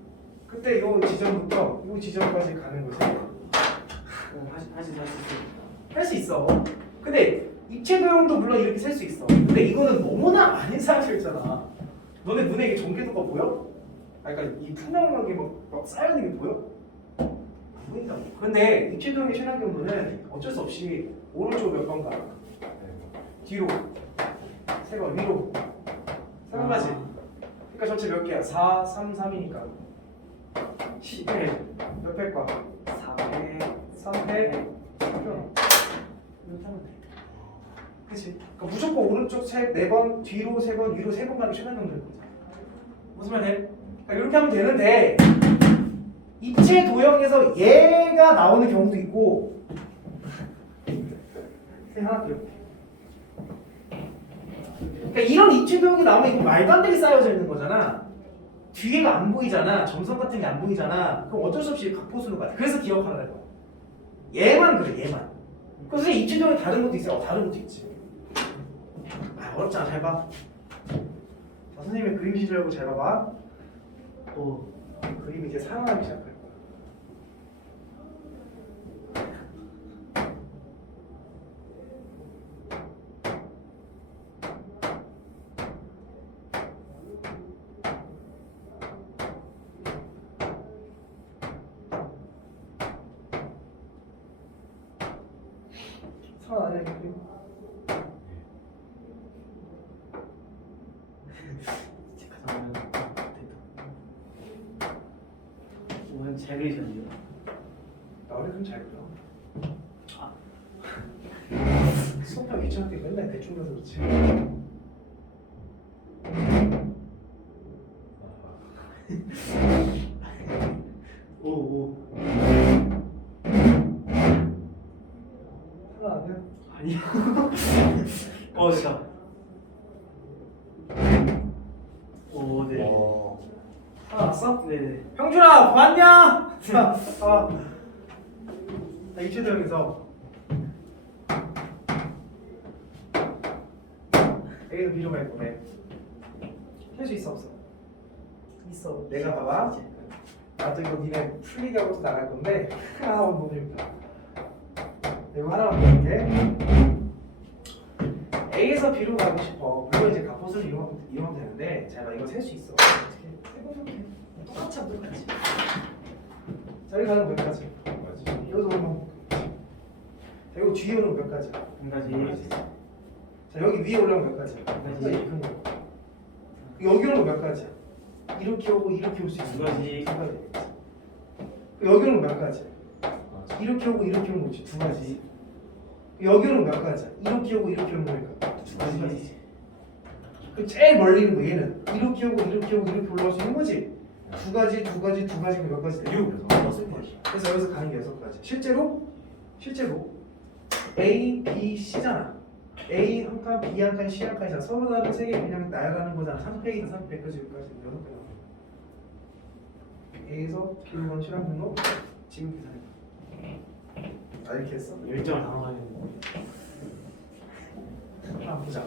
그때 요 지점부터 요 지점까지 가는 거지. 할 수 있어. 근데 입체 도형도 물론 이렇게 셀 수 있어. 근데 이거는 너무나 많이 사실잖아. 너네 눈에 이게 전개도가 보여? 아, 그러니까 이 풍랑한 게막 쌓여있는 게 보여? 안 보인다고. 근데 입체 도형의 최단 경로는 어쩔 수 없이 오른쪽 몇 번 가. 뒤로 세 번, 위로 세 번까지. 그러니까 전체 몇 개야? 4, 3, 3이니까 10회 몇 회과? 4회 3회 이렇게 하면 돼. 그치? 그러니까 무조건 오른쪽 네 번, 뒤로 세 번, 위로 세 번 가는 게 최단 경로인 거잖아. 무슨 말 돼? 그러니까 이렇게 하면 되는데 입체 도형에서 얘가 나오는 경우도 있고 하나 이렇게. 그러니까 이런 입체 도형이 나오면 이거 말도 안 되게 쌓여져 있는 거잖아. 뒤에가 안 보이잖아. 점선 같은 게 안 보이잖아. 그럼 어쩔 수 없이 각보수로 가자. 그래서 기억하라는 거야. 얘만 그래, 얘만. 그래서 입체 도형이 다른 것도 있어. 다른 것도 있지. 아, 어렵잖아. 잘 봐. 자, 선생님의 그림 시절하고 잘 봐봐. 그림이 이제 살아나기 시작할 거야. 살아나냐, 그림? 오늘 잘 그리셨네요. 나 원래 그림 잘 그려. 수업하기 귀찮게 맨날 대충 가서 그렇지. 오. 살아나냐? 아니요. 됐다. 오, 네. 살아났어? 네네. 형준아, 봤냐? 자, 나 입체 도형에서 A에서 B로 갈 건데 할 수 있어 없어? 있어. 내가 봐봐. 나도 이거 니네 풀리게 하고 나갈 건데 하나만 보면 돼. 이거 하나만 볼게. A에서 B로 가고 싶어. 물론 이제 값보수를 이용하면 되는데 자, 나 이거 셀 수 있어. 어떻게? 세번 똑같이 하면 똑같이. 자, 여기 가는 거 몇 가지? 여기서 오면 자, 여기 뒤에 오는 거 몇 가지? 한 가지. 자, 여기 위에 올라오는 거 몇 가지? 가지. 큰 거. 여기 오는 거 몇 가지? 이렇게 오고 이렇게 올 수 있어. 두 가지. 두 가지. 여기 오는 거 몇 가지? 이렇게 오고 이렇게 오는 거지. 두 가지. 여기 오는 거 몇 가지? 이렇게 오고 이렇게 오는 거니까 두 가지. 그 제일 멀리 있는 거 얘는 이렇게 오고 이렇게 오고 이렇게 올라올 수 있는 거지. 두 가지면 몇 가지 돼? 6. 그래서 여기서 가는 게 6가지. 실제로 A, B, C잖아. A 한 칸, B 한 칸, C 한 칸이잖아. 서로 다른 세 개 그냥 나열하는 거잖아. 3팩이다 3팩까지 여기까지 6개 나와. A에서 B로 가는 실험 분로 지금 계산해. 아, 이렇게 했어. 열정을 당하는. 한번 보자.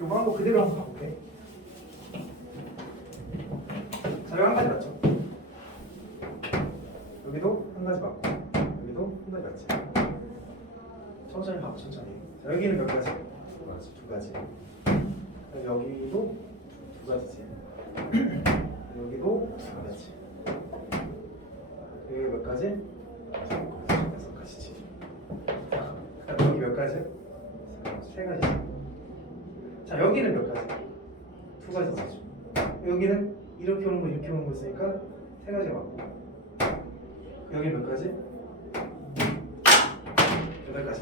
요거 한 거 그대로 한번 가볼게. 자, 여기 한 가지 맞죠? 여기도 한 가지 맞고 여기도 한 가지 맞지? 천천히 가봐, 천천히. 자, 여기는 몇 가지? 두 가지. 여기도 두 가지지. 여기도 두 가지. 여기 몇 가지? 6가지지. 여기 몇 가지? 세 가지지. 자, 여기는 몇 가지? 두 가지지. 여기는 이렇게 오는 거 이렇게 오는 거 있으니까 세 가지가 맞고. 여기 몇 가지? 8가지.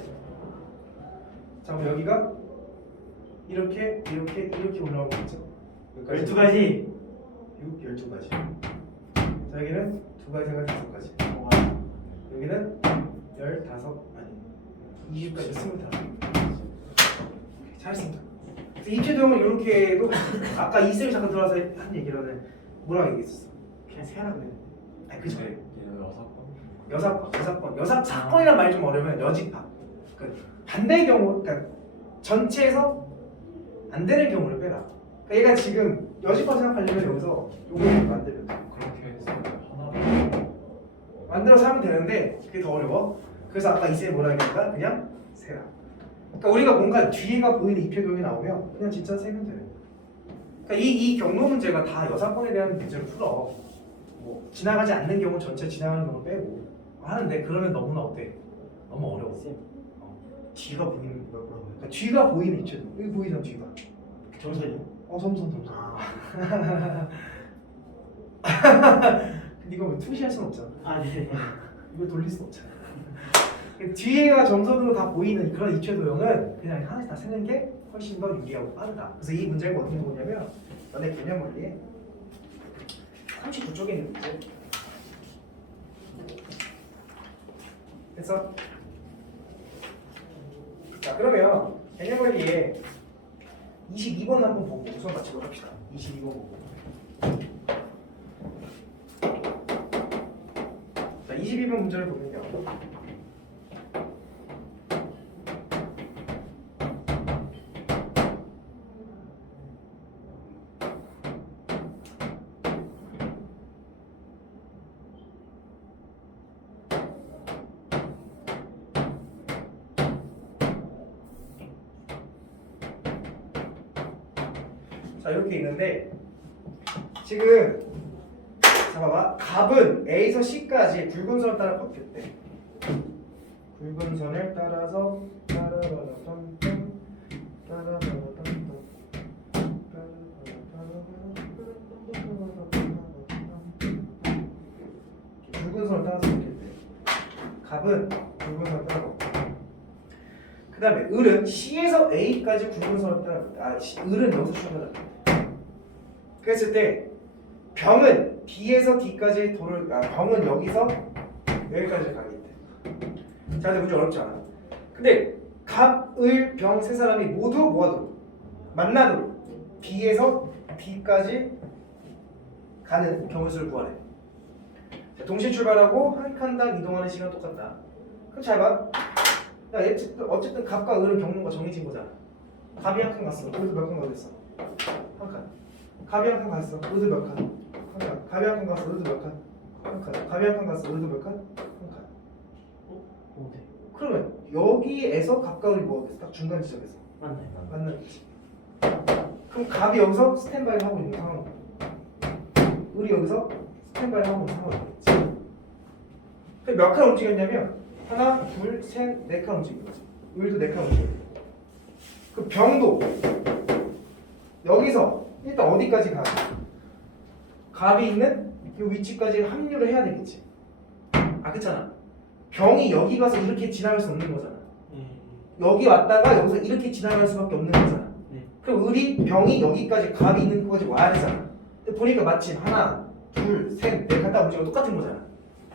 자, 그럼 여기가 이렇게 올라오는 거 있죠? 12가지. 6, 12가지. 자, 여기는 2가지, 3가지, 5가지. 여기는 15, 아니 20가지, 25. 잘했습니다. 입체 도형을 이렇게 해도 아까 이쌤이 잠깐 들어와서 한 얘기로는 뭐라고 얘기했었어? 그냥 세하라고 했는데. 아니, 그죠? 여사건이란 말이 좀 어려우면 여집합. 그러니까 반대의 경우, 그러니까 전체에서 안 되는 경우를 빼라. 그러니까 얘가 지금 여집합 생각하려면 여기서 요걸 만들면 돼. 그렇게 해서 하나로 만들어서 하면 되는데 그게 더 어려워. 그래서 아까 이쌤이 뭐라 했냐니까 그냥 세라. 그러니까 우리가 뭔가 뒤에가 보이는 입체도형이 나오면 그냥 진짜 세면 돼. 그러니까 이 경로 문제가 다 여사건에 대한 문제를 풀어. 뭐 지나가지 않는 경우 전체 지나가는 경우 빼고 하는데 그러면 너무나 어때? 너무 어려워. 쌤. 뒤가 보이는 걸 뭐라고요? 그러니까 뒤가 보이는 입체도형. 여기 보이잖아 뒤가. 점선이요? 섬. 아. 근데 이거 왜 투시할 수는 없잖아. 아 네. 이거 돌릴 수는 없잖아. 뒤에가 점선으로 다 보이는 그런 입체도형은 그냥 하나씩 다 세는 게 훨씬 더 유리하고 빠르다. 그래서 이 문제가 어떻게 보냐면 너네 개념 원리에 39쪽에 있는 문제. 그래서 자 그러면 개념 원리에 22번 한번 보고 우선 맞추도록 합시다. 22번 보고. 자 22번 문제를 보면요. 자 이렇게 있는데 지금 자 봐봐 갑은 A에서 C까지 굵은 선을 따라 걷겠대. 굵은 선을 따라서 굵은 선을 따라서 걷겠대. 갑은 굵은 선을 따라 걷고 그 다음에 을은 C에서 A까지 굵은 선을 따라 을은 여기서 출발한다. 그랬을 때 병은 B에서 D까지 병은 여기서 여기까지 가겠대. 자, 근데 문제 어렵지 않아. 근데 갑, 을, 병 세 사람이 모두 뭐하도록 만나도록 B에서 D까지 가는 경우수를 구하래. 자, 동시에 출발하고 한 칸당 이동하는 시간 똑같다. 그럼 잘 봐. 야, 어쨌든 갑과 을은 경로가 정해진 거잖아. 갑이 한 칸 갔어. 을도 몇 칸 가겠어? 한 칸. 갑이 한 칸 갔어. 을도 몇 칸? 한 칸. 갑이 한 칸 갔어. 을도 몇 칸? 한 칸. 갑이 한 칸 갔어. 을도 몇 칸? 한 칸. 오 네. 그러면 여기에서 갑과 을이 뭐겠어? 딱 중간 지점에서 맞나요? 만나는 거지. 그럼 갑이 여기서 스탠바이 하고 있는 상황. 을이 여기서 스탠바이 하고 있는 상황이겠지. 그럼 몇 칸 움직였냐면 하나, 둘, 셋, 네 칸 움직인 거지. 을도 네 칸 움직여. 그 병도 여기서 일단 어디까지 가? 갑이 있는 이 위치까지 합류를 해야 되겠지. 아, 그렇잖아. 병이 여기 가서 이렇게 지나갈 수 없는 거잖아. 여기 왔다가 여기서 이렇게 지나갈 수밖에 없는 거잖아. 네. 그럼 을이 병이 여기까지 갑이 있는 곳까지 와야 되잖아. 근데 보니까 마침 하나, 둘, 셋, 넷 갔다 움직이고 똑같은 거잖아.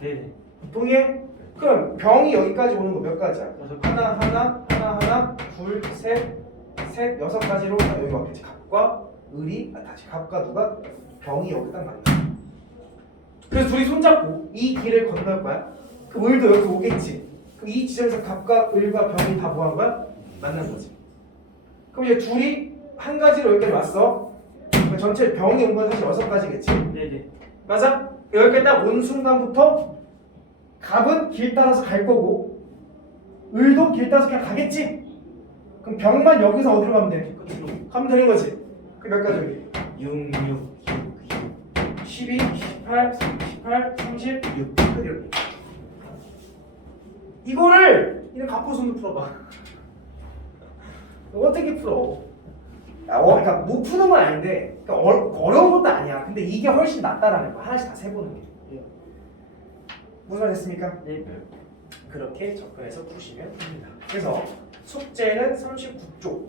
네네. 동의해? 그럼 병이 여기까지 오는 거 몇 가지야? 여섯 하나, 둘, 셋, 여섯 가지로 여기 왔겠지. 갑과 을이 다시 갑과 누가 병이 여기 딱 만나. 그래서 둘이 손잡고 이 길을 건널 거야. 그럼 을도 여기 오겠지. 그럼 이 지점에서 갑과 을과 병이 다 뭐 한 거야? 만난 거지. 그럼 이제 둘이 한 가지로 여기까지 왔어. 그럼 전체 병이 온 건 사실 여섯 가지겠지. 네네. 맞아? 여기까지 딱 온 순간부터 갑은 길 따라서 갈 거고 을도 길 따라서 그냥 가겠지? 그럼 병만 여기서 어디로 가면 돼? 끝으로. 가면 되는 거지. 그 몇 가지 여기? 6 12, 18, 36 끝 이렇게. 이거를 이런 갑부순으로 풀어봐. 어떻게 풀어? 그러니까 못 푸는 건 아닌데 그러니까 어려운 것도 아니야. 근데 이게 훨씬 낫다라는 거야. 하나씩 다 세보는 게. 무슨 말 됐습니까? 네. 그렇게 접근해서 푸시면 됩니다. 그래서 숙제는 39쪽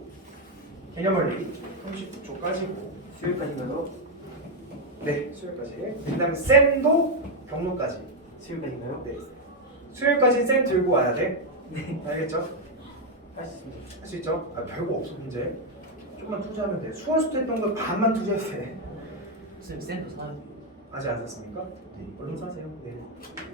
개념 원리 39쪽까지고 수요일까지인가요? 네 수요일까지. 그다음에 쌤도 경로까지. 수요일까지인가요? 네 수요일까지 쌤 들고 와야 돼. 네. 알겠죠? 할 수 있습니다. 할 수 있죠? 별거 없어 문제. 조금만 투자하면 돼. 수원수도 했던 걸 반만 투자해도 돼. 쌤 쌤도 사요. 아직 안 샀습니까? 네. 얼른 사세요. 네.